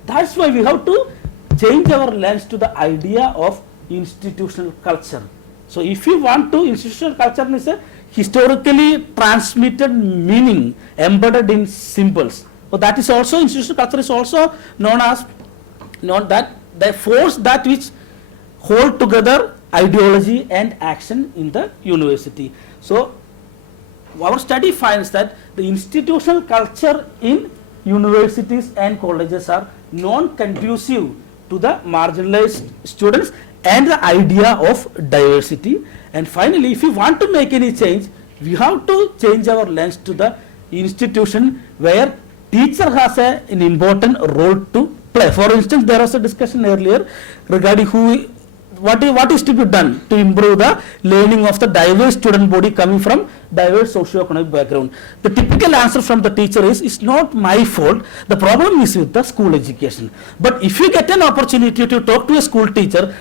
That's why we have to change our lens to the idea of institutional culture. So if you want to, institutional culture is a historically transmitted meaning embedded in symbols. So that is also, institutional culture is also known as, not that they force that which hold together ideology and action in the university. So our study finds that the institutional culture in universities and colleges are non-conducive to the marginalized students and the idea of diversity. And finally, if you want to make any change, we have to change our lens to the institution where teacher has an important role to play. For instance, there was a discussion earlier regarding what is to be done to improve the learning of the diverse student body coming from diverse socio-economic background. The typical answer from the teacher is, it's not my fault, the problem is with the school education. But if you get an opportunity to talk to a school teacher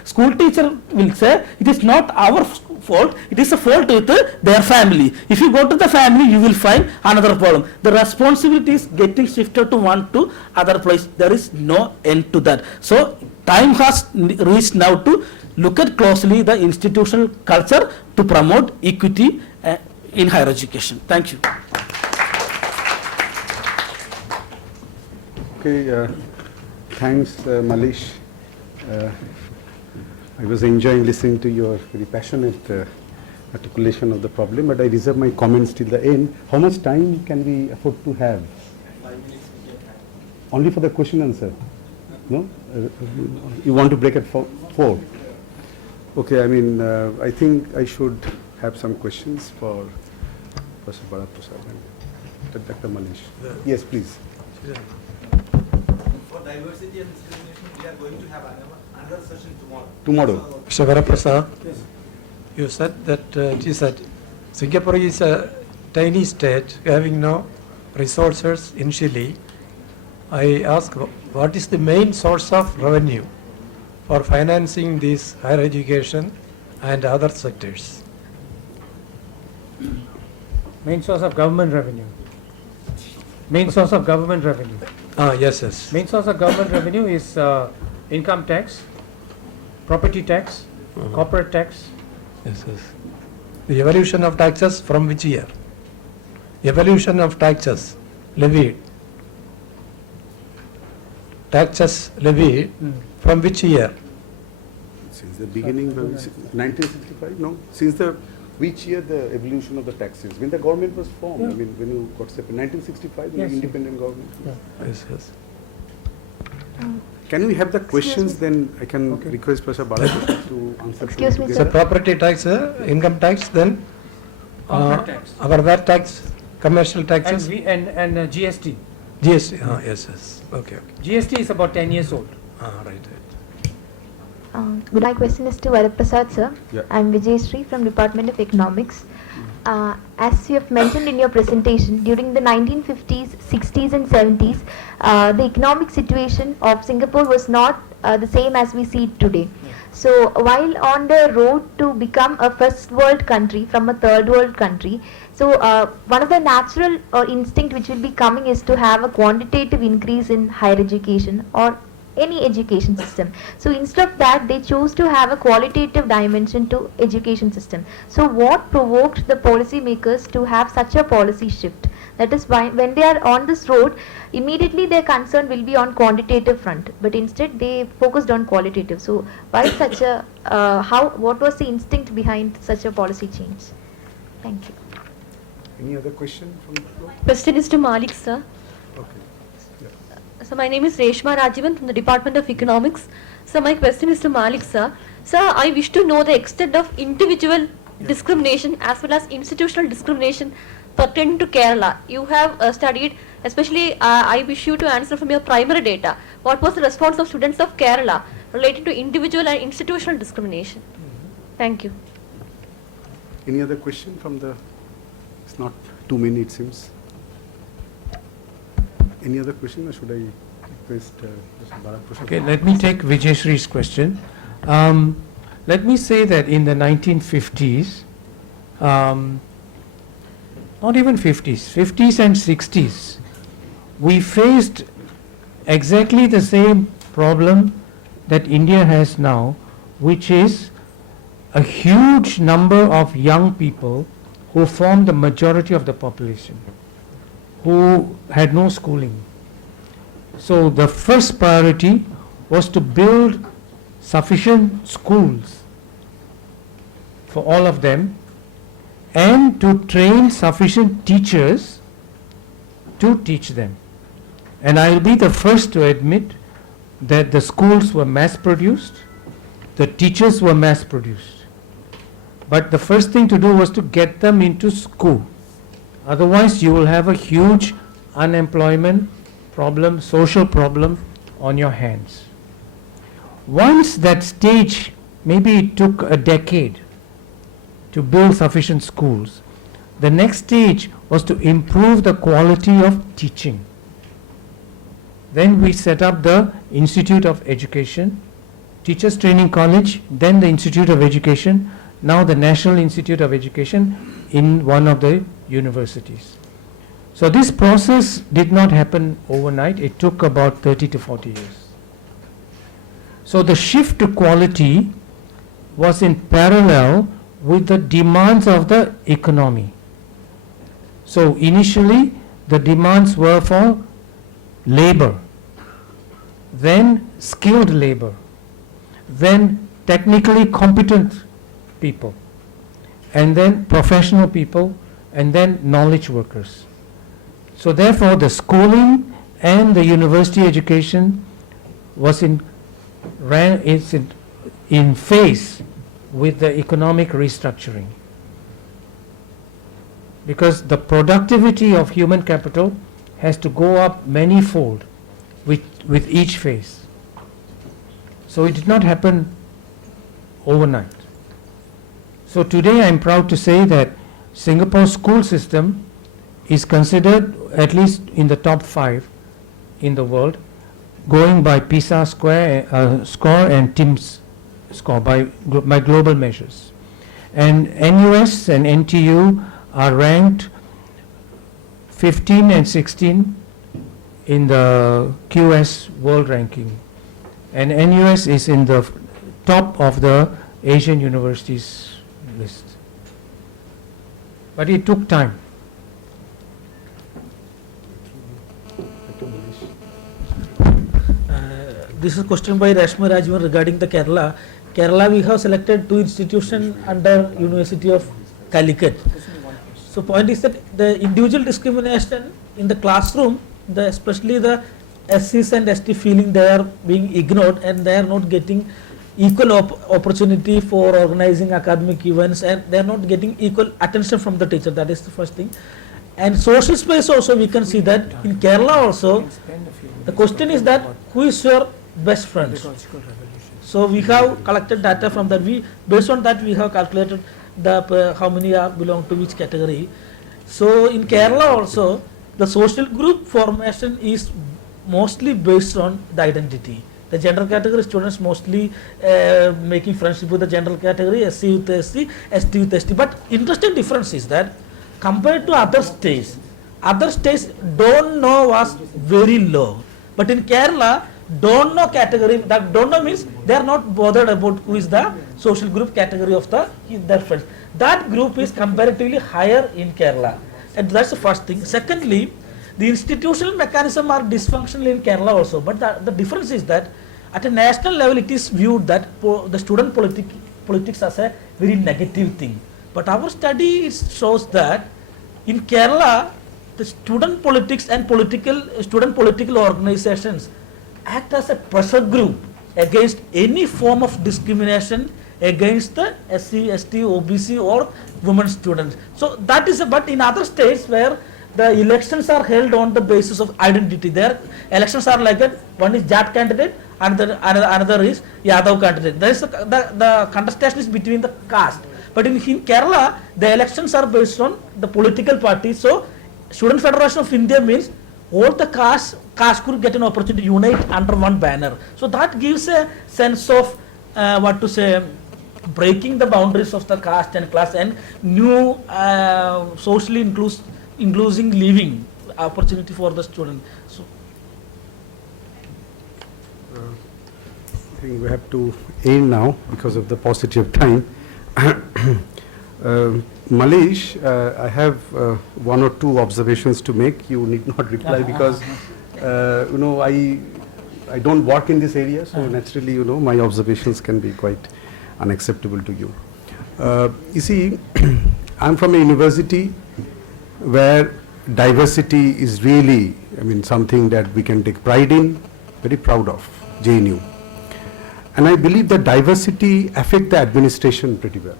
will say, it is not our fault, it is a fault with their family. If you go to the family, you will find another problem. The responsibility is getting shifted to one to other place. There is no end to that. So time has reached now to look at closely the institutional culture to promote equity in higher education. Thank you. Okay, thanks Malish. I was enjoying listening to your very passionate articulation of the problem, but I reserve my comments till the end. How much time can we afford to have? 5 minutes. Only for the question answer? No? You want to break at 4? Okay, I mean, I think I should have some questions for Professor Balaprasad and Dr. Malish. Yes, please. For diversity and discrimination, we are going to have another session tomorrow. Tomorrow. Mr. Varaprasad, Yes. you said that it is that Singapore is a tiny state having no resources initially. I ask, what is the main source of revenue for financing this higher education and other sectors? Main source of government revenue. Main source of government revenue. Yes, yes. Main source of government revenue is income tax, property tax, corporate tax. Yes, yes. The evolution of taxes from which year? Evolution of taxes levied. Taxes levied from which year? Since the beginning, 1965? No. Since the which year the evolution of the taxes? When the government was formed, I mean, when you got separate, 1965, Yes, the independent government. Yes, yes. Can we have the questions, then I can request Professor Balakrishnan to answer. Excuse me, So property tax, income tax, then Corporate tax. our VAT tax, commercial taxes, And GST. GST. Yes, yes. Okay, okay. GST is about 10 years old. Right. My question is to Varaprasad sir. Yeah. I'm Vijay Sri from Department of Economics. As you have mentioned in your presentation, during the 1950s, 60s and 70s, the economic situation of Singapore was not the same as we see it today. So while on the road to become a first world country from a third world country, so one of the natural instinct which will be coming is to have a quantitative increase in higher education or any education system. So instead of that, they chose to have a qualitative dimension to education system. So what provoked the policy makers to have such a policy shift? That is why when they are on this road, immediately their concern will be on quantitative front, but instead they focused on qualitative. So why such a, what was the instinct behind such a policy change? Thank you. Any other question from the floor? Question is to Malik, sir. Okay. So my name is Reshma Rajeev from the Department of Economics. So my question is to Malik, sir. Sir, I wish to know the extent of individual discrimination as well as institutional discrimination pertaining to Kerala. You have studied, especially I wish you to answer from your primary data. What was the response of students of Kerala related to individual and institutional discrimination? Thank you. Any other question from the, it's not too many it seems. Any other question or should I request Mr. Balakrishnan? Okay, let me take Vijayshree's question. Let me say that in the 1950s, not even 50s and 60s, we faced exactly the same problem that India has now, which is a huge number of young people who form the majority of the population, who had no schooling. So the first priority was to build sufficient schools for all of them and to train sufficient teachers to teach them. And I'll be the first to admit that the schools were mass produced, the teachers were mass produced. But the first thing to do was to get them into school. Otherwise, you will have a huge unemployment problem, social problem on your hands. Once that stage, maybe it took a decade to build sufficient schools. The next stage was to improve the quality of teaching. Then we set up the Institute of Education, Teachers Training College, then the Institute of Education, now the National Institute of Education in one of the universities. So this process did not happen overnight. It took about 30 to 40 years. So the shift to quality was in parallel with the demands of the economy. So initially the demands were for labor, then skilled labor, then technically competent people, and then professional people, and then knowledge workers. So therefore the schooling and the university education was in phase with the economic restructuring, because the productivity of human capital has to go up many-fold with each phase. So it did not happen overnight. So today I am proud to say that Singapore's school system is considered at least in the top 5 in the world, going by PISA score and TIMSS score by global measures. And NUS and NTU are ranked 15 and 16 in the QS world ranking. And NUS is in the top of the Asian universities list. But it took time. This is a question by Reshma Rajeev regarding the Kerala. Kerala, we have selected 2 institutions under University of Calicut. So point is that the individual discrimination in the classroom, especially the SCs and ST feeling they are being ignored and they are not getting equal opportunity for organizing academic events, and they are not getting equal attention from the teacher. That is the first thing. And social space also, we can see that in Kerala also, the question is that who is your best friend? So we have collected data from that. Based on that we have calculated how many are belong to which category. So in Kerala also, the social group formation is mostly based on the identity. The general category students mostly making friendship with the general category, SC with SC, ST with ST. But interesting difference is that compared to other states don't know was very low. But in Kerala, don't know category, that don't know means they are not bothered about who is the social group category of their friends. That group is comparatively higher in Kerala. And that's the first thing. Secondly, the institutional mechanism are dysfunctional in Kerala also. But the difference is that at a national level it is viewed that the student politics as a very negative thing. But our study shows that in Kerala, the student politics and student political organizations act as a pressure group against any form of discrimination against the SC, ST, OBC or women students. So that is but in other states where the elections are held on the basis of identity, their elections are like that, one is Jat candidate, another is Yadav candidate. There is the contestation is between the caste. But in Kerala, the elections are based on the political parties. So Student Federation of India means all the caste could get an opportunity to unite under one banner. So that gives a sense of breaking the boundaries of the caste and class and new socially inclusive living opportunity for the student. So I think we have to end now because of the paucity of time. Malish, I have one or two observations to make. You need not reply because I don't work in this area, so naturally my observations can be quite unacceptable to you. You see, I'm from a university where diversity is really, something that we can take pride in, very proud of, JNU. And I believe that diversity affects the administration pretty well.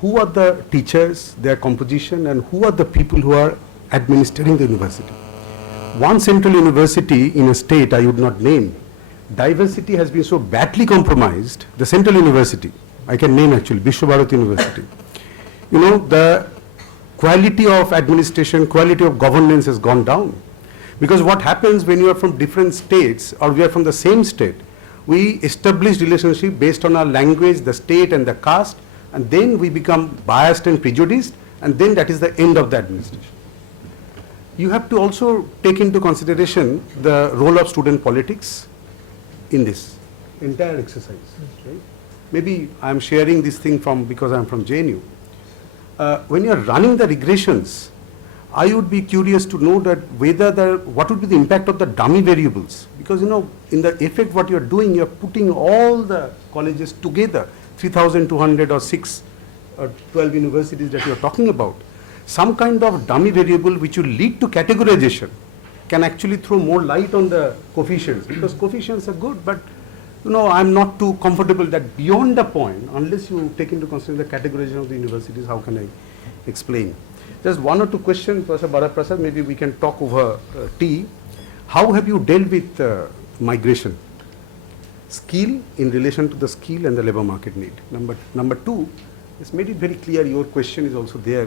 Who are the teachers, their composition, and who are the people who are administering the university? One central university in a state I would not name, diversity has been so badly compromised. The central university, I can name actually, Vishwabharat University. The quality of administration, quality of governance has gone down. Because what happens when you are from different states or we are from the same state, we establish relationship based on our language, the state and the caste, and then we become biased and prejudiced, and then that is the end of the administration. You have to also take into consideration the role of student politics in this entire exercise. Right? Maybe I am sharing this thing because I am from JNU. When you are running the regressions, I would be curious to know that what would be the impact of the dummy variables, because in the effect what you are doing, you are putting all the colleges together, 3,200 or 6 or 12 universities that you are talking about. Some kind of dummy variable which will lead to categorization can actually throw more light on the coefficients, because coefficients are good, but I'm not too comfortable that beyond the point, unless you take into consideration the categorization of the universities, how can I explain? Just one or two questions, Professor Baraprasad, maybe we can talk over tea. How have you dealt with migration? Skill in relation to the skill and the labor market need. Number two, it's made it very clear, your question is also there.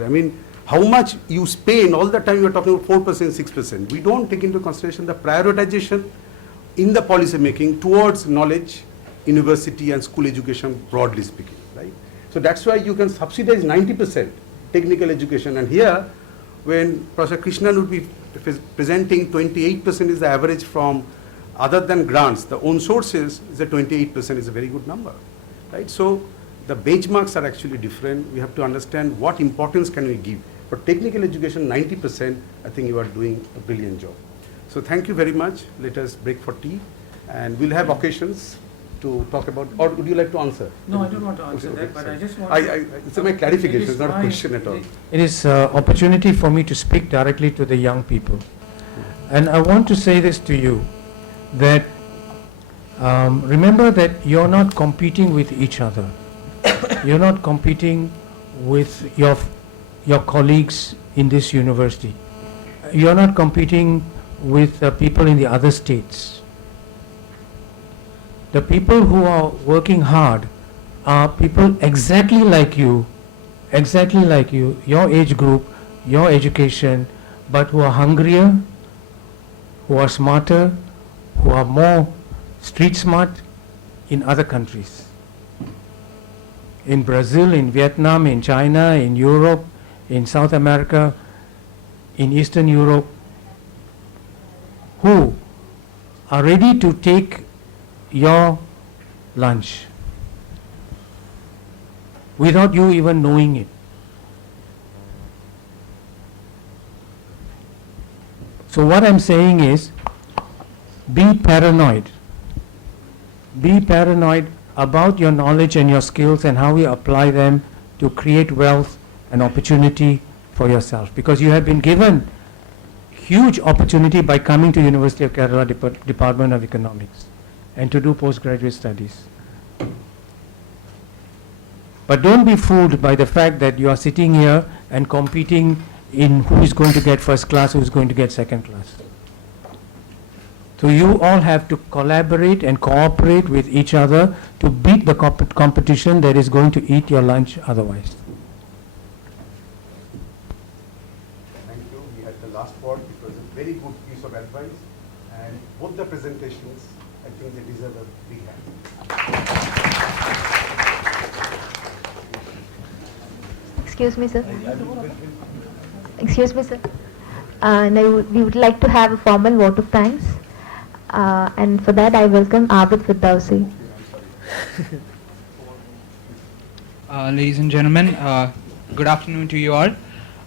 How much you spend, all the time you are talking about 4%, 6%. We don't take into consideration the prioritization in the policy making towards knowledge, university and school education, broadly speaking, right? So that's why you can subsidize 90% technical education, and here when Professor Krishnan would be presenting 28% is the average from other than grants, the own sources is a 28% is a very good number, right? So the benchmarks are actually different. We have to understand what importance can we give. For technical education, 90%, I think you are doing a brilliant job. So thank you very much. Let us break for tea, and we'll have occasions to talk about, or would you like to answer? No, I don't want to answer that, but I just want it's my clarification, it's not a question at all. It is opportunity for me to speak directly to the young people. And I want to say this to you, that remember that you're not competing with each other. You're not competing with your colleagues in this university. You're not competing with people in the other states. The people who are working hard are people exactly like you exactly like you, your age group, your education, but who are hungrier, who are smarter, who are more street smart in other countries. In Brazil, in Vietnam, in China, in Europe, in South America, in Eastern Europe, who are ready to take your lunch without you even knowing it. So what I'm saying is, be paranoid. Be paranoid about your knowledge and your skills and how you apply them to create wealth and opportunity for yourself. Because you have been given huge opportunity by coming to University of Kerala Department of Economics and to do postgraduate studies. But don't be fooled by the fact that you are sitting here and competing in who is going to get first class, who is going to get second class. So you all have to collaborate and cooperate with each other to beat the competition that is going to eat your lunch otherwise. Thank you. We had the last word. It was a very good piece of advice. And both the presentations, I think they deserve a big hand. Excuse me, sir. Excuse me, sir. Now we would like to have a formal vote of thanks. And for that, I welcome Abid Firdausi. Ladies and gentlemen, good afternoon to you all.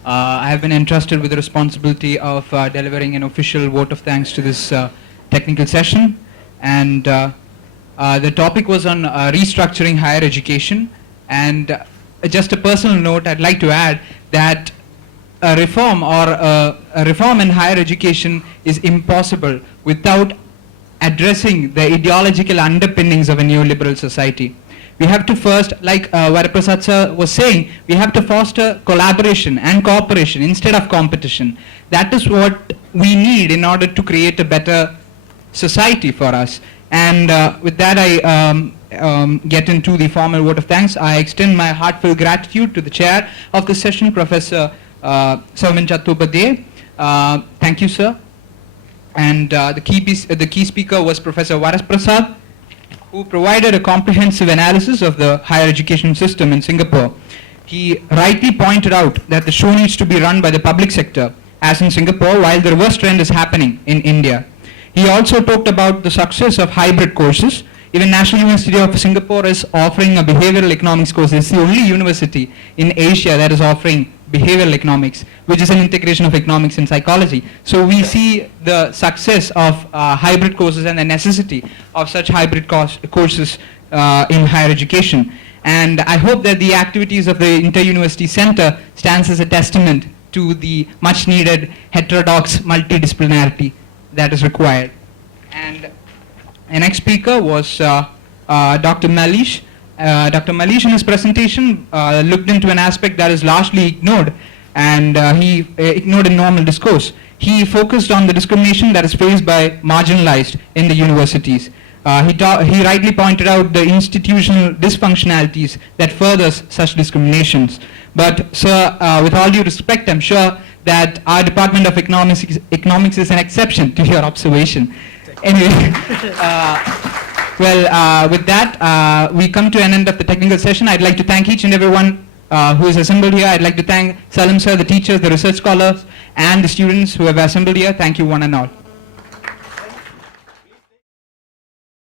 I have been entrusted with the responsibility of delivering an official vote of thanks to this technical session. And the topic was on restructuring higher education. And just a personal note, I'd like to add that a reform or a reform in higher education is impossible without addressing the ideological underpinnings of a neoliberal society. We have to first, like Varaprasad sir was saying, we have to foster collaboration and cooperation instead of competition. That is what we need in order to create a better society for us. And with that, I get into the formal vote of thanks. I extend my heartfelt gratitude to the chair of the session, Professor Saumen Chattopadhyay. Thank you, sir. And the key speaker was Professor Varaprasad, who provided a comprehensive analysis of the higher education system in Singapore. He rightly pointed out that the show needs to be run by the public sector, as in Singapore, while the reverse trend is happening in India. He also talked about the success of hybrid courses. Even National University of Singapore is offering a behavioral economics course. It's the only university in Asia that is offering behavioral economics, which is an integration of economics and psychology. So we see the success of hybrid courses and the necessity of such hybrid courses in higher education. And I hope that the activities of the Inter-University Center stands as a testament to the much needed heterodox multidisciplinarity that is required. And the next speaker was Dr. Malish. Dr. Malish in his presentation looked into an aspect that is largely ignored, and he ignored in normal discourse. He focused on the discrimination that is faced by marginalized in the universities. He rightly pointed out the institutional dysfunctionalities that furthers such discriminations. But sir, with all due respect, I'm sure that our Department of Economics is an exception to your observation. Anyway, with that, we come to an end of the technical session. I'd like to thank each and everyone who is assembled here. I'd like to thank Salim sir, the teachers, the research scholars, and the students who have assembled here. Thank you one and all.